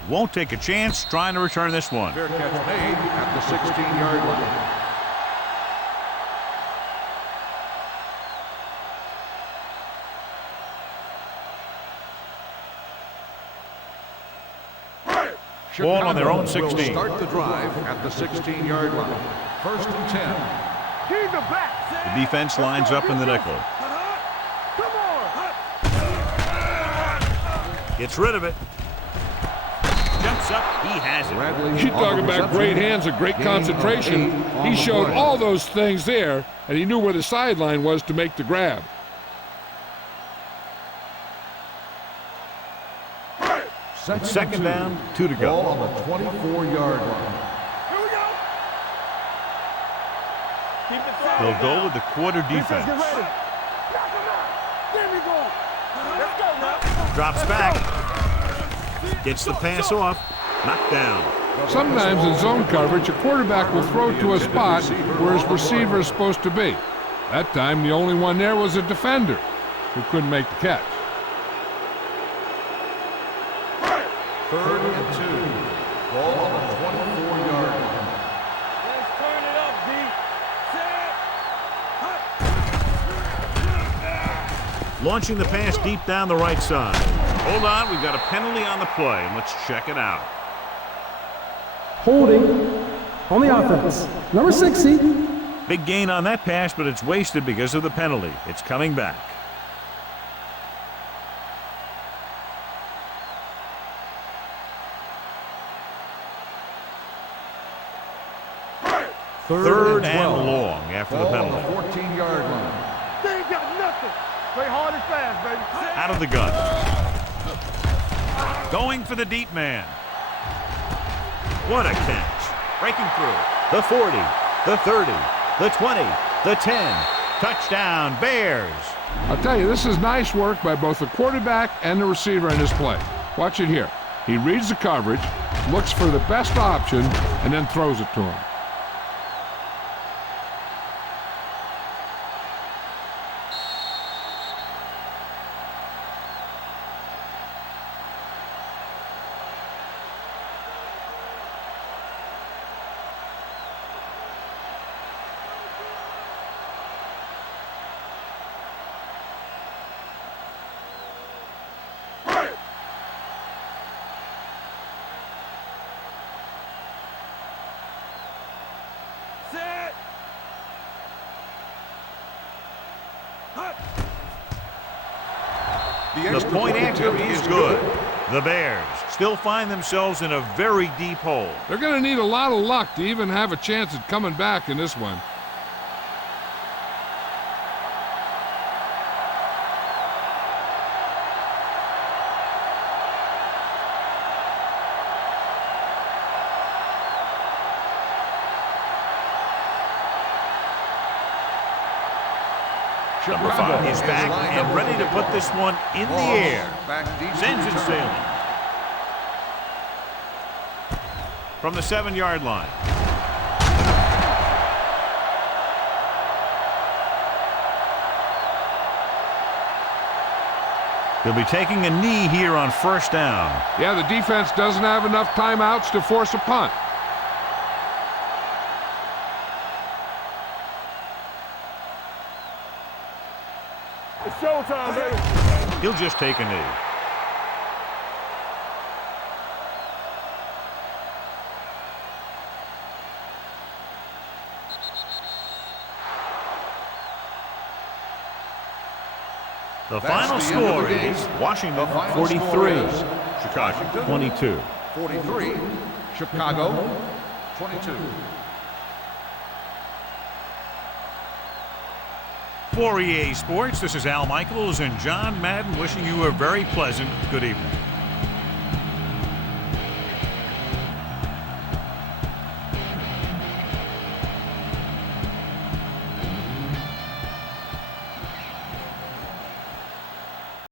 Won't take a chance trying to return this one. Fair catch made at the 16-yard line. Ball on their own 16. Will start the drive at the 16-yard line. 1st and 10. He's the back. The defense lines up in the nickel. Come on. Gets rid of it. Jumps up. He has it. You talk about great hands and great concentration. He showed all those things there, and he knew where the sideline was to make the grab. Second down, 2 to go. Ball on the 24-yard line. Here we go. Keep it tight. They'll go with the quarter defense. Get ready. Knock him out. There we go. Let's go now. Drops back. Gets the pass off. Knocked down. Sometimes in zone coverage, a quarterback will throw to a spot where his receiver is supposed to be. That time, the only one there was a defender who couldn't make the catch. 3rd and 2. Ball on the 24-yard line. Let's turn it up, D. Set. Launching the pass deep down the right side. Hold on, we've got a penalty on the play. Let's check it out. Holding on the offense. Number 60. Big gain on that pass, but it's wasted because of the penalty. It's coming back. Third and long after the penalty. Ball on the 14-yard line. They ain't got nothing. Play hard and fast, baby. Out of the gun. Going for the deep man. What a catch. Breaking through. The 40, the 30, the 20, the 10. Touchdown, Bears. I'll tell you, this is nice work by both the quarterback and the receiver in this play. Watch it here. He reads the coverage, looks for the best option, and then throws it to him. Set. The point after is good. The Bears still find themselves in a very deep hole. They're going to need a lot of luck to even have a chance at coming back in this one. Number 5 is back and ready to put this one in the air. Sends it sailing. From the 7-yard line. He'll be taking a knee here on first down. Yeah, the defense doesn't have enough timeouts to force a punt. It's showtime, baby. He'll just take a knee. The final score is Washington 43, Chicago 22. 43, Chicago 22. For EA Sports, this is Al Michaels and John Madden wishing you a very pleasant good evening.